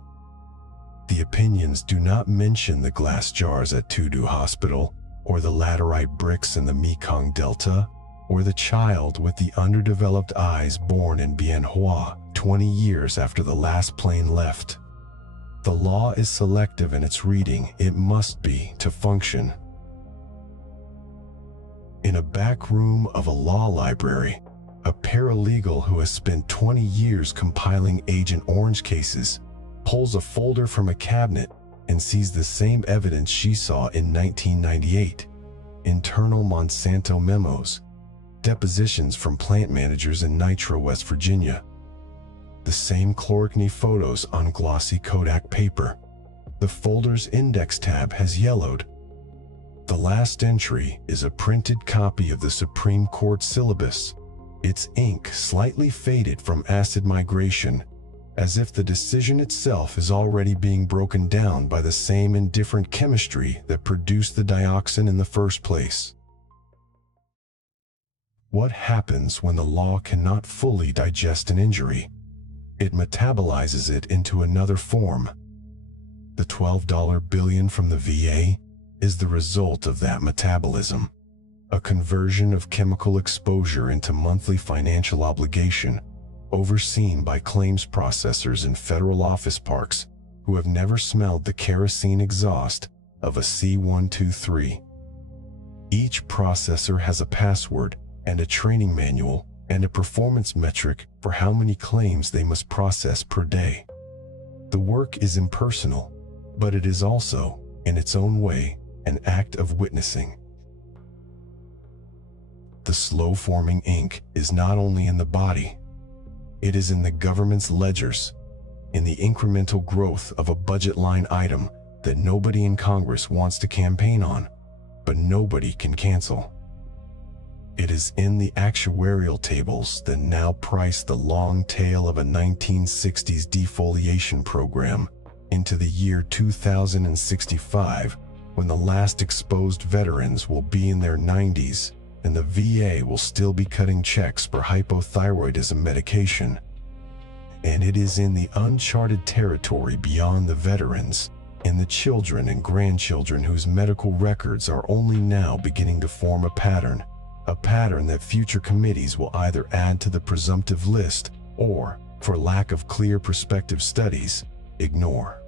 The opinions do not mention the glass jars at Tudu Hospital, or the laterite bricks in the Mekong Delta, or the child with the underdeveloped eyes born in Bien Hoa 20 years after the last plane left. The law is selective in its reading, it must be, to function. In a back room of a law library, a paralegal who has spent 20 years compiling Agent Orange cases pulls a folder from a cabinet and sees the same evidence she saw in 1998. Internal Monsanto memos, depositions from plant managers in Nitro, West Virginia. The same chlorinated photos on glossy Kodak paper. The folder's index tab has yellowed. The last entry is a printed copy of the Supreme Court syllabus, its ink slightly faded from acid migration, as if the decision itself is already being broken down by the same indifferent chemistry that produced the dioxin in the first place. What happens when the law cannot fully digest an injury? It metabolizes it into another form. The $12 billion from the VA is the result of that metabolism, a conversion of chemical exposure into monthly financial obligation, overseen by claims processors in federal office parks who have never smelled the kerosene exhaust of a C-123. Each processor has a password and a training manual and a performance metric for how many claims they must process per day. The work is impersonal, but it is also, in its own way, an act of witnessing. The slow-forming ink is not only in the body, it is in the government's ledgers, in the incremental growth of a budget line item that nobody in Congress wants to campaign on, but nobody can cancel. It is in the actuarial tables that now price the long tail of a 1960s defoliation program into the year 2065, when the last exposed veterans will be in their 90s and the VA will still be cutting checks for hypothyroidism medication. And it is in the uncharted territory beyond the veterans, in the children and grandchildren whose medical records are only now beginning to form a pattern that future committees will either add to the presumptive list or, for lack of clear prospective studies, ignore.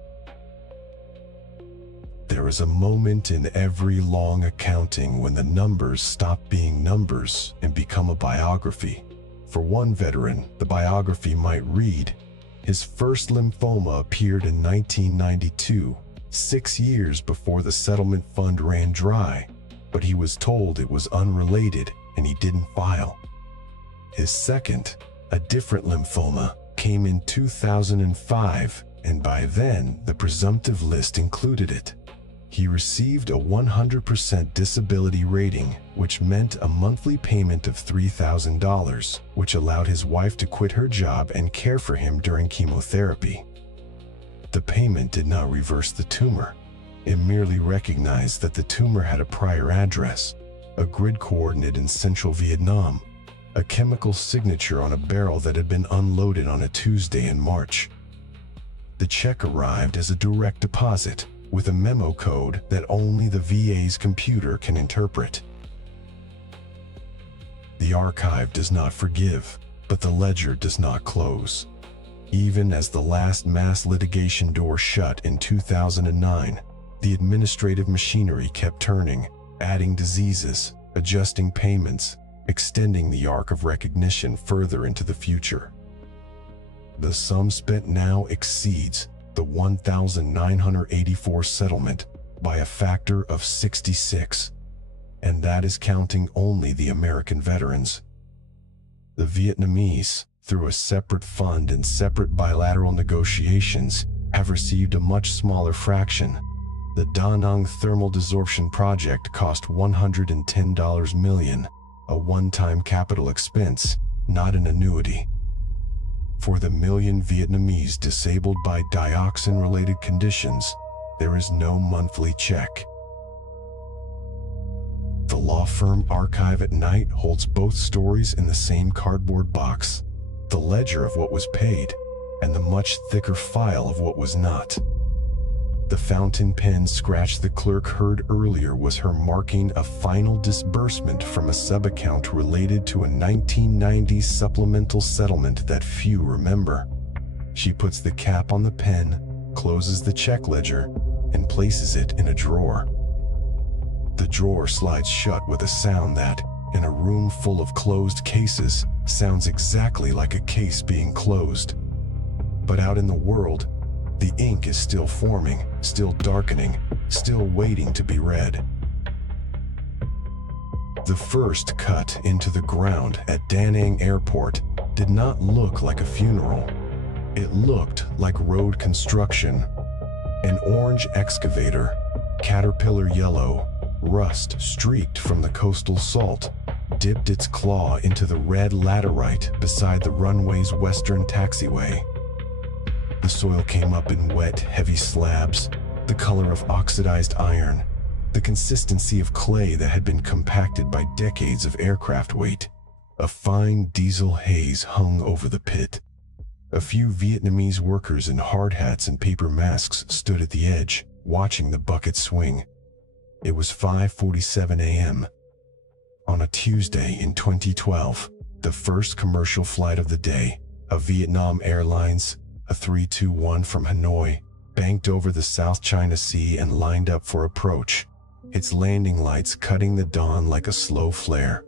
There is a moment in every long accounting when the numbers stop being numbers and become a biography. For one veteran, the biography might read, his first lymphoma appeared in 1992, 6 years before the settlement fund ran dry, but he was told it was unrelated and he didn't file. His second, a different lymphoma, came in 2005, and by then the presumptive list included it. He received a 100% disability rating, which meant a monthly payment of $3,000, which allowed his wife to quit her job and care for him during chemotherapy. The payment did not reverse the tumor. It merely recognized that the tumor had a prior address, a grid coordinate in central Vietnam, a chemical signature on a barrel that had been unloaded on a Tuesday in March. The check arrived as a direct deposit, with a memo code that only the VA's computer can interpret. The archive does not forgive, but the ledger does not close. Even as the last mass litigation door shut in 2009, the administrative machinery kept turning, adding diseases, adjusting payments, extending the arc of recognition further into the future. The sum spent now exceeds the 1,984 settlement by a factor of 66, and that is counting only the American veterans. The Vietnamese, through a separate fund and separate bilateral negotiations, have received a much smaller fraction. The Da Nang Thermal Desorption Project cost $110 million, a one-time capital expense, not an annuity. For the million Vietnamese disabled by dioxin-related conditions, there is no monthly check. The law firm Archive at Night holds both stories in the same cardboard box, the ledger of what was paid, and the much thicker file of what was not. The fountain pen scratch the clerk heard earlier was her marking a final disbursement from a sub-account related to a 1990s supplemental settlement that few remember. She puts the cap on the pen, closes the check ledger, and places it in a drawer. The drawer slides shut with a sound that, in a room full of closed cases, sounds exactly like a case being closed. But out in the world, the ink is still forming, still darkening, still waiting to be read. The first cut into the ground at Da Nang Airport did not look like a funeral. It looked like road construction. An orange excavator, caterpillar yellow, rust streaked from the coastal salt, dipped its claw into the red laterite beside the runway's western taxiway. The soil came up in wet, heavy slabs, the color of oxidized iron, the consistency of clay that had been compacted by decades of aircraft weight. A fine diesel haze hung over the pit. A few Vietnamese workers in hard hats and paper masks stood at the edge, watching the bucket swing. It was 5:47 a.m. On a Tuesday in 2012, the first commercial flight of the day, a Vietnam Airlines, a 321 from Hanoi, banked over the South China Sea and lined up for approach, its landing lights cutting the dawn like a slow flare.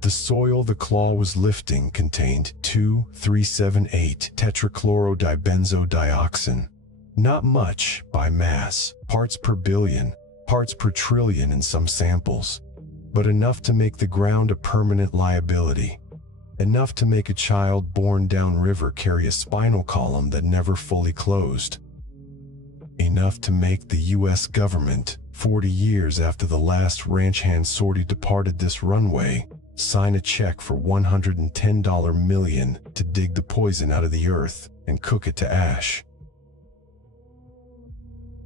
The soil the claw was lifting contained 2,378 tetrachlorodibenzodioxin. Not much by mass, parts per billion, parts per trillion in some samples, but enough to make the ground a permanent liability. Enough to make a child born downriver carry a spinal column that never fully closed. Enough to make the U.S. government, 40 years after the last ranch hand sortie departed this runway, sign a check for $110 million to dig the poison out of the earth and cook it to ash.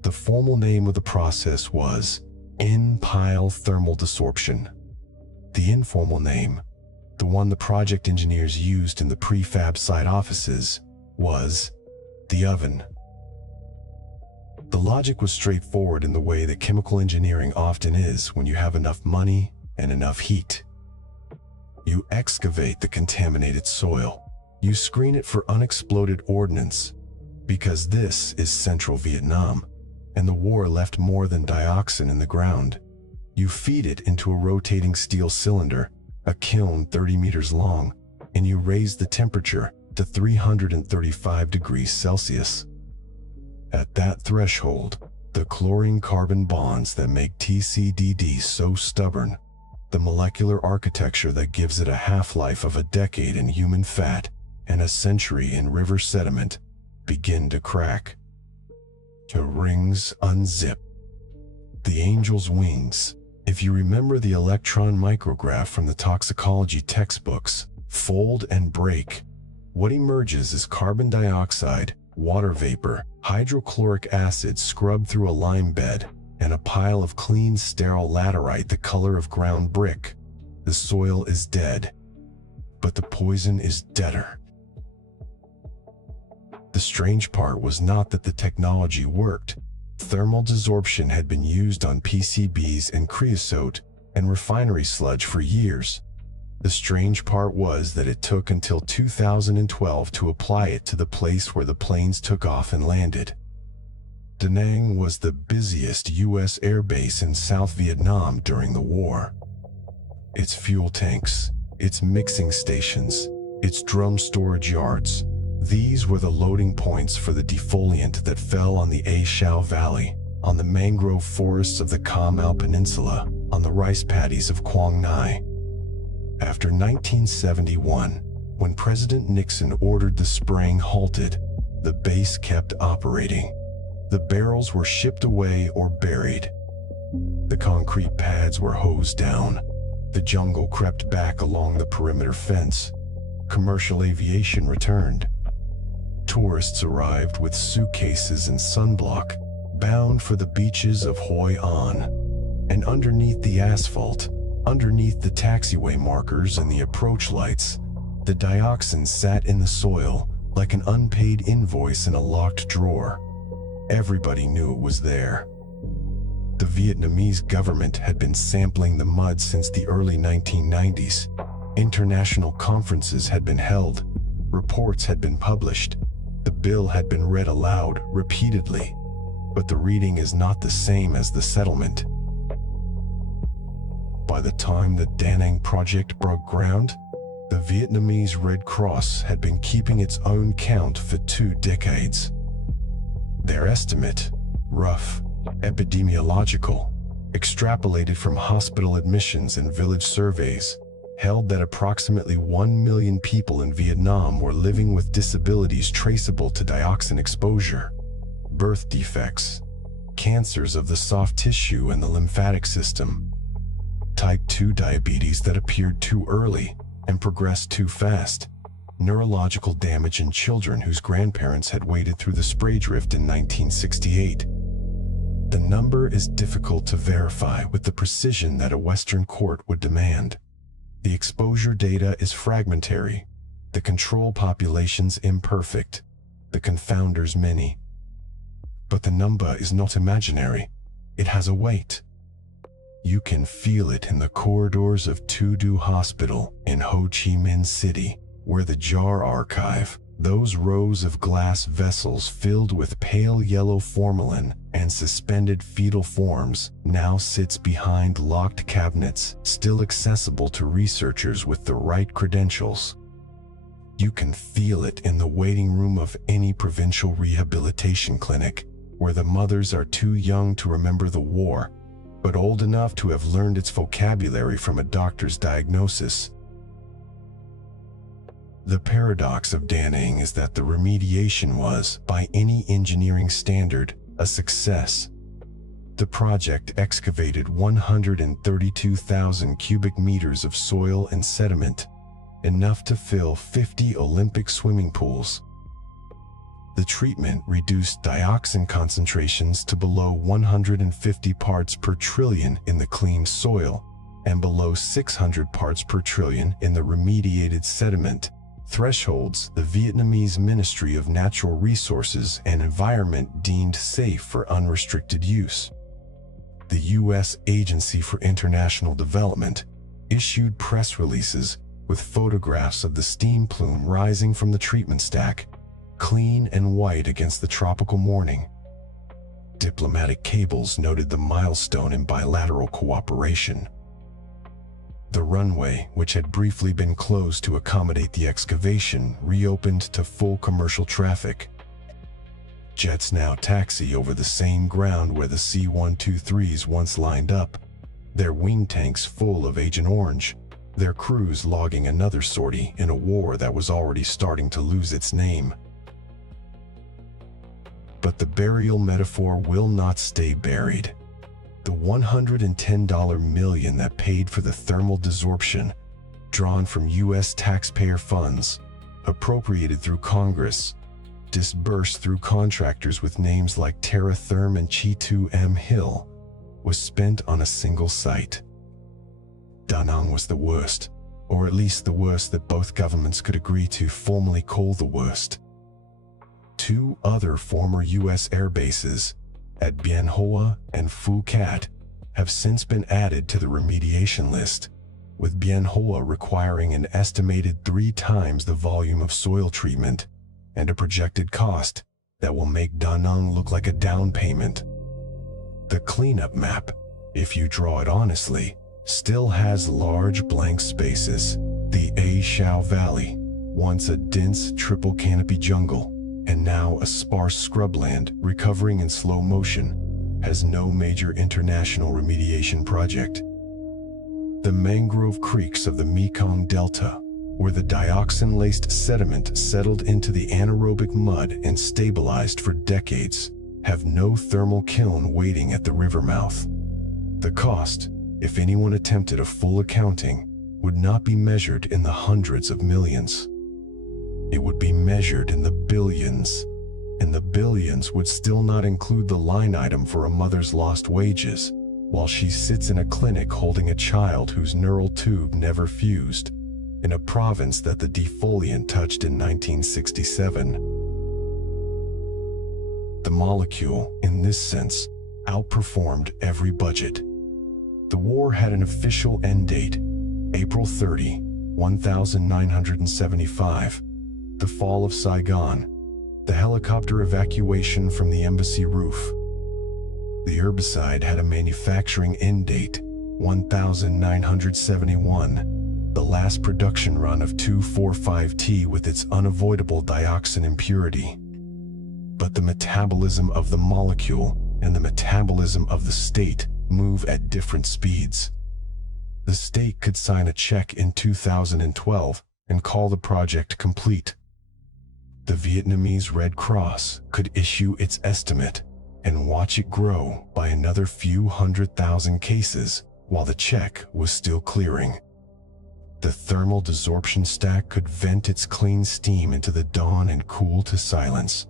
The formal name of the process was in-pile thermal desorption. The informal name, the one the project engineers used in the prefab site offices, was the oven. The logic was straightforward in the way that chemical engineering often is when you have enough money and enough heat. You excavate the contaminated soil. You screen it for unexploded ordnance, because this is central Vietnam, and the war left more than dioxin in the ground. You feed it into a rotating steel cylinder, a kiln 30 meters long, and you raise the temperature to 335 degrees Celsius. At that threshold, the chlorine-carbon bonds that make TCDD so stubborn, the molecular architecture that gives it a half-life of a decade in human fat and a century in river sediment, begin to crack. The rings unzip. The angel's wings. If you remember the electron micrograph from the toxicology textbooks, fold and break. What emerges is carbon dioxide, water vapor, hydrochloric acid scrubbed through a lime bed, and a pile of clean, sterile laterite the color of ground brick. The soil is dead, but the poison is deader. The strange part was not that the technology worked. Thermal desorption had been used on PCBs and creosote and refinery sludge for years. The strange part was that it took until 2012 to apply it to the place where the planes took off and landed. Da Nang was the busiest U.S. airbase in South Vietnam during the war. its fuel tanks, its mixing stations, its drum storage yards. These were the loading points for the defoliant that fell on the Ashao Valley, on the mangrove forests of the Kamal Peninsula, on the rice paddies of Quang Ngai. After 1971, when President Nixon ordered the spraying halted, the base kept operating. The barrels were shipped away or buried. The concrete pads were hosed down. The jungle crept back along the perimeter fence. Commercial aviation returned. Tourists arrived with suitcases and sunblock, bound for the beaches of Hoi An. And underneath the asphalt, underneath the taxiway markers and the approach lights, the dioxin sat in the soil like an unpaid invoice in a locked drawer. Everybody knew it was there. The Vietnamese government had been sampling the mud since the early 1990s. International conferences had been held. Reports had been published. The bill had been read aloud repeatedly. But the reading is not the same as the settlement. By the time the Da Nang project broke ground, the Vietnamese Red Cross had been keeping its own count for 2 decades. Their estimate, rough, epidemiological, extrapolated from hospital admissions and village surveys, held that approximately 1 million people in Vietnam were living with disabilities traceable to dioxin exposure, birth defects, cancers of the soft tissue and the lymphatic system, type 2 diabetes that appeared too early and progressed too fast, neurological damage in children whose grandparents had waded through the spray drift in 1968. The number is difficult to verify with the precision that a Western court would demand. The exposure data is fragmentary, the control populations imperfect, the confounders many. But the number is not imaginary. It has a weight. You can feel it in the corridors of Tu Du Hospital in Ho Chi Minh City, where the jar archive, those rows of glass vessels filled with pale yellow formalin and suspended fetal forms, now sits behind locked cabinets, still accessible to researchers with the right credentials. You can feel it in the waiting room of any provincial rehabilitation clinic, where the mothers are too young to remember the war, but old enough to have learned its vocabulary from a doctor's diagnosis. The paradox of Da Nang is that the remediation was, by any engineering standard, a success. The project excavated 132,000 cubic meters of soil and sediment, enough to fill 50 Olympic swimming pools. The treatment reduced dioxin concentrations to below 150 parts per trillion in the clean soil and below 600 parts per trillion in the remediated sediment, thresholds the Vietnamese Ministry of Natural Resources and Environment deemed safe for unrestricted use. The U.S. Agency for International Development issued press releases with photographs of the steam plume rising from the treatment stack, clean and white against the tropical morning. Diplomatic cables noted the milestone in bilateral cooperation. The runway, which had briefly been closed to accommodate the excavation, reopened to full commercial traffic. Jets now taxi over the same ground where the C-123s once lined up, their wing tanks full of Agent Orange, their crews logging another sortie in a war that was already starting to lose its name. But the burial metaphor will not stay buried. The $110 million that paid for the thermal desorption, drawn from U.S. taxpayer funds, appropriated through Congress, disbursed through contractors with names like TerraTherm and Chi2 M Hill, was spent on a single site. Da Nang was the worst, or at least the worst that both governments could agree to formally call the worst. 2 other former U.S. air bases, at Bien Hoa and Phu Cat, have since been added to the remediation list, with Bien Hoa requiring an estimated 3 times the volume of soil treatment and a projected cost that will make Da Nang look like a down payment. The cleanup map, if you draw it honestly, still has large blank spaces. The A Shao Valley, once a dense triple canopy jungle and now a sparse scrubland recovering in slow motion, has no major international remediation project. The mangrove creeks of the Mekong Delta, where the dioxin-laced sediment settled into the anaerobic mud and stabilized for decades, have no thermal kiln waiting at the river mouth. The cost, if anyone attempted a full accounting, would not be measured in the hundreds of millions. It would be measured in the billions, and the billions would still not include the line item for a mother's lost wages, while she sits in a clinic holding a child whose neural tube never fused, in a province that the defoliant touched in 1967. The molecule, in this sense, outperformed every budget. The war had an official end date, April 30, 1975, the fall of Saigon, the helicopter evacuation from the embassy roof. The herbicide had a manufacturing end date, 1971, the last production run of 2,4,5-T with its unavoidable dioxin impurity. But the metabolism of the molecule and the metabolism of the state move at different speeds. The state could sign a check in 2012 and call the project complete. The Vietnamese Red Cross could issue its estimate and watch it grow by another few 100,000 cases while the check was still clearing. The thermal desorption stack could vent its clean steam into the dawn and cool to silence.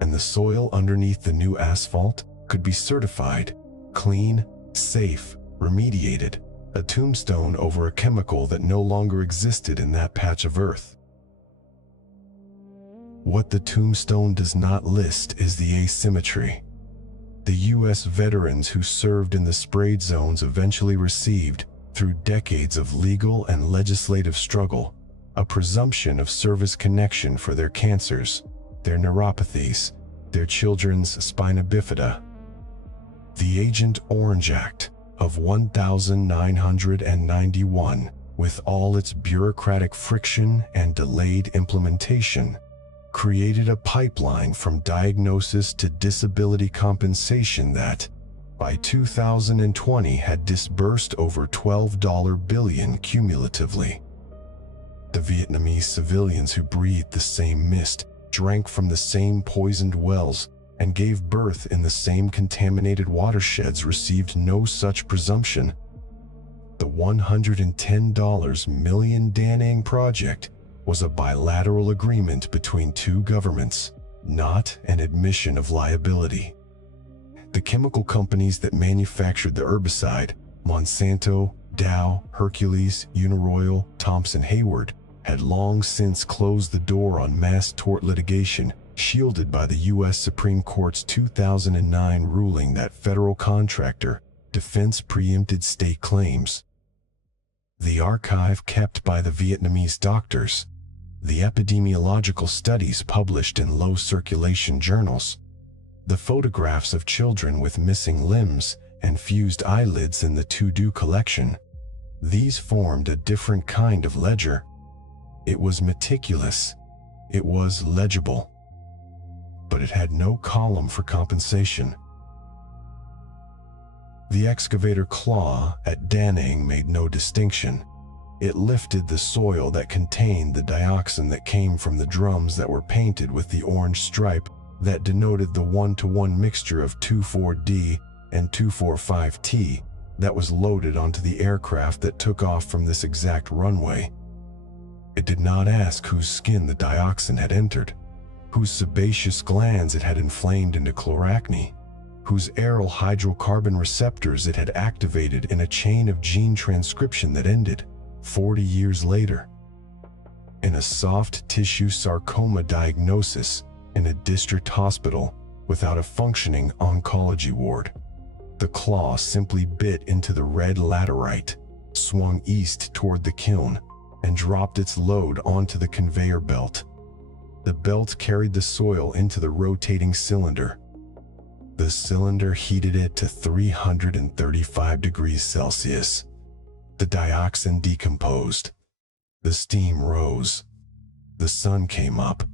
And the soil underneath the new asphalt could be certified clean, safe, remediated, a tombstone over a chemical that no longer existed in that patch of earth. What the tombstone does not list is the asymmetry. The U.S. veterans who served in the sprayed zones eventually received, through decades of legal and legislative struggle, a presumption of service connection for their cancers, their neuropathies, their children's spina bifida. The Agent Orange Act of 1991, with all its bureaucratic friction and delayed implementation, created a pipeline from diagnosis to disability compensation that, by 2020, had disbursed over $12 billion cumulatively. The Vietnamese civilians who breathed the same mist, drank from the same poisoned wells, and gave birth in the same contaminated watersheds received no such presumption. The $110 million Da Nang project was a bilateral agreement between two governments, not an admission of liability. The chemical companies that manufactured the herbicide, Monsanto, Dow, Hercules, Uniroyal, Thomson Hayward, had long since closed the door on mass tort litigation, shielded by the U.S. Supreme Court's 2009 ruling that federal contractor defense preempted state claims. The archive kept by the Vietnamese doctors, the epidemiological studies published in low circulation journals, the photographs of children with missing limbs and fused eyelids in the to-do collection, these formed a different kind of ledger. It was meticulous, it was legible, but it had no column for compensation. The excavator claw at Da Nang made no distinction. It lifted the soil that contained the dioxin that came from the drums that were painted with the orange stripe that denoted the 1-to-1 mixture of 2,4-D and 2,4,5-T that was loaded onto the aircraft that took off from this exact runway. It did not ask whose skin the dioxin had entered, whose sebaceous glands it had inflamed into chloracne, whose aryl hydrocarbon receptors it had activated in a chain of gene transcription that ended, 40 years later, in a soft tissue sarcoma diagnosis in a district hospital without a functioning oncology ward. The claw simply bit into the red laterite, swung east toward the kiln, and dropped its load onto the conveyor belt. The belt carried the soil into the rotating cylinder. The cylinder heated it to 335 degrees Celsius. The dioxin decomposed. The steam rose. The sun came up.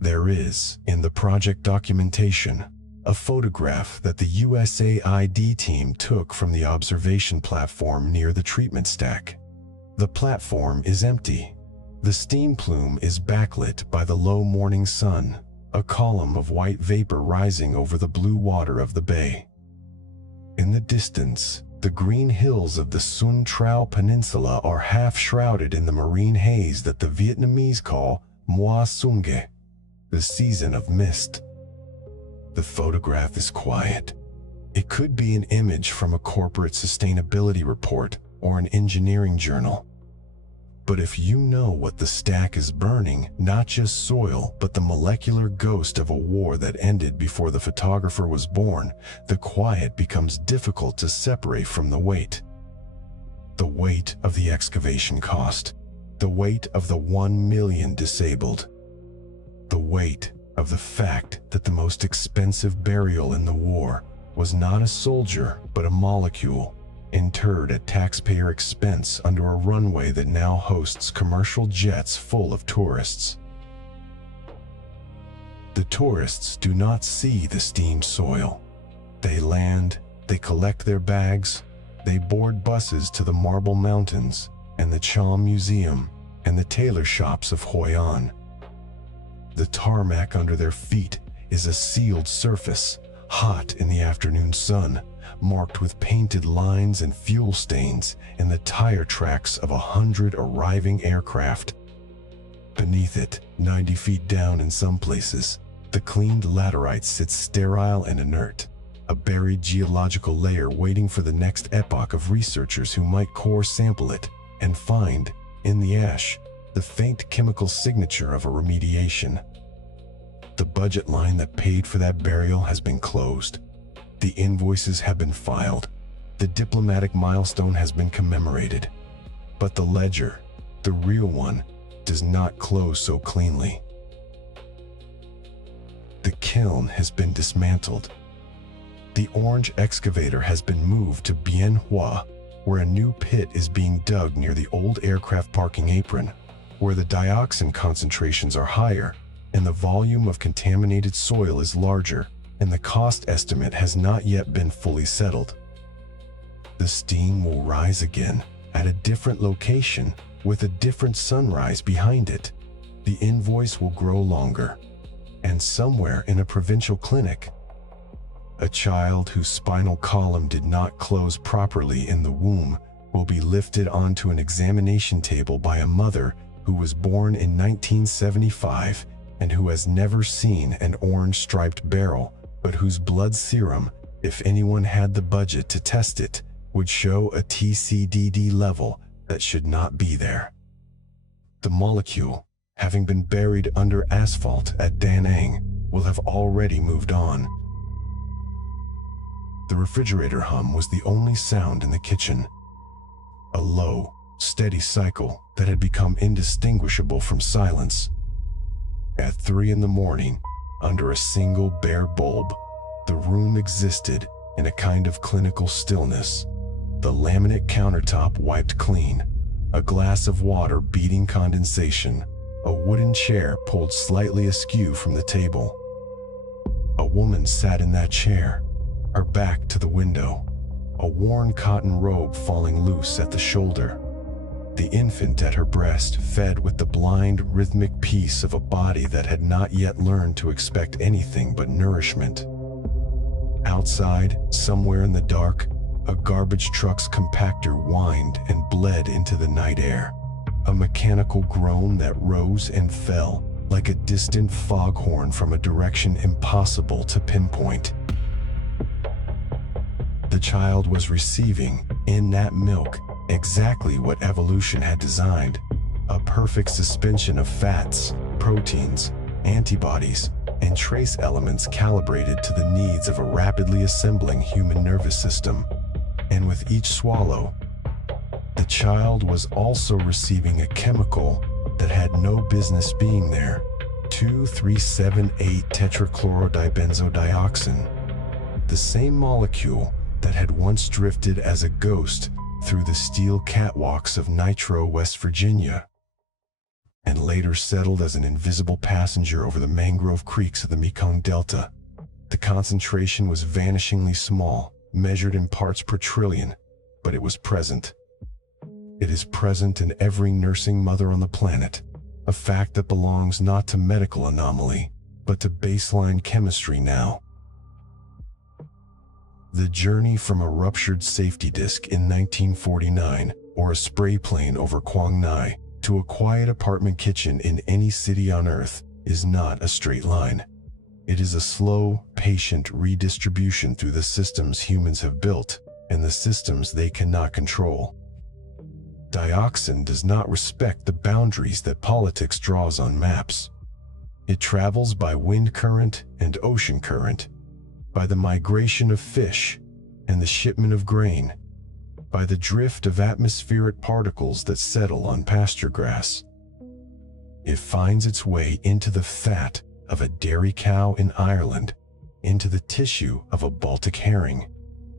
There is, in the project documentation, a photograph that the USAID team took from the observation platform near the treatment stack. The platform is empty. The steam plume is backlit by the low morning sun, a column of white vapor rising over the blue water of the bay. In the distance, the green hills of the Sun Trao Peninsula are half shrouded in the marine haze that the Vietnamese call Mùa Sunge, the season of mist. The photograph is quiet. It could be an image from a corporate sustainability report or an engineering journal. But if you know what the stack is burning, not just soil, but the molecular ghost of a war that ended before the photographer was born, the quiet becomes difficult to separate from the weight. The weight of the excavation cost. The weight of the 1 million disabled. The weight of the fact that the most expensive burial in the war was not a soldier, but a molecule, interred at taxpayer expense under a runway that now hosts commercial jets full of tourists. The tourists do not see the steamed soil. They land, they collect their bags, they board buses to the Marble Mountains and the Cham Museum and the tailor shops of Hoi An. The tarmac under their feet is a sealed surface, hot in the afternoon sun, marked with painted lines and fuel stains and the tire tracks of 100 arriving aircraft. Beneath it, 90 feet down in some places, the cleaned laterite sits sterile and inert, a buried geological layer waiting for the next epoch of researchers who might core sample it and find, in the ash, the faint chemical signature of a remediation. The budget line that paid for that burial has been closed. The invoices have been filed. The diplomatic milestone has been commemorated. But the ledger, the real one, does not close so cleanly. The kiln has been dismantled. The orange excavator has been moved to Bien Hoa, where a new pit is being dug near the old aircraft parking apron, where the dioxin concentrations are higher and the volume of contaminated soil is larger, and the cost estimate has not yet been fully settled. The steam will rise again at a different location with a different sunrise behind it. The invoice will grow longer, and somewhere in a provincial clinic, a child whose spinal column did not close properly in the womb will be lifted onto an examination table by a mother who was born in 1975 and who has never seen an orange-striped barrel, but whose blood serum, if anyone had the budget to test it, would show a TCDD level that should not be there. The molecule, having been buried under asphalt at Da Nang, will have already moved on. The refrigerator hum was the only sound in the kitchen. A low, steady cycle that had become indistinguishable from silence. At 3 a.m, under a single bare bulb, the room existed in a kind of clinical stillness. The laminate countertop wiped clean, a glass of water beating condensation, a wooden chair pulled slightly askew from the table. A woman sat in that chair, her back to the window, a worn cotton robe falling loose at the shoulder. The infant at her breast fed with the blind, rhythmic peace of a body that had not yet learned to expect anything but nourishment. Outside, somewhere in the dark, a garbage truck's compactor whined and bled into the night air, a mechanical groan that rose and fell like a distant foghorn from a direction impossible to pinpoint. The child was receiving, in that milk, exactly what evolution had designed, a perfect suspension of fats, proteins, antibodies, and trace elements calibrated to the needs of a rapidly assembling human nervous system. And with each swallow, the child was also receiving a chemical that had no business being there, 2,3,7,8-tetrachlorodibenzodioxin, the same molecule that had once drifted as a ghost through the steel catwalks of Nitro, West Virginia, and later settled as an invisible passenger over the mangrove creeks of the Mekong Delta. The concentration was vanishingly small, measured in parts per trillion, but it was present. It is present in every nursing mother on the planet, a fact that belongs not to medical anomaly, but to baseline chemistry now. The journey from a ruptured safety disc in 1949 or a spray plane over Quang Ngai to a quiet apartment kitchen in any city on Earth is not a straight line. It is a slow, patient redistribution through the systems humans have built and the systems they cannot control. Dioxin does not respect the boundaries that politics draws on maps. It travels by wind current and ocean current, by the migration of fish and the shipment of grain, by the drift of atmospheric particles that settle on pasture grass. It finds its way into the fat of a dairy cow in Ireland, into the tissue of a Baltic herring,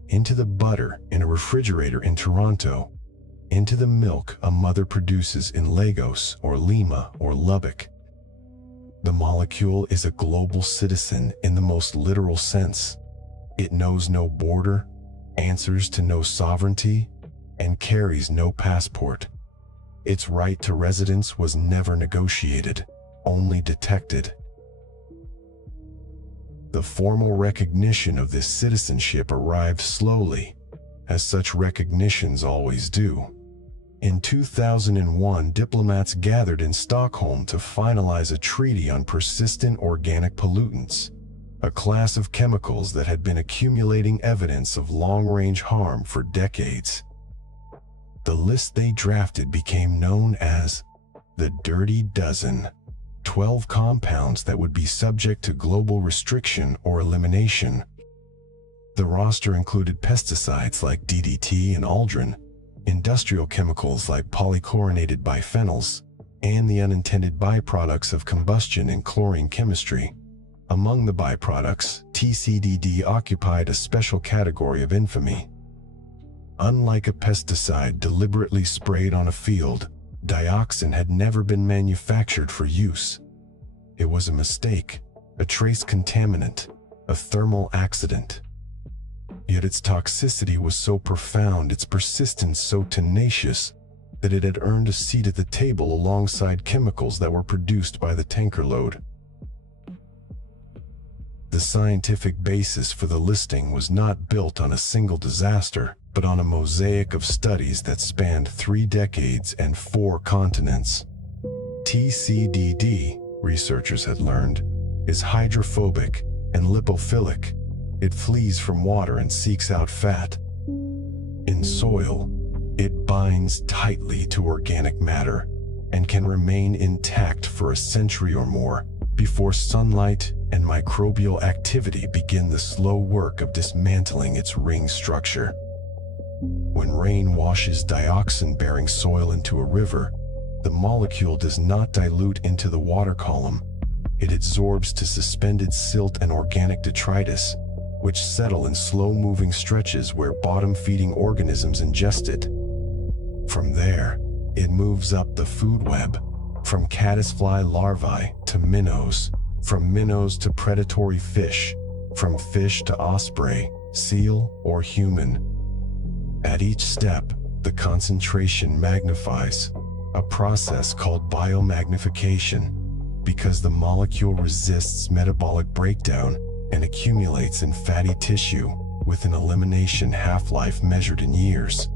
into the butter in a refrigerator in Toronto, into the milk a mother produces in Lagos or Lima or Lubbock. The molecule is a global citizen in the most literal sense. It knows no border, answers to no sovereignty, and carries no passport. Its right to residence was never negotiated, only detected. The formal recognition of this citizenship arrived slowly, as such recognitions always do. In 2001, diplomats gathered in Stockholm to finalize a treaty on persistent organic pollutants, a class of chemicals that had been accumulating evidence of long-range harm for decades. The list they drafted became known as the Dirty Dozen, 12 compounds that would be subject to global restriction or elimination. The roster included pesticides like DDT and aldrin, industrial chemicals like polychlorinated biphenyls, and the unintended byproducts of combustion in chlorine chemistry. Among the byproducts, TCDD occupied a special category of infamy. Unlike a pesticide deliberately sprayed on a field, dioxin had never been manufactured for use. It was a mistake, a trace contaminant, a thermal accident. Yet its toxicity was so profound, its persistence so tenacious, that it had earned a seat at the table alongside chemicals that were produced by the tanker load. The scientific basis for the listing was not built on a single disaster, but on a mosaic of studies that spanned 3 decades and 4 continents. TCDD, researchers had learned, is hydrophobic and lipophilic. It flees from water and seeks out fat. In soil, it binds tightly to organic matter and can remain intact for a century or more before sunlight and microbial activity begin the slow work of dismantling its ring structure. When rain washes dioxin-bearing soil into a river, the molecule does not dilute into the water column. It absorbs to suspended silt and organic detritus, which settle in slow-moving stretches where bottom-feeding organisms ingest it. From there, it moves up the food web, from caddisfly larvae to minnows, from minnows to predatory fish, from fish to osprey, seal, or human. At each step, the concentration magnifies, a process called biomagnification, because the molecule resists metabolic breakdown and accumulates in fatty tissue with an elimination half-life measured in years.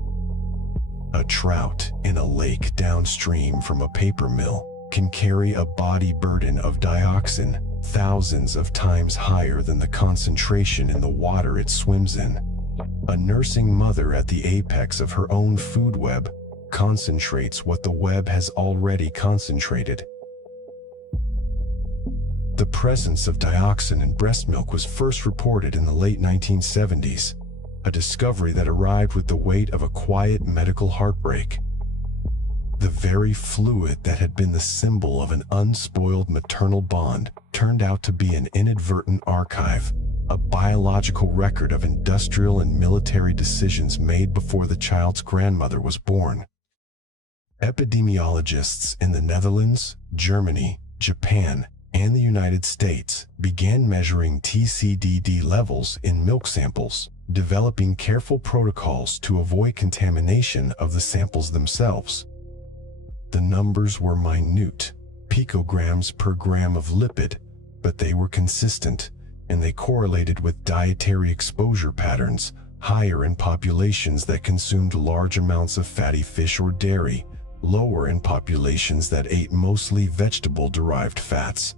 A trout in a lake downstream from a paper mill can carry a body burden of dioxin thousands of times higher than the concentration in the water it swims in. A nursing mother at the apex of her own food web concentrates what the web has already concentrated. The presence of dioxin in breast milk was first reported in the late 1970s, a discovery that arrived with the weight of a quiet medical heartbreak. The very fluid that had been the symbol of an unspoiled maternal bond turned out to be an inadvertent archive, a biological record of industrial and military decisions made before the child's grandmother was born. Epidemiologists in the Netherlands, Germany, Japan, and the United States began measuring TCDD levels in milk samples, developing careful protocols to avoid contamination of the samples themselves. The numbers were minute, picograms per gram of lipid, but they were consistent, and they correlated with dietary exposure patterns, higher in populations that consumed large amounts of fatty fish or dairy, lower in populations that ate mostly vegetable-derived fats.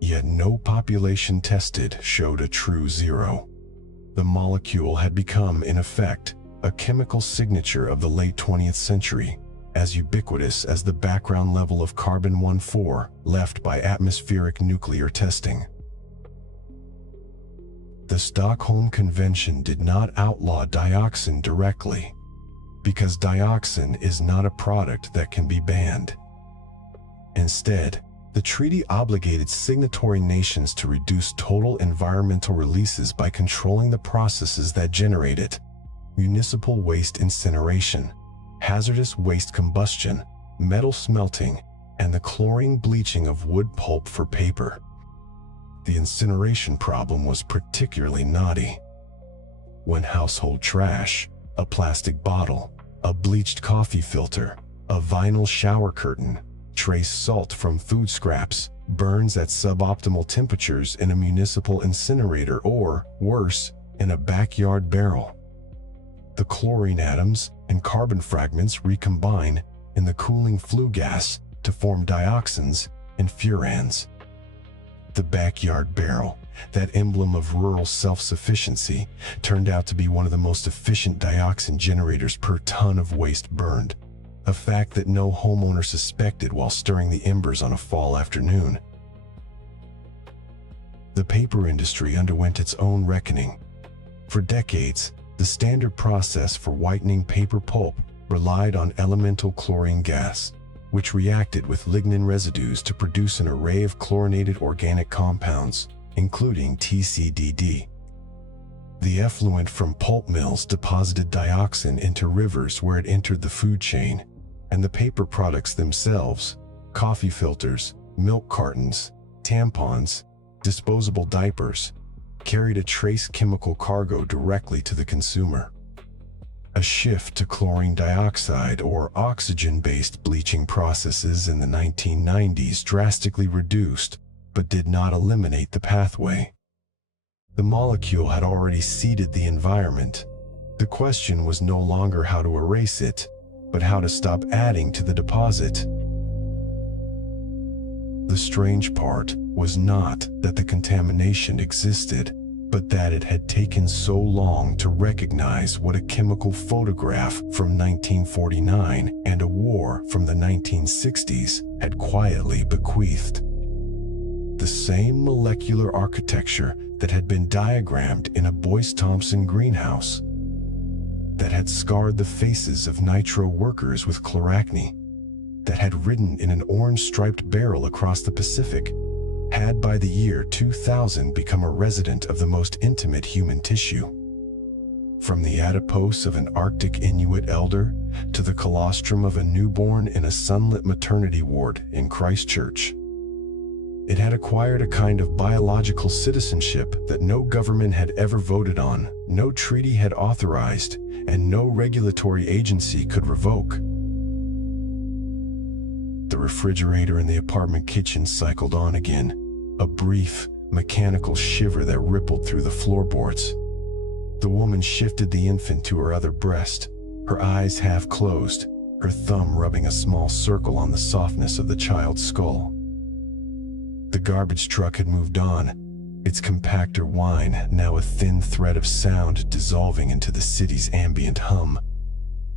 Yet no population tested showed a true zero. The molecule had become, in effect, a chemical signature of the late 20th century, as ubiquitous as the background level of carbon-14 left by atmospheric nuclear testing. The Stockholm Convention did not outlaw dioxin directly, because dioxin is not a product that can be banned. Instead, the treaty obligated signatory nations to reduce total environmental releases by controlling the processes that generate it: municipal waste incineration, hazardous waste combustion, metal smelting, and the chlorine bleaching of wood pulp for paper. The incineration problem was particularly knotty. When household trash, a plastic bottle, a bleached coffee filter, a vinyl shower curtain, trace salt from food scraps, burns at suboptimal temperatures in a municipal incinerator or, worse, in a backyard barrel, the chlorine atoms and carbon fragments recombine in the cooling flue gas to form dioxins and furans. The backyard barrel, that emblem of rural self-sufficiency, turned out to be one of the most efficient dioxin generators per ton of waste burned, a fact that no homeowner suspected while stirring the embers on a fall afternoon. The paper industry underwent its own reckoning. For decades, the standard process for whitening paper pulp relied on elemental chlorine gas, which reacted with lignin residues to produce an array of chlorinated organic compounds, including TCDD. The effluent from pulp mills deposited dioxin into rivers where it entered the food chain, and the paper products themselves, coffee filters, milk cartons, tampons, disposable diapers, carried a trace chemical cargo directly to the consumer. A shift to chlorine dioxide or oxygen-based bleaching processes in the 1990s drastically reduced, but did not eliminate the pathway. The molecule had already seeded the environment. The question was no longer how to erase it, but how to stop adding to the deposit. The strange part was not that the contamination existed, but that it had taken so long to recognize what a chemical photograph from 1949 and a war from the 1960s had quietly bequeathed. The same molecular architecture that had been diagrammed in a Boyce-Thompson greenhouse, that had scarred the faces of nitro workers with chloracne, that had ridden in an orange-striped barrel across the Pacific, had by the year 2000 become a resident of the most intimate human tissue. From the adipose of an Arctic Inuit elder to the colostrum of a newborn in a sunlit maternity ward in Christchurch. It had acquired a kind of biological citizenship that no government had ever voted on, no treaty had authorized, and no regulatory agency could revoke. The refrigerator in the apartment kitchen cycled on again, a brief, mechanical shiver that rippled through the floorboards. The woman shifted the infant to her other breast, her eyes half closed, her thumb rubbing a small circle on the softness of the child's skull. The garbage truck had moved on, its compactor whine now a thin thread of sound dissolving into the city's ambient hum.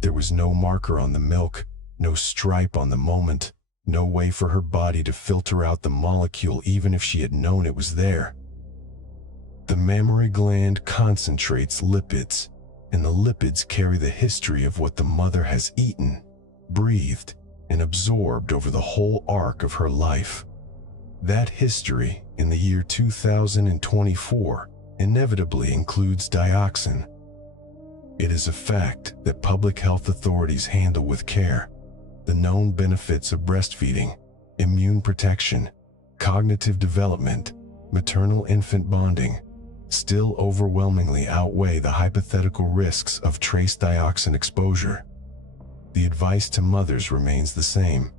There was no marker on the milk, no stripe on the moment, no way for her body to filter out the molecule even if she had known it was there. The mammary gland concentrates lipids, and the lipids carry the history of what the mother has eaten, breathed, and absorbed over the whole arc of her life. That history, in the year 2024, inevitably includes dioxin. It is a fact that public health authorities handle with care. The known benefits of breastfeeding, immune protection, cognitive development, maternal-infant bonding, still overwhelmingly outweigh the hypothetical risks of trace dioxin exposure. The advice to mothers remains the same.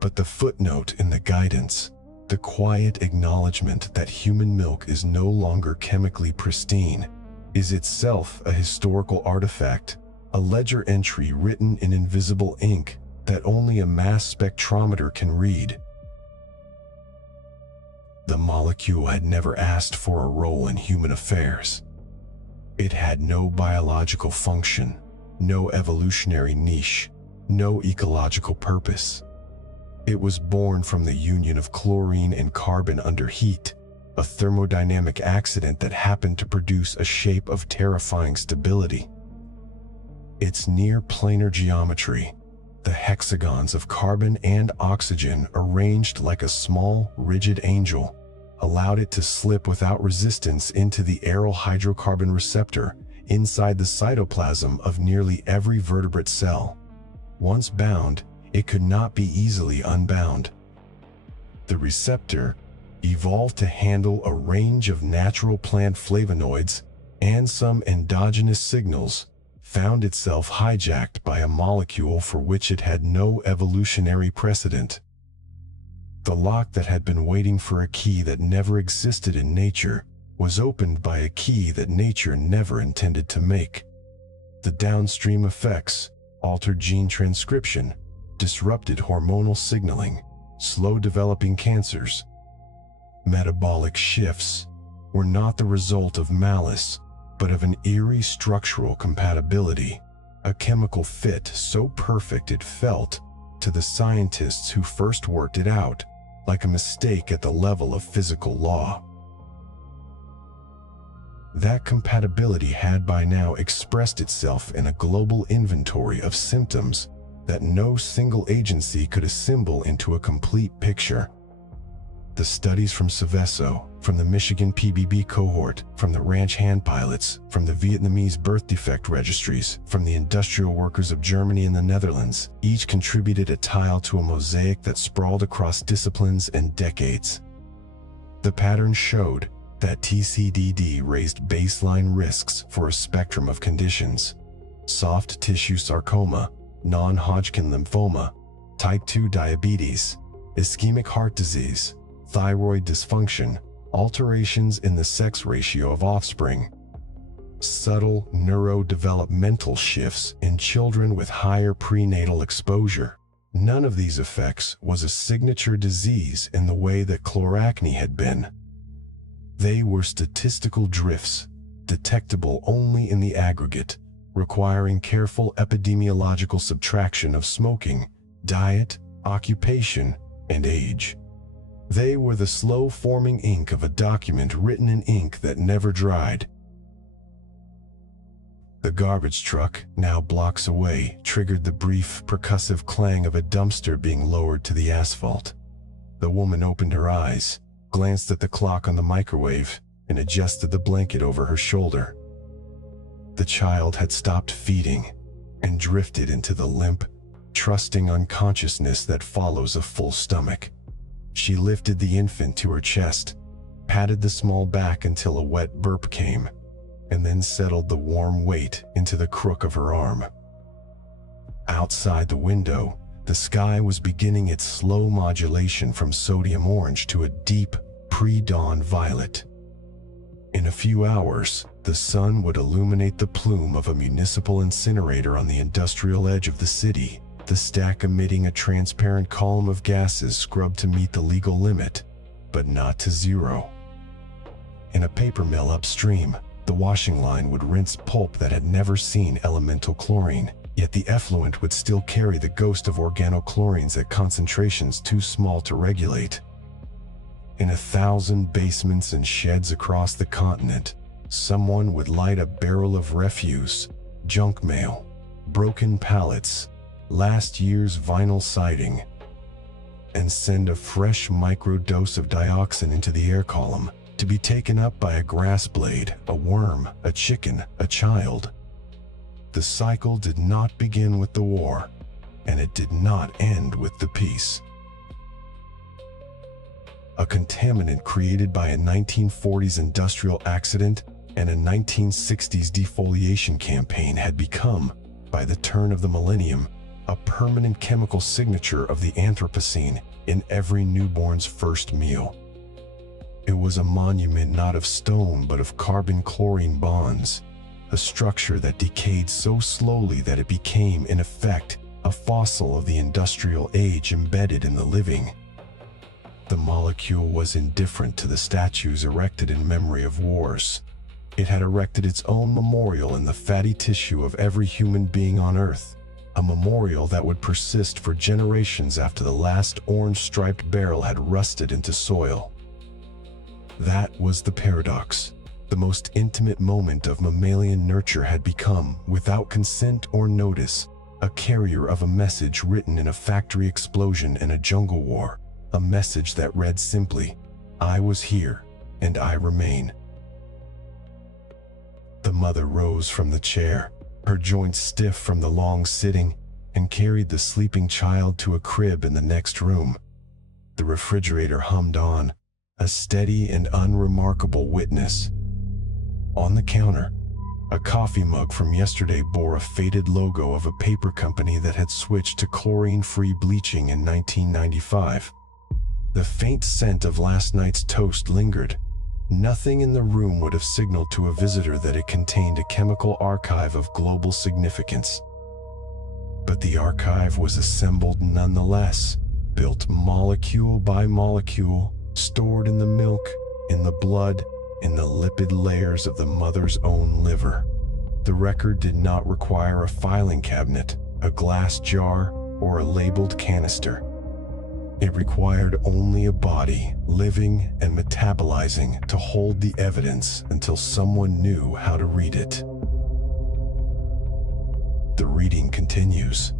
But the footnote in the guidance, the quiet acknowledgement that human milk is no longer chemically pristine, is itself a historical artifact, a ledger entry written in invisible ink that only a mass spectrometer can read. The molecule had never asked for a role in human affairs. It had no biological function, no evolutionary niche, no ecological purpose. It was born from the union of chlorine and carbon under heat, a thermodynamic accident that happened to produce a shape of terrifying stability. Its near-planar geometry, the hexagons of carbon and oxygen arranged like a small, rigid angel, allowed it to slip without resistance into the aryl hydrocarbon receptor inside the cytoplasm of nearly every vertebrate cell. Once bound, it could not be easily unbound. The receptor, evolved to handle a range of natural plant flavonoids and some endogenous signals, found itself hijacked by a molecule for which it had no evolutionary precedent. The lock that had been waiting for a key that never existed in nature was opened by a key that nature never intended to make. The downstream effects, altered gene transcription, disrupted hormonal signaling, slow-developing cancers. Metabolic shifts were not the result of malice, but of an eerie structural compatibility, a chemical fit so perfect it felt, to the scientists who first worked it out, like a mistake at the level of physical law. That compatibility had by now expressed itself in a global inventory of symptoms that no single agency could assemble into a complete picture. The studies from Seveso, from the Michigan PBB cohort, from the ranch hand pilots, from the Vietnamese birth defect registries, from the industrial workers of Germany and the Netherlands, each contributed a tile to a mosaic that sprawled across disciplines and decades. The pattern showed that TCDD raised baseline risks for a spectrum of conditions: soft tissue sarcoma, non-Hodgkin lymphoma, type 2 diabetes, ischemic heart disease, thyroid dysfunction, alterations in the sex ratio of offspring, subtle neurodevelopmental shifts in children with higher prenatal exposure. None of these effects was a signature disease in the way that chloracne had been. They were statistical drifts, detectable only in the aggregate, requiring careful epidemiological subtraction of smoking, diet, occupation, and age. They were the slow-forming ink of a document written in ink that never dried. The garbage truck, now blocks away, triggered the brief, percussive clang of a dumpster being lowered to the asphalt. The woman opened her eyes, glanced at the clock on the microwave, and adjusted the blanket over her shoulder. The child had stopped feeding and drifted into the limp, trusting unconsciousness that follows a full stomach. She lifted the infant to her chest, patted the small back until a wet burp came, and then settled the warm weight into the crook of her arm. Outside the window, the sky was beginning its slow modulation from sodium orange to a deep, pre-dawn violet. In a few hours, the sun would illuminate the plume of a municipal incinerator on the industrial edge of the city, the stack emitting a transparent column of gases scrubbed to meet the legal limit, but not to zero. In a paper mill upstream, the washing line would rinse pulp that had never seen elemental chlorine, yet the effluent would still carry the ghost of organochlorines at concentrations too small to regulate. In 1,000 basements and sheds across the continent, someone would light a barrel of refuse, junk mail, broken pallets, last year's vinyl siding, and send a fresh microdose of dioxin into the air column to be taken up by a grass blade, a worm, a chicken, a child. The cycle did not begin with the war, and it did not end with the peace. A contaminant created by a 1940s industrial accident and a 1960s defoliation campaign had become, by the turn of the millennium, a permanent chemical signature of the Anthropocene in every newborn's first meal. It was a monument not of stone but of carbon-chlorine bonds, a structure that decayed so slowly that it became, in effect, a fossil of the industrial age embedded in the living. The molecule was indifferent to the statues erected in memory of wars. It had erected its own memorial in the fatty tissue of every human being on Earth, a memorial that would persist for generations after the last orange-striped barrel had rusted into soil. That was the paradox. The most intimate moment of mammalian nurture had become, without consent or notice, a carrier of a message written in a factory explosion and a jungle war, a message that read simply, "I was here, and I remain." The mother rose from the chair, her joints stiff from the long sitting, and carried the sleeping child to a crib in the next room. The refrigerator hummed on, a steady and unremarkable witness. On the counter, a coffee mug from yesterday bore a faded logo of a paper company that had switched to chlorine-free bleaching in 1995. The faint scent of last night's toast lingered. Nothing in the room would have signaled to a visitor that it contained a chemical archive of global significance. But the archive was assembled nonetheless, built molecule by molecule, stored in the milk, in the blood, in the lipid layers of the mother's own liver. The record did not require a filing cabinet, a glass jar, or a labeled canister. It required only a body, living and metabolizing, to hold the evidence until someone knew how to read it. The reading continues.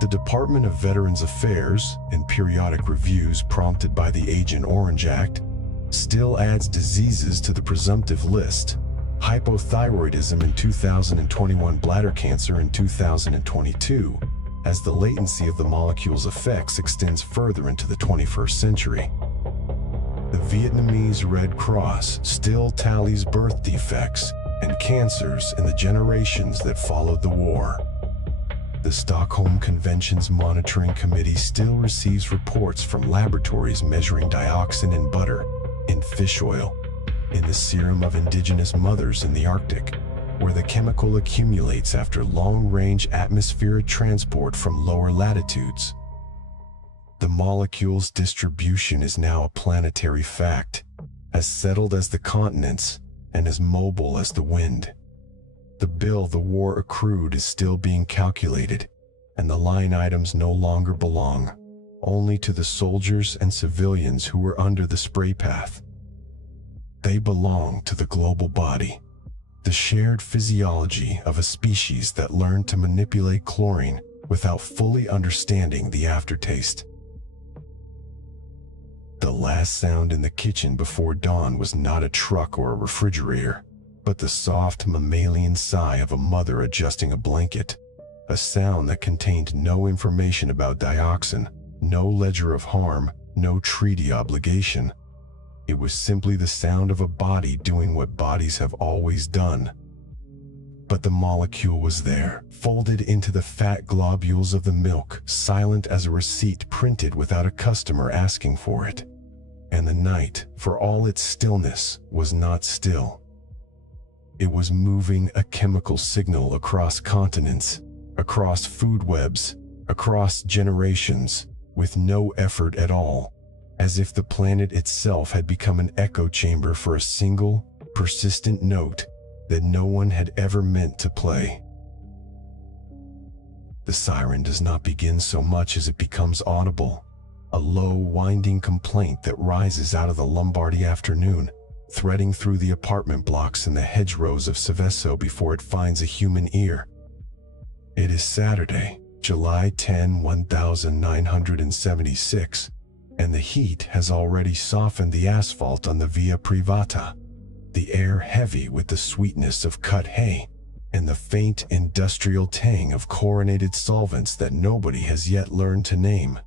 The Department of Veterans Affairs, in periodic reviews prompted by the Agent Orange Act, still adds diseases to the presumptive list: hypothyroidism in 2021, bladder cancer in 2022, as the latency of the molecule's effects extends further into the 21st century. The Vietnamese Red Cross still tallies birth defects and cancers in the generations that followed the war. The Stockholm Convention's Monitoring Committee still receives reports from laboratories measuring dioxin in butter, in fish oil, in the serum of indigenous mothers in the Arctic, where the chemical accumulates after long-range atmospheric transport from lower latitudes. The molecule's distribution is now a planetary fact, as settled as the continents and as mobile as the wind. The bill the war accrued is still being calculated, and the line items no longer belong only to the soldiers and civilians who were under the spray path. They belong to the global body, the shared physiology of a species that learned to manipulate chlorine without fully understanding the aftertaste. The last sound in the kitchen before dawn was not a truck or a refrigerator, but the soft mammalian sigh of a mother adjusting a blanket, a sound that contained no information about dioxin, no ledger of harm, no treaty obligation. It was simply the sound of a body doing what bodies have always done. But the molecule was there, folded into the fat globules of the milk, silent as a receipt printed without a customer asking for it. And the night, for all its stillness, was not still. It was moving a chemical signal across continents, across food webs, across generations, with no effort at all, as if the planet itself had become an echo chamber for a single, persistent note that no one had ever meant to play. The siren does not begin so much as it becomes audible, a low, winding complaint that rises out of the Lombardy afternoon, threading through the apartment blocks and the hedgerows of Seveso before it finds a human ear. It is Saturday, July 10, 1976, and the heat has already softened the asphalt on the Via Privata, the air heavy with the sweetness of cut hay and the faint industrial tang of chlorinated solvents that nobody has yet learned to name.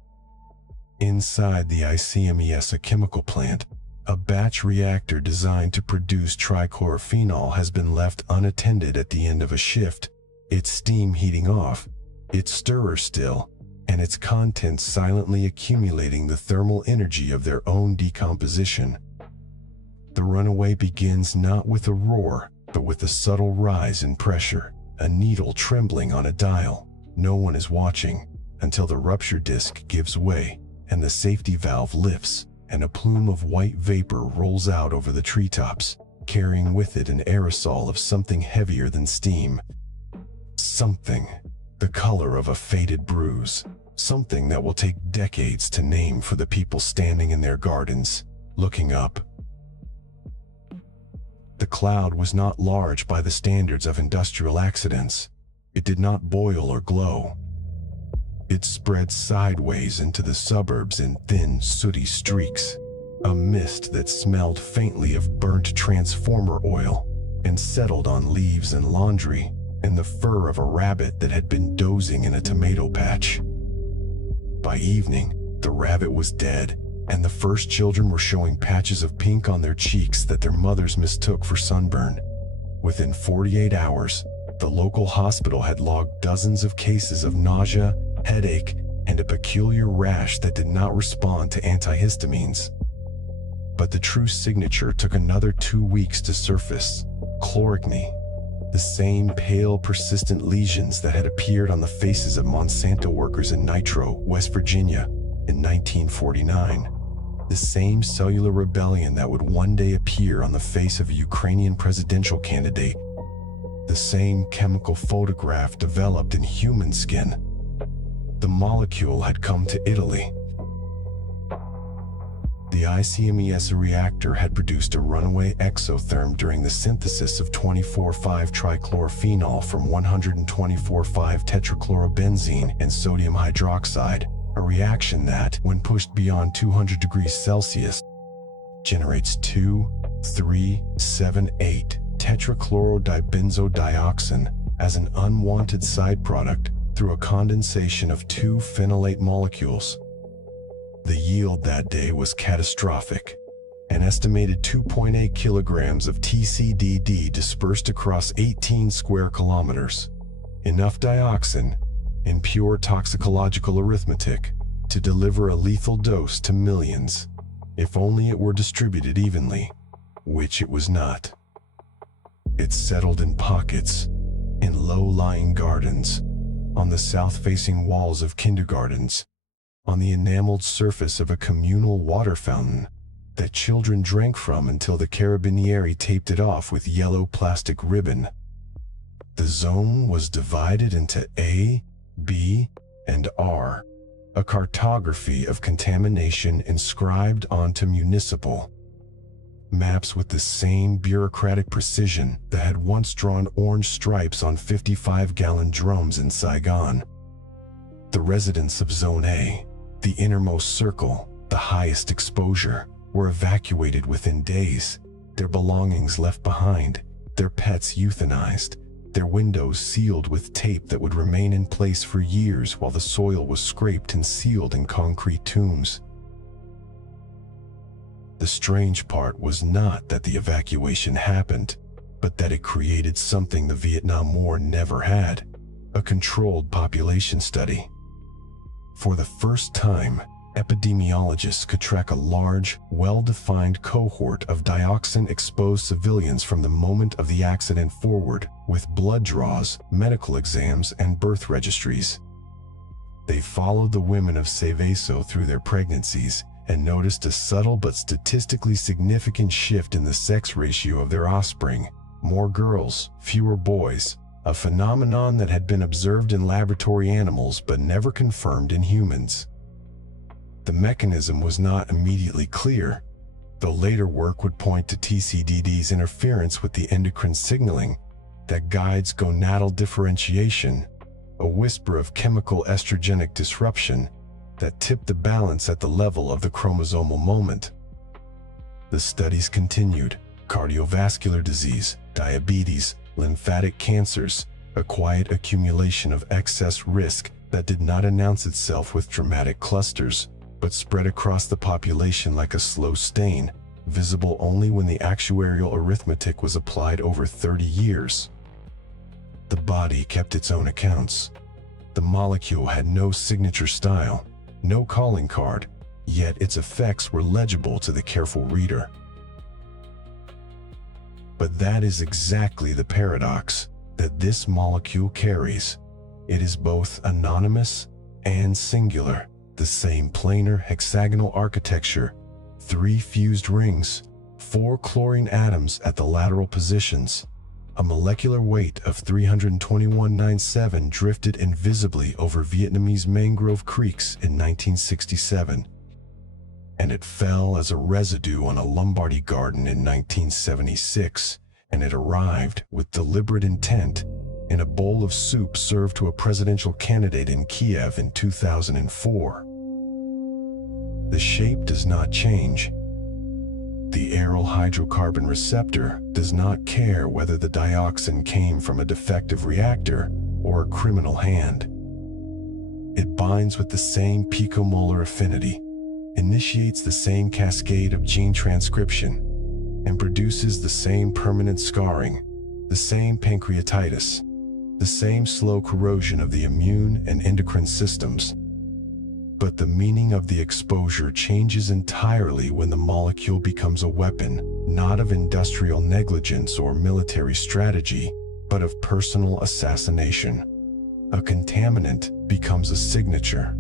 Inside the ICMES, a chemical plant, a batch reactor designed to produce trichlorophenol has been left unattended at the end of a shift, its steam heating off, its stirrer still, and its contents silently accumulating the thermal energy of their own decomposition. The runaway begins not with a roar, but with a subtle rise in pressure, a needle trembling on a dial. No one is watching, until the rupture disc gives way, and the safety valve lifts, and a plume of white vapor rolls out over the treetops, carrying with it an aerosol of something heavier than steam. Something, the color of a faded bruise, something that will take decades to name for the people standing in their gardens, looking up. The cloud was not large by the standards of industrial accidents. It did not boil or glow. It spread sideways into the suburbs in thin, sooty streaks, a mist that smelled faintly of burnt transformer oil and settled on leaves and laundry and the fur of a rabbit that had been dozing in a tomato patch. By evening, the rabbit was dead, and the first children were showing patches of pink on their cheeks that their mothers mistook for sunburn. Within 48 hours, the local hospital had logged dozens of cases of nausea, headache, and a peculiar rash that did not respond to antihistamines. But the true signature took another 2 weeks to surface: chloracne. The same pale, persistent lesions that had appeared on the faces of Monsanto workers in Nitro, West Virginia, in 1949. The same cellular rebellion that would one day appear on the face of a Ukrainian presidential candidate. The same chemical photograph developed in human skin. The molecule had come to Italy. The ICMES reactor had produced a runaway exotherm during the synthesis of 24,5-trichlorophenol from 124,5-tetrachlorobenzene and sodium hydroxide, a reaction that, when pushed beyond 200 degrees Celsius, generates 2,3,7,8-tetrachlorodibenzodioxin as an unwanted side product through a condensation of 2 phenolate molecules. The yield that day was catastrophic. An estimated 2.8 kilograms of TCDD dispersed across 18 square kilometers. Enough dioxin, in pure toxicological arithmetic, to deliver a lethal dose to millions, if only it were distributed evenly, which it was not. It settled in pockets, in low-lying gardens, on the south-facing walls of kindergartens, on the enameled surface of a communal water fountain that children drank from until the carabinieri taped it off with yellow plastic ribbon. The zone was divided into A, B, and R, a cartography of contamination inscribed onto municipal maps with the same bureaucratic precision that had once drawn orange stripes on 55-gallon drums in Saigon. The residents of Zone A, the innermost circle, the highest exposure, were evacuated within days, their belongings left behind, their pets euthanized, their windows sealed with tape that would remain in place for years while the soil was scraped and sealed in concrete tombs. The strange part was not that the evacuation happened, but that it created something the Vietnam War never had: a controlled population study. For the first time, epidemiologists could track a large, well-defined cohort of dioxin-exposed civilians from the moment of the accident forward, with blood draws, medical exams, and birth registries. They followed the women of Seveso through their pregnancies and noticed a subtle but statistically significant shift in the sex ratio of their offspring: more girls, fewer boys, a phenomenon that had been observed in laboratory animals but never confirmed in humans. The mechanism was not immediately clear, though later work would point to TCDD's interference with the endocrine signaling that guides gonadal differentiation, a whisper of chemical estrogenic disruption that tipped the balance at the level of the chromosomal moment. The studies continued: cardiovascular disease, diabetes, lymphatic cancers, a quiet accumulation of excess risk that did not announce itself with dramatic clusters, but spread across the population like a slow stain, visible only when the actuarial arithmetic was applied over 30 years. The body kept its own accounts. The molecule had no signature style, no calling card, yet its effects were legible to the careful reader. But that is exactly the paradox that this molecule carries. It is both anonymous and singular, the same planar hexagonal architecture, 3 fused rings, 4 chlorine atoms at the lateral positions, a molecular weight of 321.97 drifted invisibly over Vietnamese mangrove creeks in 1967, and it fell as a residue on a Lombardy garden in 1976, and it arrived with deliberate intent in a bowl of soup served to a presidential candidate in Kiev in 2004. The shape does not change. The aryl hydrocarbon receptor does not care whether the dioxin came from a defective reactor or a criminal hand. It binds with the same picomolar affinity, initiates the same cascade of gene transcription, and produces the same permanent scarring, the same pancreatitis, the same slow corrosion of the immune and endocrine systems. But the meaning of the exposure changes entirely when the molecule becomes a weapon, not of industrial negligence or military strategy, but of personal assassination. A contaminant becomes a signature.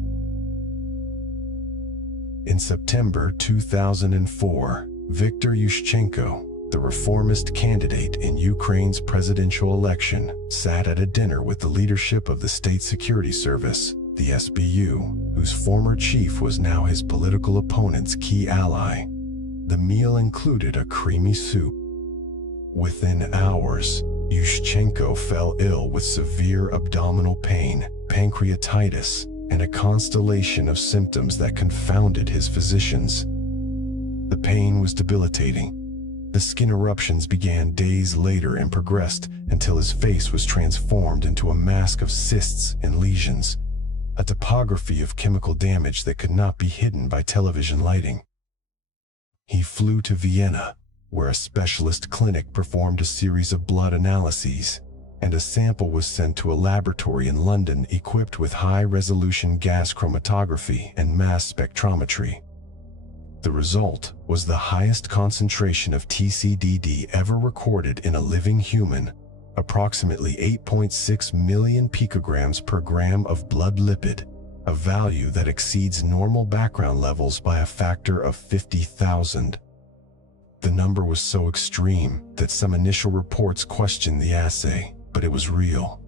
In September 2004, Viktor Yushchenko, the reformist candidate in Ukraine's presidential election, sat at a dinner with the leadership of the State Security Service, the SBU, whose former chief was now his political opponent's key ally. The meal included a creamy soup. Within hours, Yushchenko fell ill with severe abdominal pain, pancreatitis, and a constellation of symptoms that confounded his physicians. The pain was debilitating. The skin eruptions began days later and progressed until his face was transformed into a mask of cysts and lesions, a topography of chemical damage that could not be hidden by television lighting. He flew to Vienna, where a specialist clinic performed a series of blood analyses, and a sample was sent to a laboratory in London equipped with high-resolution gas chromatography and mass spectrometry. The result was the highest concentration of TCDD ever recorded in a living human, approximately 8.6 million picograms per gram of blood lipid, a value that exceeds normal background levels by a factor of 50,000. The number was so extreme that some initial reports questioned the assay, but it was real.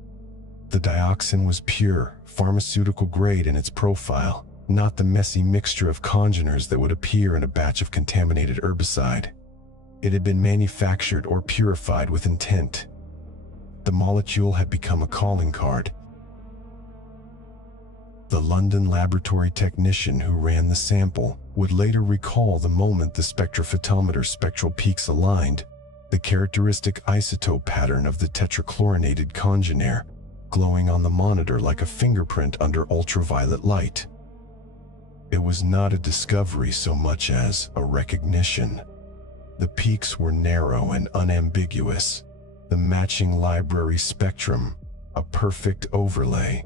The dioxin was pure, pharmaceutical grade in its profile, not the messy mixture of congeners that would appear in a batch of contaminated herbicide. It had been manufactured or purified with intent. The molecule had become a calling card. The London laboratory technician who ran the sample would later recall the moment the spectrophotometer's spectral peaks aligned, the characteristic isotope pattern of the tetrachlorinated congener, glowing on the monitor like a fingerprint under ultraviolet light. It was not a discovery so much as a recognition. The peaks were narrow and unambiguous, the matching library spectrum, a perfect overlay.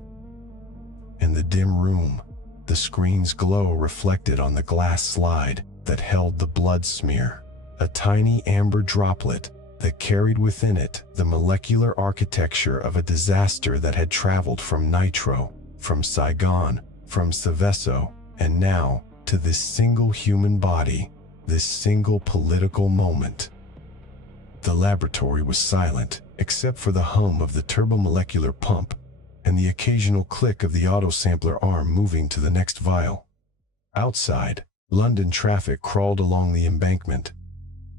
In the dim room, the screen's glow reflected on the glass slide that held the blood smear, a tiny amber droplet that carried within it the molecular architecture of a disaster that had traveled from Nitro, from Saigon, from Seveso, and now to this single human body, this single political moment. The laboratory was silent, except for the hum of the turbomolecular pump and the occasional click of the autosampler arm moving to the next vial. Outside, London traffic crawled along the embankment.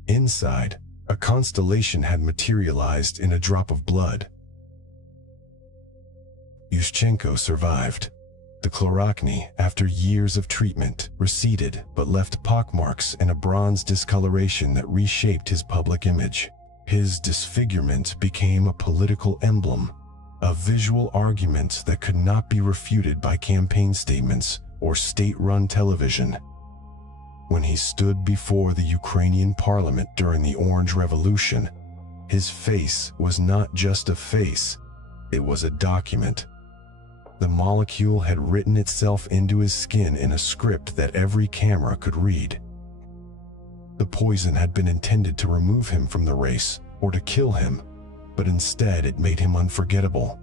Inside, a constellation had materialized in a drop of blood. Yushchenko survived. The chloracne, after years of treatment, receded but left pockmarks and a bronze discoloration that reshaped his public image. His disfigurement became a political emblem, a visual argument that could not be refuted by campaign statements or state-run television. When he stood before the Ukrainian parliament during the Orange Revolution, his face was not just a face, it was a document. The molecule had written itself into his skin in a script that every camera could read. The poison had been intended to remove him from the race or to kill him, but instead it made him unforgettable.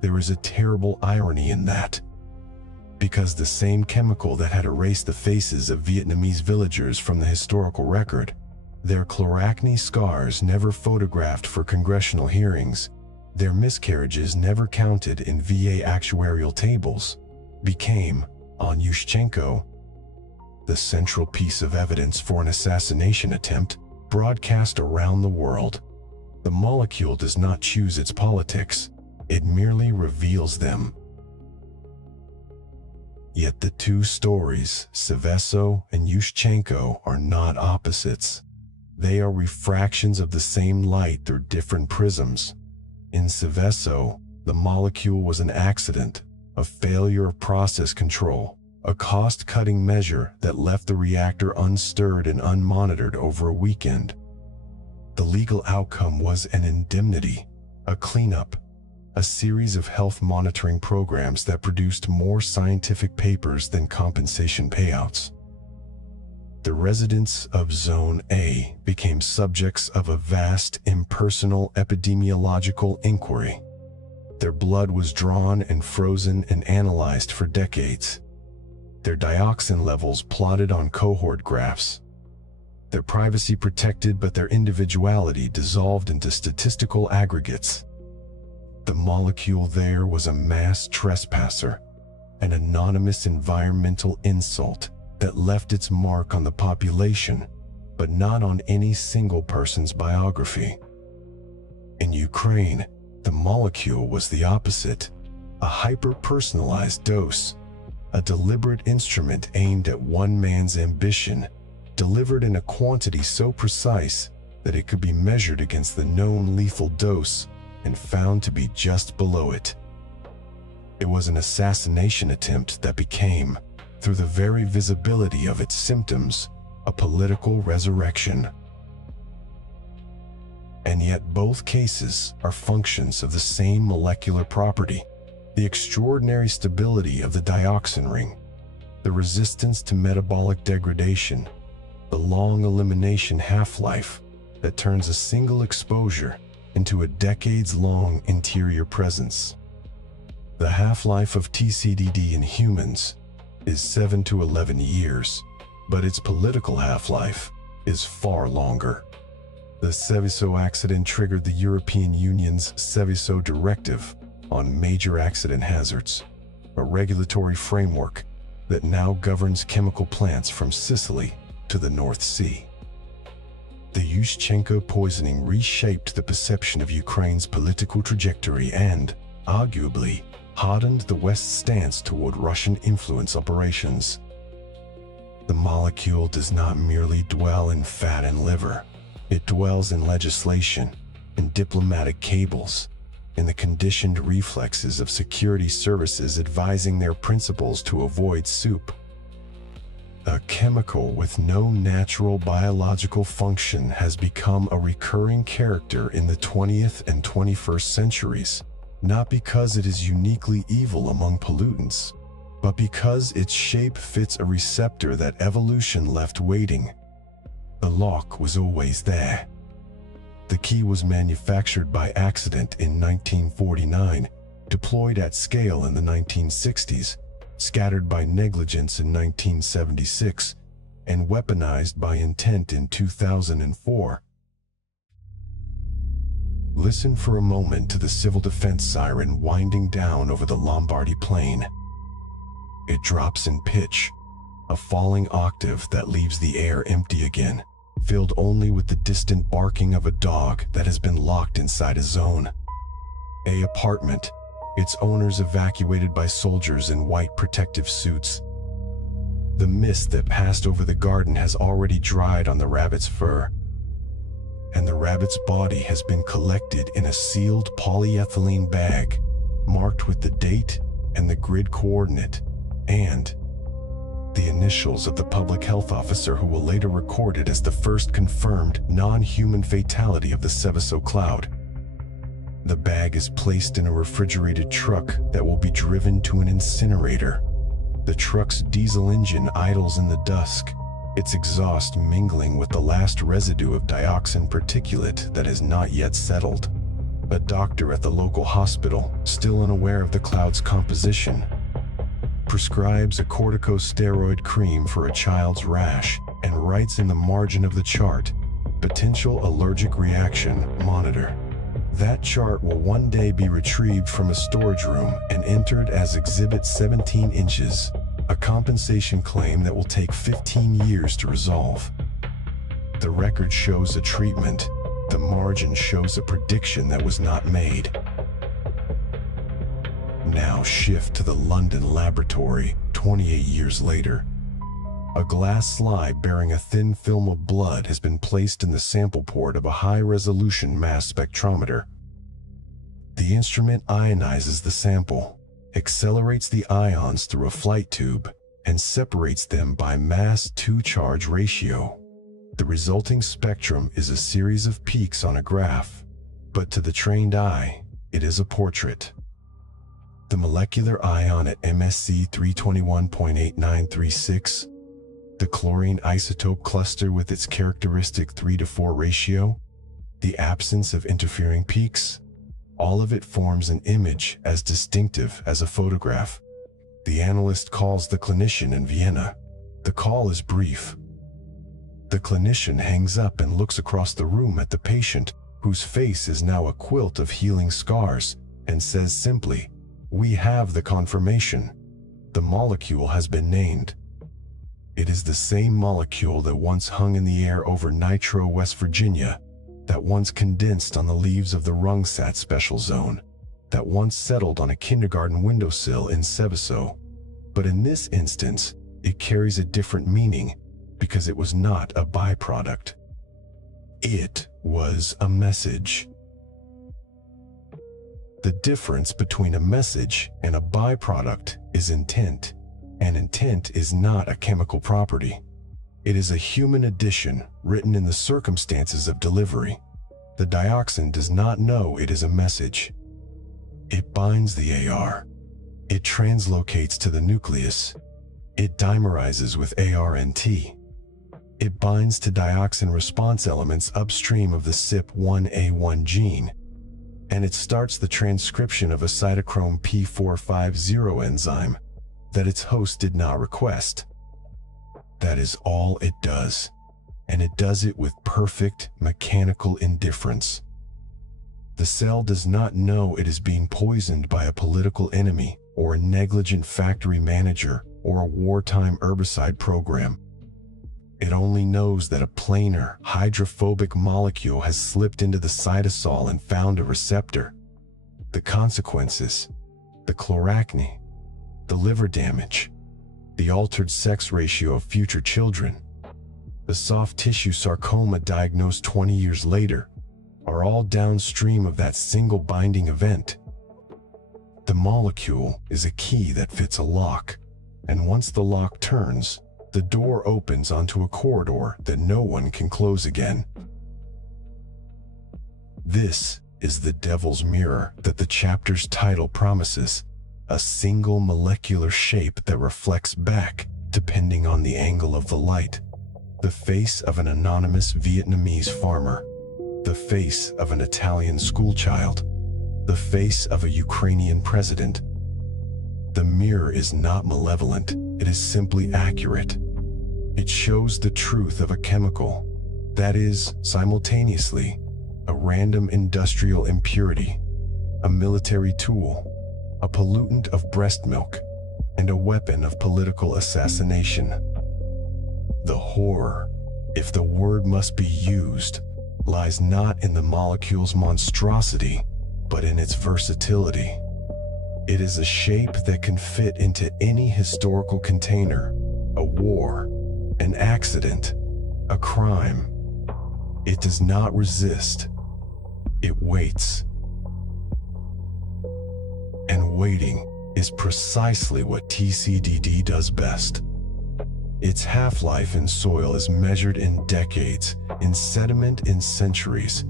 There is a terrible irony in that, because the same chemical that had erased the faces of Vietnamese villagers from the historical record, their chloracne scars never photographed for congressional hearings, their miscarriages never counted in VA actuarial tables, became, on Yushchenko, the central piece of evidence for an assassination attempt broadcast around the world. The molecule does not choose its politics, it merely reveals them. Yet the two stories, Seveso and Yushchenko, are not opposites. They are refractions of the same light through different prisms. In Seveso, the molecule was an accident, a failure of process control, a cost-cutting measure that left the reactor unstirred and unmonitored over a weekend. The legal outcome was an indemnity, a cleanup, a series of health monitoring programs that produced more scientific papers than compensation payouts. The residents of Zone A became subjects of a vast, impersonal epidemiological inquiry. Their blood was drawn and frozen and analyzed for decades. Their dioxin levels plotted on cohort graphs. Their privacy protected, but their individuality dissolved into statistical aggregates. The molecule there was a mass trespasser, an anonymous environmental insult that left its mark on the population, but not on any single person's biography. In Ukraine, the molecule was the opposite, a hyper-personalized dose, a deliberate instrument aimed at one man's ambition, delivered in a quantity so precise that it could be measured against the known lethal dose and found to be just below it. It was an assassination attempt that became, through the very visibility of its symptoms, a political resurrection. And yet both cases are functions of the same molecular property, the extraordinary stability of the dioxin ring, the resistance to metabolic degradation, the long elimination half-life that turns a single exposure into a decades-long interior presence. The half-life of TCDD in humans is 7 to 11 years, but its political half-life is far longer. The Seveso accident triggered the European Union's Seveso Directive on major accident hazards, a regulatory framework that now governs chemical plants from Sicily to the North Sea. The Yushchenko poisoning reshaped the perception of Ukraine's political trajectory and, arguably, hardened the West's stance toward Russian influence operations. The molecule does not merely dwell in fat and liver. It dwells in legislation, in diplomatic cables, in the conditioned reflexes of security services advising their principals to avoid soup. A chemical with no natural biological function has become a recurring character in the 20th and 21st centuries, not because it is uniquely evil among pollutants, but because its shape fits a receptor that evolution left waiting. The lock was always there. The key was manufactured by accident in 1949, deployed at scale in the 1960s, scattered by negligence in 1976, and weaponized by intent in 2004. Listen for a moment to the civil defense siren winding down over the Lombardy plain. It drops in pitch, a falling octave that leaves the air empty again, filled only with the distant barking of a dog that has been locked inside a zone. An apartment, its owners evacuated by soldiers in white protective suits. The mist that passed over the garden has already dried on the rabbit's fur, and the rabbit's body has been collected in a sealed polyethylene bag, marked with the date and the grid coordinate, and the initials of the public health officer who will later record it as the first confirmed non-human fatality of the Seveso cloud. The bag is placed in a refrigerated truck that will be driven to an incinerator. The truck's diesel engine idles in the dusk, its exhaust mingling with the last residue of dioxin particulate that has not yet settled. A doctor at the local hospital, still unaware of the cloud's composition, prescribes a corticosteroid cream for a child's rash and writes in the margin of the chart, "Potential allergic reaction, monitor." That chart will one day be retrieved from a storage room and entered as Exhibit 17 inches, a compensation claim that will take 15 years to resolve. The record shows a treatment. The margin shows a prediction that was not made. Now shift to the London laboratory, 28 years later. A glass slide bearing a thin film of blood has been placed in the sample port of a high-resolution mass spectrometer. The instrument ionizes the sample, accelerates the ions through a flight tube, and separates them by mass-to-charge ratio. The resulting spectrum is a series of peaks on a graph, but to the trained eye, it is a portrait. The molecular ion at MSC 321.8936, the chlorine isotope cluster with its characteristic 3:4 ratio, the absence of interfering peaks, all of it forms an image as distinctive as a photograph. The analyst calls the clinician in Vienna. The call is brief. The clinician hangs up and looks across the room at the patient, whose face is now a quilt of healing scars, and says simply, "We have the confirmation. The molecule has been named." It is the same molecule that once hung in the air over Nitro, West Virginia, that once condensed on the leaves of the Rungsat Special Zone, that once settled on a kindergarten windowsill in Seveso. But in this instance, it carries a different meaning because it was not a byproduct. It was a message. The difference between a message and a byproduct is intent, and intent is not a chemical property. It is a human addition written in the circumstances of delivery. The dioxin does not know it is a message. It binds the AR. It translocates to the nucleus. It dimerizes with ARNT. It binds to dioxin response elements upstream of the CYP1A1 gene, and it starts the transcription of a cytochrome P450 enzyme that its host did not request. That is all it does, and it does it with perfect mechanical indifference. The cell does not know it is being poisoned by a political enemy or a negligent factory manager or a wartime herbicide program. It only knows that a planar, hydrophobic molecule has slipped into the cytosol and found a receptor. The consequences: the chloracne, the liver damage, the altered sex ratio of future children, the soft tissue sarcoma diagnosed 20 years later, are all downstream of that single binding event. The molecule is a key that fits a lock, and once the lock turns, the door opens onto a corridor that no one can close again. This is the devil's mirror that the chapter's title promises, a single molecular shape that reflects back, depending on the angle of the light. The face of an anonymous Vietnamese farmer, the face of an Italian schoolchild, the face of a Ukrainian president. The mirror is not malevolent, it is simply accurate. It shows the truth of a chemical, that is, simultaneously, a random industrial impurity, a military tool, a pollutant of breast milk, and a weapon of political assassination. The horror, if the word must be used, lies not in the molecule's monstrosity, but in its versatility. It is a shape that can fit into any historical container, a war, an accident, a crime. It does not resist. It waits. And waiting is precisely what TCDD does best. Its half-life in soil is measured in decades, in sediment in centuries,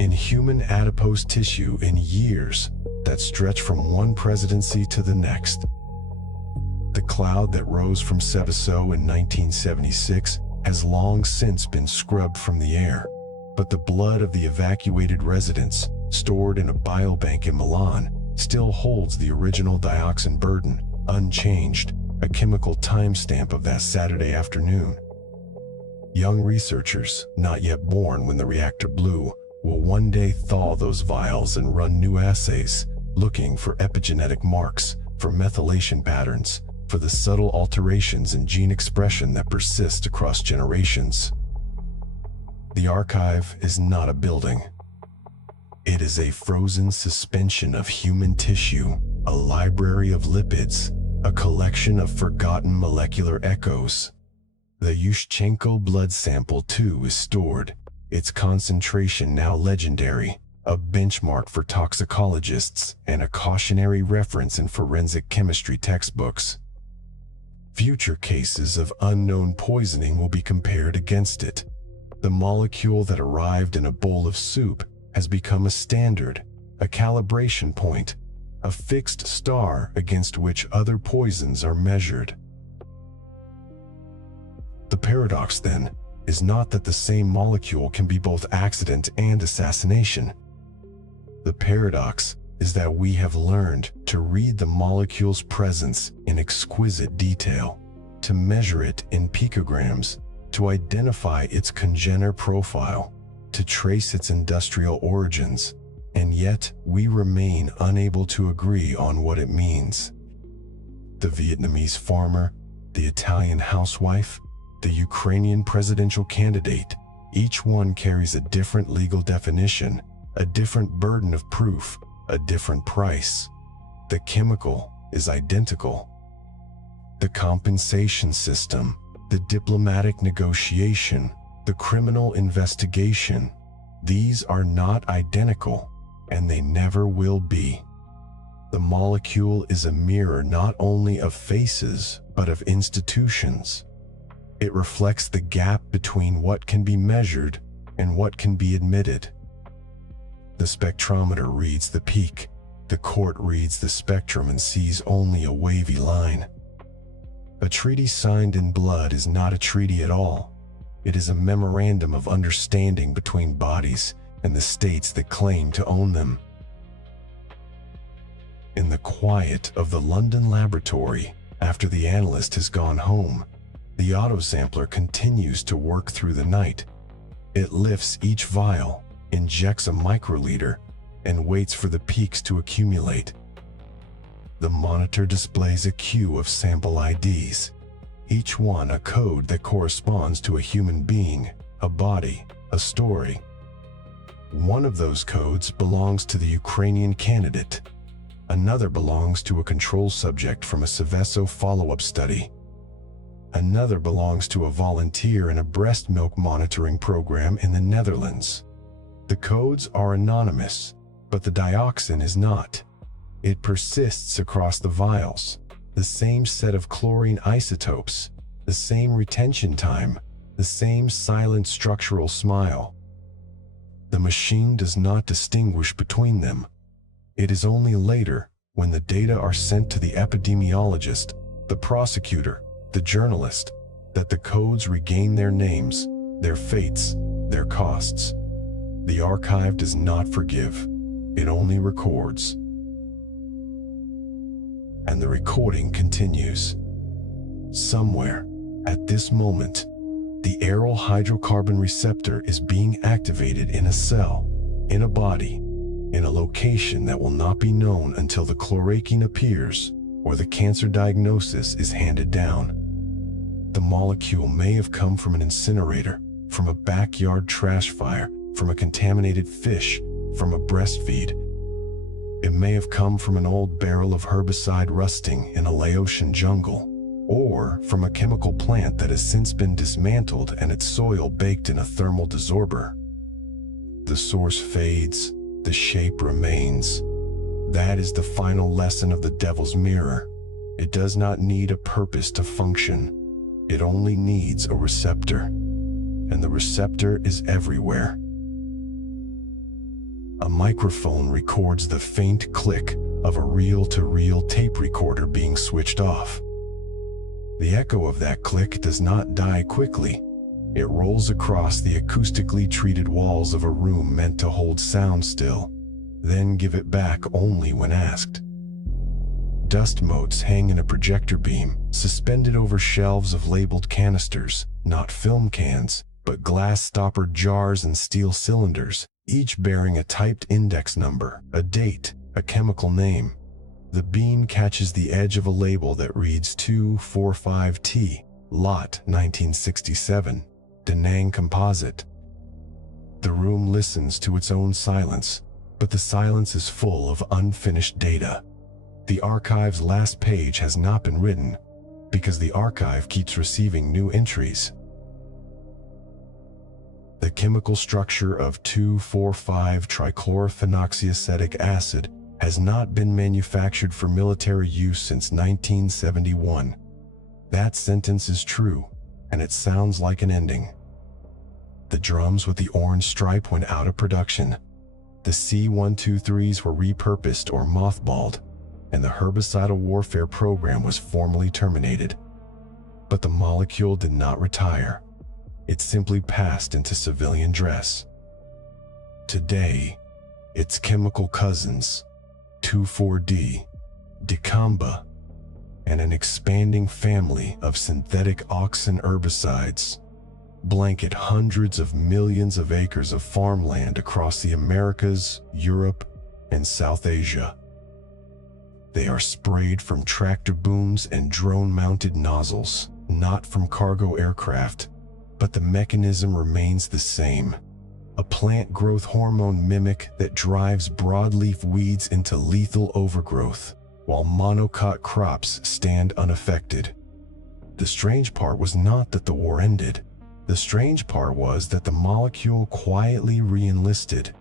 in human adipose tissue in years that stretch from one presidency to the next. The cloud that rose from Seveso in 1976 has long since been scrubbed from the air, but the blood of the evacuated residents, stored in a biobank in Milan, still holds the original dioxin burden, unchanged, a chemical timestamp of that Saturday afternoon. Young researchers, not yet born when the reactor blew, will one day thaw those vials and run new assays, looking for epigenetic marks, for methylation patterns, for the subtle alterations in gene expression that persist across generations. The archive is not a building. It is a frozen suspension of human tissue, a library of lipids, a collection of forgotten molecular echoes. The Yushchenko blood sample, too, is stored, its concentration now legendary, a benchmark for toxicologists and a cautionary reference in forensic chemistry textbooks. Future cases of unknown poisoning will be compared against it. The molecule that arrived in a bowl of soup has become a standard, a calibration point, a fixed star against which other poisons are measured. The paradox, then, is not that the same molecule can be both accident and assassination. The paradox is that we have learned to read the molecule's presence in exquisite detail, to measure it in picograms, to identify its congener profile, to trace its industrial origins, and yet we remain unable to agree on what it means. The Vietnamese farmer, the Italian housewife, the Ukrainian presidential candidate, each one carries a different legal definition, a different burden of proof, a different price. The chemical is identical. The compensation system, the diplomatic negotiation, the criminal investigation, these are not identical, and they never will be. The molecule is a mirror not only of faces, but of institutions. It reflects the gap between what can be measured and what can be admitted. The spectrometer reads the peak, the court reads the spectrum and sees only a wavy line. A treaty signed in blood is not a treaty at all. It is a memorandum of understanding between bodies and the states that claim to own them. In the quiet of the London laboratory, after the analyst has gone home, the autosampler continues to work through the night. It lifts each vial, injects a microliter, and waits for the peaks to accumulate. The monitor displays a queue of sample IDs, each one a code that corresponds to a human being, a body, a story. One of those codes belongs to the Ukrainian candidate. Another belongs to a control subject from a Seveso follow-up study. Another belongs to a volunteer in a breast milk monitoring program in the Netherlands. The codes are anonymous, but the dioxin is not. It persists across the vials, the same set of chlorine isotopes, the same retention time, the same silent structural smile. The machine does not distinguish between them. It is only later, when the data are sent to the epidemiologist, the prosecutor, the journalist, that the codes regain their names, their fates, their costs. The archive does not forgive. It only records. And the recording continues. Somewhere, at this moment, the aryl hydrocarbon receptor is being activated in a cell, in a body, in a location that will not be known until the chloroquine appears or the cancer diagnosis is handed down. The molecule may have come from an incinerator, from a backyard trash fire, from a contaminated fish, from a breastfeed. It may have come from an old barrel of herbicide rusting in a Laotian jungle, or from a chemical plant that has since been dismantled and its soil baked in a thermal desorber. The source fades, the shape remains. That is the final lesson of the devil's mirror. It does not need a purpose to function. It only needs a receptor. And the receptor is everywhere. A microphone records the faint click of a reel-to-reel tape recorder being switched off. The echo of that click does not die quickly. It rolls across the acoustically treated walls of a room meant to hold sound still, then give it back only when asked. Dust motes hang in a projector beam, suspended over shelves of labeled canisters, not film cans, but glass-stoppered jars and steel cylinders, each bearing a typed index number, a date, a chemical name. The beam catches the edge of a label that reads 245T, Lot 1967, Da Nang Composite. The room listens to its own silence, but the silence is full of unfinished data. The archive's last page has not been written, because the archive keeps receiving new entries. The chemical structure of 2,4,5-trichlorophenoxyacetic acid has not been manufactured for military use since 1971. That sentence is true, and it sounds like an ending. The drums with the orange stripe went out of production. The C-123s were repurposed or mothballed, and the herbicidal warfare program was formally terminated. But the molecule did not retire. It simply passed into civilian dress. Today, its chemical cousins, 2,4-D, dicamba, and an expanding family of synthetic auxin herbicides blanket hundreds of millions of acres of farmland across the Americas, Europe, and South Asia. They are sprayed from tractor booms and drone-mounted nozzles, not from cargo aircraft, but the mechanism remains the same. A plant growth hormone mimic that drives broadleaf weeds into lethal overgrowth, while monocot crops stand unaffected. The strange part was not that the war ended. The strange part was that the molecule quietly re-enlisted.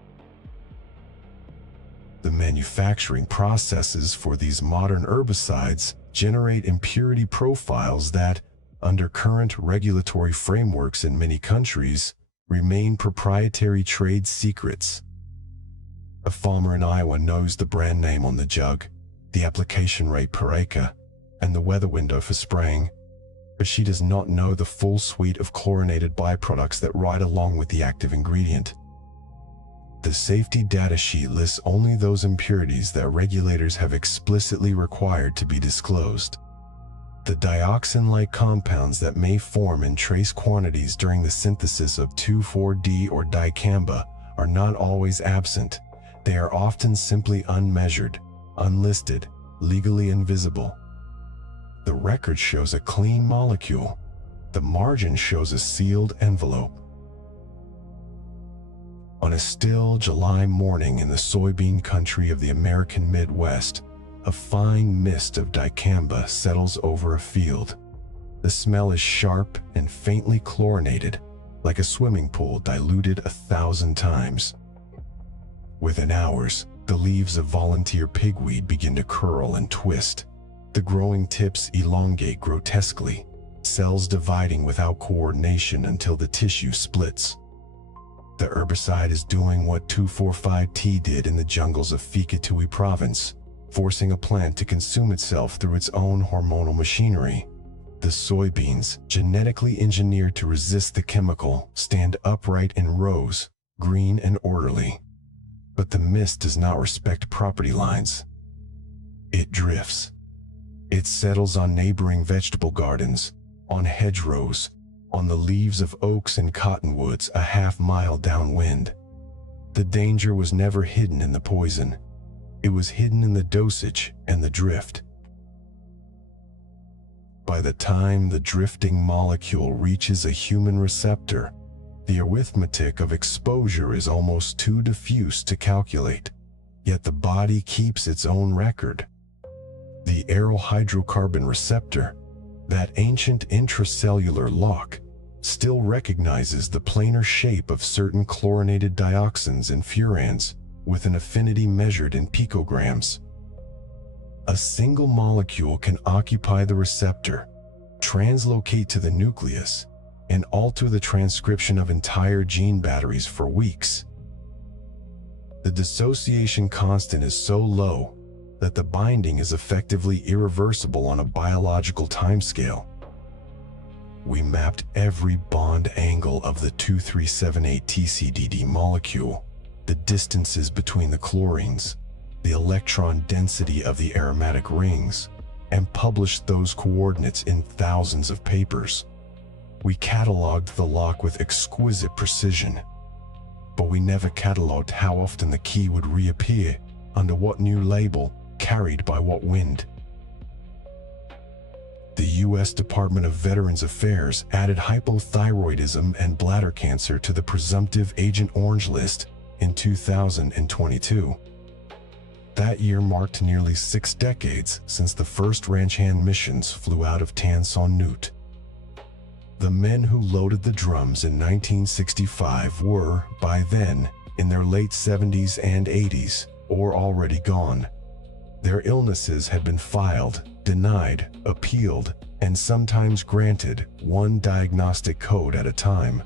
The manufacturing processes for these modern herbicides generate impurity profiles that, under current regulatory frameworks in many countries, remain proprietary trade secrets. A farmer in Iowa knows the brand name on the jug, the application rate per acre, and the weather window for spraying, but she does not know the full suite of chlorinated byproducts that ride along with the active ingredient. The safety data sheet lists only those impurities that regulators have explicitly required to be disclosed. The dioxin-like compounds that may form in trace quantities during the synthesis of 2,4-D or dicamba are not always absent. They are often simply unmeasured, unlisted, legally invisible. The record shows a clean molecule. The margin shows a sealed envelope. On a still July morning in the soybean country of the American Midwest, a fine mist of dicamba settles over a field. The smell is sharp and faintly chlorinated, like a swimming pool diluted 1,000 times. Within hours, the leaves of volunteer pigweed begin to curl and twist. The growing tips elongate grotesquely, cells dividing without coordination until the tissue splits. The herbicide is doing what 2,4,5-T did in the jungles of Ficatui province, forcing a plant to consume itself through its own hormonal machinery. The soybeans, genetically engineered to resist the chemical, stand upright in rows, green and orderly. But the mist does not respect property lines. It drifts. It settles on neighboring vegetable gardens, on hedgerows, on the leaves of oaks and cottonwoods a half-mile downwind. The danger was never hidden in the poison. It was hidden in the dosage and the drift. By the time the drifting molecule reaches a human receptor, the arithmetic of exposure is almost too diffuse to calculate. Yet the body keeps its own record. The aryl hydrocarbon receptor, that ancient intracellular lock, still recognizes the planar shape of certain chlorinated dioxins and furans with an affinity measured in picograms. A single molecule can occupy the receptor, translocate to the nucleus, and alter the transcription of entire gene batteries for weeks. The dissociation constant is so low that the binding is effectively irreversible on a biological timescale. We mapped every bond angle of the 2378 TCDD molecule, the distances between the chlorines, the electron density of the aromatic rings, and published those coordinates in thousands of papers. We cataloged the lock with exquisite precision, but we never cataloged how often the key would reappear, under what new label, carried by what wind. The U.S. Department of Veterans Affairs added hypothyroidism and bladder cancer to the presumptive Agent Orange list in 2022. That year marked nearly 6 decades since the first ranch hand missions flew out of Tan Son Nhut. The men who loaded the drums in 1965 were, by then, in their late 70s and 80s, or already gone. Their illnesses had been filed, denied, appealed, and sometimes granted, one diagnostic code at a time.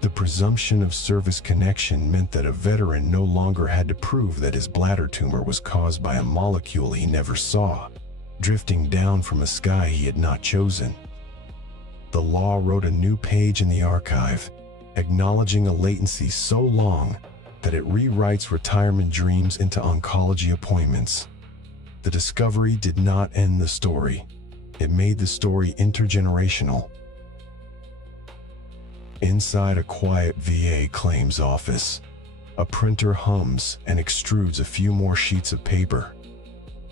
The presumption of service connection meant that a veteran no longer had to prove that his bladder tumor was caused by a molecule he never saw, drifting down from a sky he had not chosen. The law wrote a new page in the archive, acknowledging a latency so long that it rewrites retirement dreams into oncology appointments. The discovery did not end the story. It made the story intergenerational. Inside a quiet VA claims office, a printer hums and extrudes a few more sheets of paper.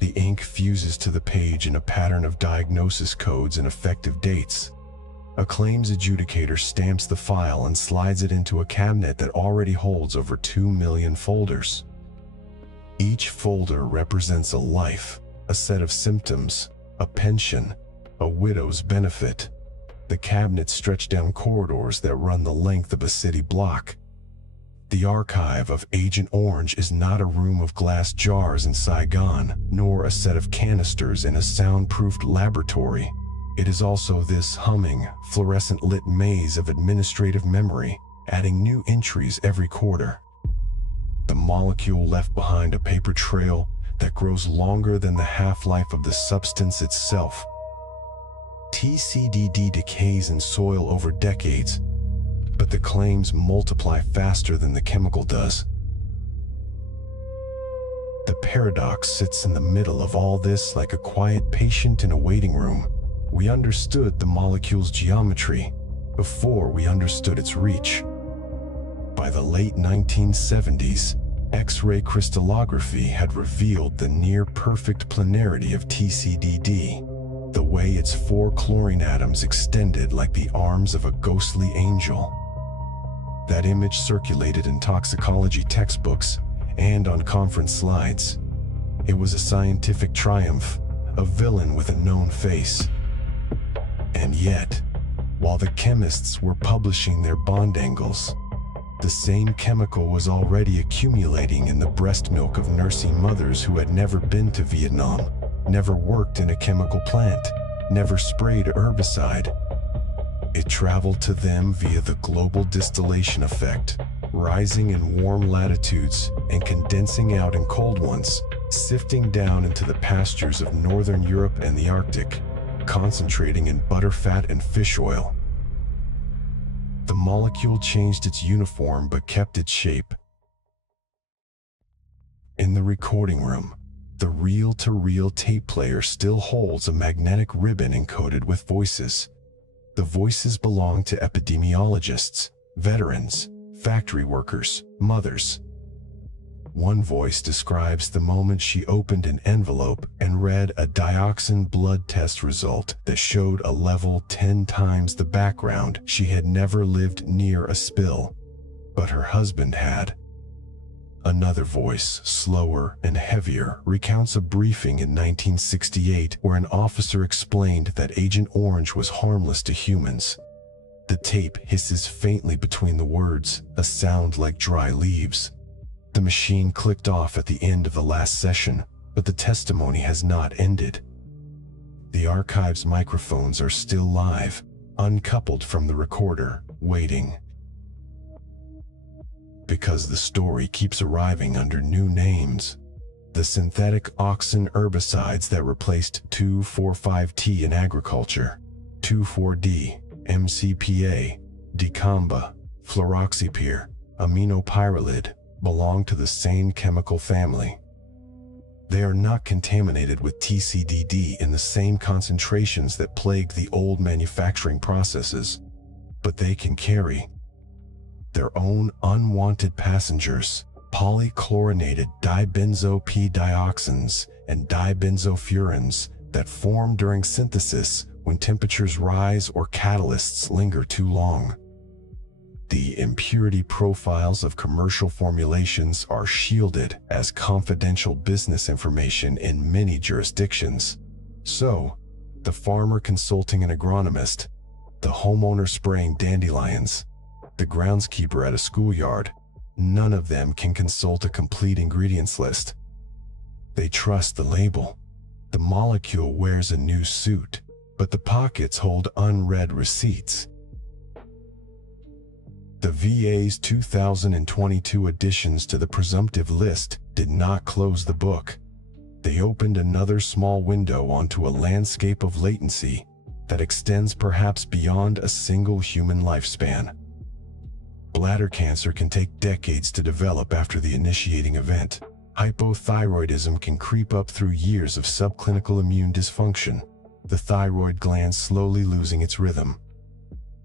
The ink fuses to the page in a pattern of diagnosis codes and effective dates. A claims adjudicator stamps the file and slides it into a cabinet that already holds over 2 million folders. Each folder represents a life, a set of symptoms, a pension, a widow's benefit. The cabinets stretch down corridors that run the length of a city block. The archive of Agent Orange is not a room of glass jars in Saigon, nor a set of canisters in a soundproofed laboratory. It is also this humming, fluorescent-lit maze of administrative memory, adding new entries every quarter. The molecule left behind a paper trail that grows longer than the half-life of the substance itself. TCDD decays in soil over decades, but the claims multiply faster than the chemical does. The paradox sits in the middle of all this like a quiet patient in a waiting room. We understood the molecule's geometry before we understood its reach. By the late 1970s, X-ray crystallography had revealed the near-perfect planarity of TCDD, the way its 4 chlorine atoms extended like the arms of a ghostly angel. That image circulated in toxicology textbooks and on conference slides. It was a scientific triumph, a villain with a known face. And yet, while the chemists were publishing their bond angles, the same chemical was already accumulating in the breast milk of nursing mothers who had never been to Vietnam, never worked in a chemical plant, never sprayed herbicide. It traveled to them via the global distillation effect, rising in warm latitudes and condensing out in cold ones, sifting down into the pastures of northern Europe and the Arctic, concentrating in butterfat and fish oil. The molecule changed its uniform but kept its shape. In the recording room, the reel-to-reel tape player still holds a magnetic ribbon encoded with voices. The voices belong to epidemiologists, veterans, factory workers, mothers. One voice describes the moment she opened an envelope and read a dioxin blood test result that showed a level 10 times the background. She had never lived near a spill, but her husband had. Another voice, slower and heavier, recounts a briefing in 1968 where an officer explained that Agent Orange was harmless to humans. The tape hisses faintly between the words, a sound like dry leaves. The machine clicked off at the end of the last session, but the testimony has not ended. The archive's microphones are still live, uncoupled from the recorder, waiting. Because the story keeps arriving under new names. The synthetic auxin herbicides that replaced 2,4,5-T in agriculture, 2,4-D, MCPA, dicamba, fluroxypyr, aminopyrrolide, belong to the same chemical family. They are not contaminated with TCDD in the same concentrations that plague the old manufacturing processes, but they can carry their own unwanted passengers, polychlorinated dibenzo-P-dioxins and dibenzofurans that form during synthesis when temperatures rise or catalysts linger too long. The impurity profiles of commercial formulations are shielded as confidential business information in many jurisdictions. So, the farmer consulting an agronomist, the homeowner spraying dandelions, the groundskeeper at a schoolyard, none of them can consult a complete ingredients list. They trust the label. The molecule wears a new suit, but the pockets hold unread receipts. The VA's 2022 additions to the presumptive list did not close the book. They opened another small window onto a landscape of latency that extends perhaps beyond a single human lifespan. Bladder cancer can take decades to develop after the initiating event. Hypothyroidism can creep up through years of subclinical immune dysfunction, the thyroid gland slowly losing its rhythm.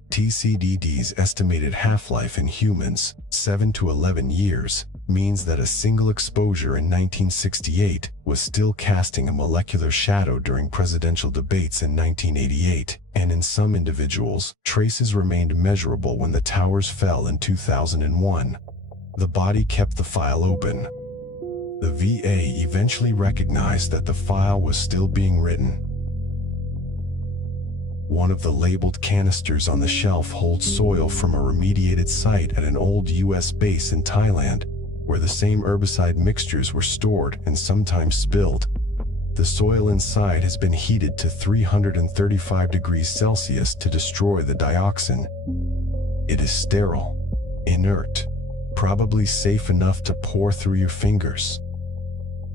TCDD's estimated half-life in humans, 7 to 11 years, means that a single exposure in 1968 was still casting a molecular shadow during presidential debates in 1988, and in some individuals, traces remained measurable when the towers fell in 2001. The body kept the file open. The VA eventually recognized that the file was still being written. One of the labeled canisters on the shelf holds soil from a remediated site at an old US base in Thailand, where the same herbicide mixtures were stored and sometimes spilled. The soil inside has been heated to 335 degrees Celsius to destroy the dioxin. It is sterile, inert, probably safe enough to pour through your fingers.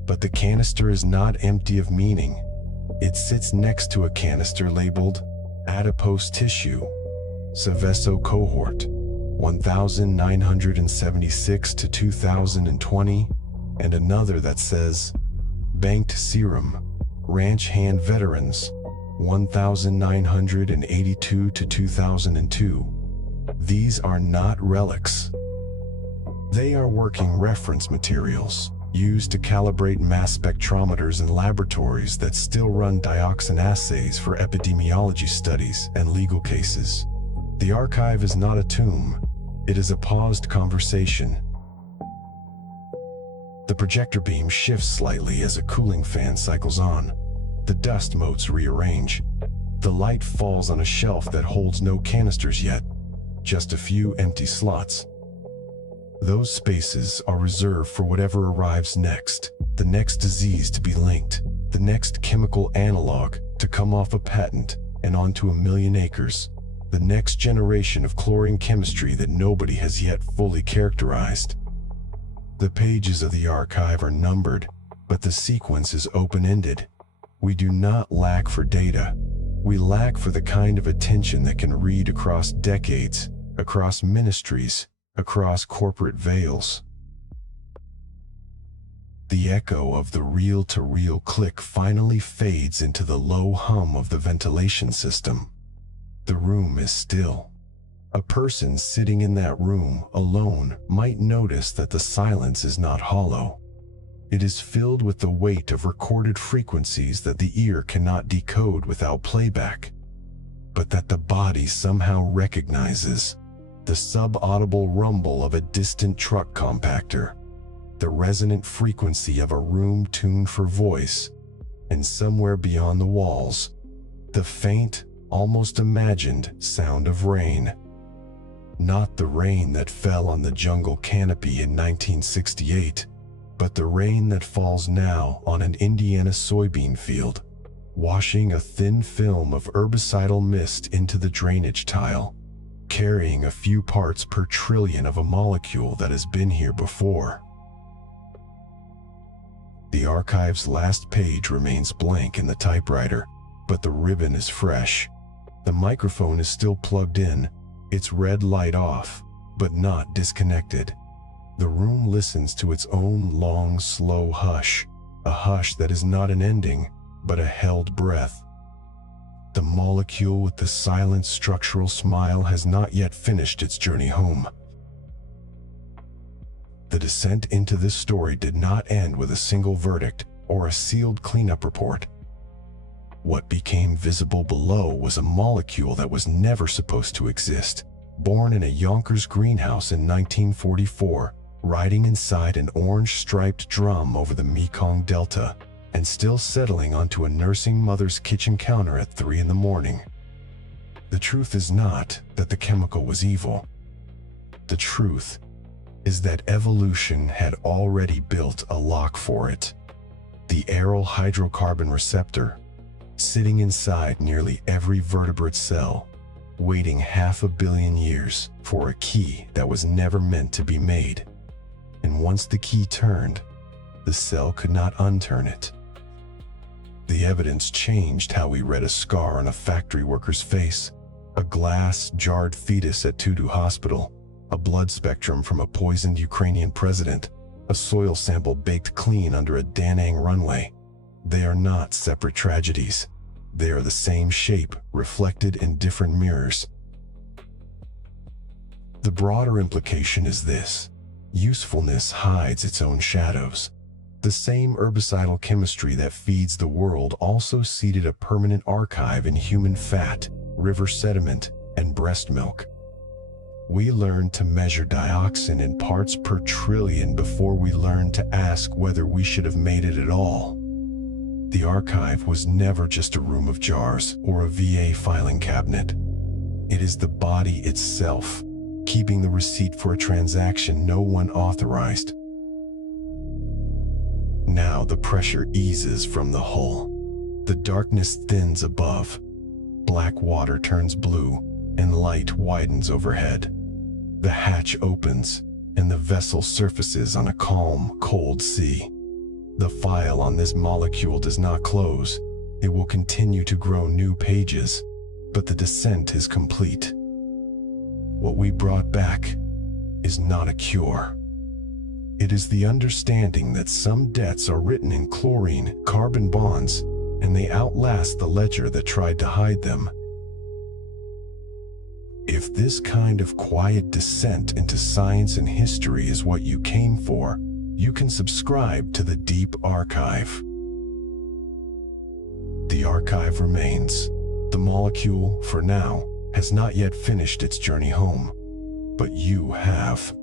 But the canister is not empty of meaning. It sits next to a canister labeled adipose tissue, Seveso cohort, 1976 to 2020, and another that says banked serum, ranch hand veterans, 1982 to 2002. These are not relics. They are working reference materials used to calibrate mass spectrometers in laboratories that still run dioxin assays for epidemiology studies and legal cases. The archive is not a tomb. It is a paused conversation. The projector beam shifts slightly as a cooling fan cycles on. The dust motes rearrange. The light falls on a shelf that holds no canisters yet, just a few empty slots. Those spaces are reserved for whatever arrives next, the next disease to be linked, the next chemical analog to come off a patent and onto 1,000,000 acres, the next generation of chlorine chemistry that nobody has yet fully characterized. The pages of the archive are numbered, but the sequence is open-ended. We do not lack for data. We lack for the kind of attention that can read across decades, across ministries, across corporate veils. The echo of the reel-to-reel click finally fades into the low hum of the ventilation system. The room is still. A person sitting in that room alone might notice that the silence is not hollow. It is filled with the weight of recorded frequencies that the ear cannot decode without playback, but that the body somehow recognizes. The sub-audible rumble of a distant truck compactor, the resonant frequency of a room tuned for voice, and somewhere beyond the walls, the faint, almost imagined sound of rain. Not the rain that fell on the jungle canopy in 1968, but the rain that falls now on an Indiana soybean field, washing a thin film of herbicidal mist into the drainage tile, carrying a few parts per trillion of a molecule that has been here before. The archive's last page remains blank in the typewriter, but the ribbon is fresh. The microphone is still plugged in, its red light off, but not disconnected. The room listens to its own long, slow hush, a hush that is not an ending, but a held breath. The molecule with the silent structural smile has not yet finished its journey home. The descent into this story did not end with a single verdict or a sealed cleanup report. What became visible below was a molecule that was never supposed to exist, born in a Yonkers greenhouse in 1944, riding inside an orange-striped drum over the Mekong Delta, and still settling onto a nursing mother's kitchen counter at 3 in the morning. The truth is not that the chemical was evil. The truth is that evolution had already built a lock for it. The aryl hydrocarbon receptor, sitting inside nearly every vertebrate cell, waiting 500 million years for a key that was never meant to be made. And once the key turned, the cell could not unturn it. The evidence changed how we read a scar on a factory worker's face, a glass, jarred fetus at Tudu Hospital, a blood spectrum from a poisoned Ukrainian president, a soil sample baked clean under a Da Nang runway. They are not separate tragedies. They are the same shape, reflected in different mirrors. The broader implication is this: usefulness hides its own shadows. The same herbicidal chemistry that feeds the world also seeded a permanent archive in human fat, river sediment, and breast milk. We learned to measure dioxin in parts per trillion before we learned to ask whether we should have made it at all. The archive was never just a room of jars or a VA filing cabinet. It is the body itself, keeping the receipt for a transaction no one authorized. Now the pressure eases from the hull. The darkness thins above. Black water turns blue, and light widens overhead. The hatch opens, and the vessel surfaces on a calm, cold sea. The file on this molecule does not close. It will continue to grow new pages, but the descent is complete. What we brought back is not a cure. It is the understanding that some debts are written in chlorine, carbon bonds, and they outlast the ledger that tried to hide them. If this kind of quiet descent into science and history is what you came for, you can subscribe to the Deep Archive. The archive remains. The molecule, for now, has not yet finished its journey home, but you have.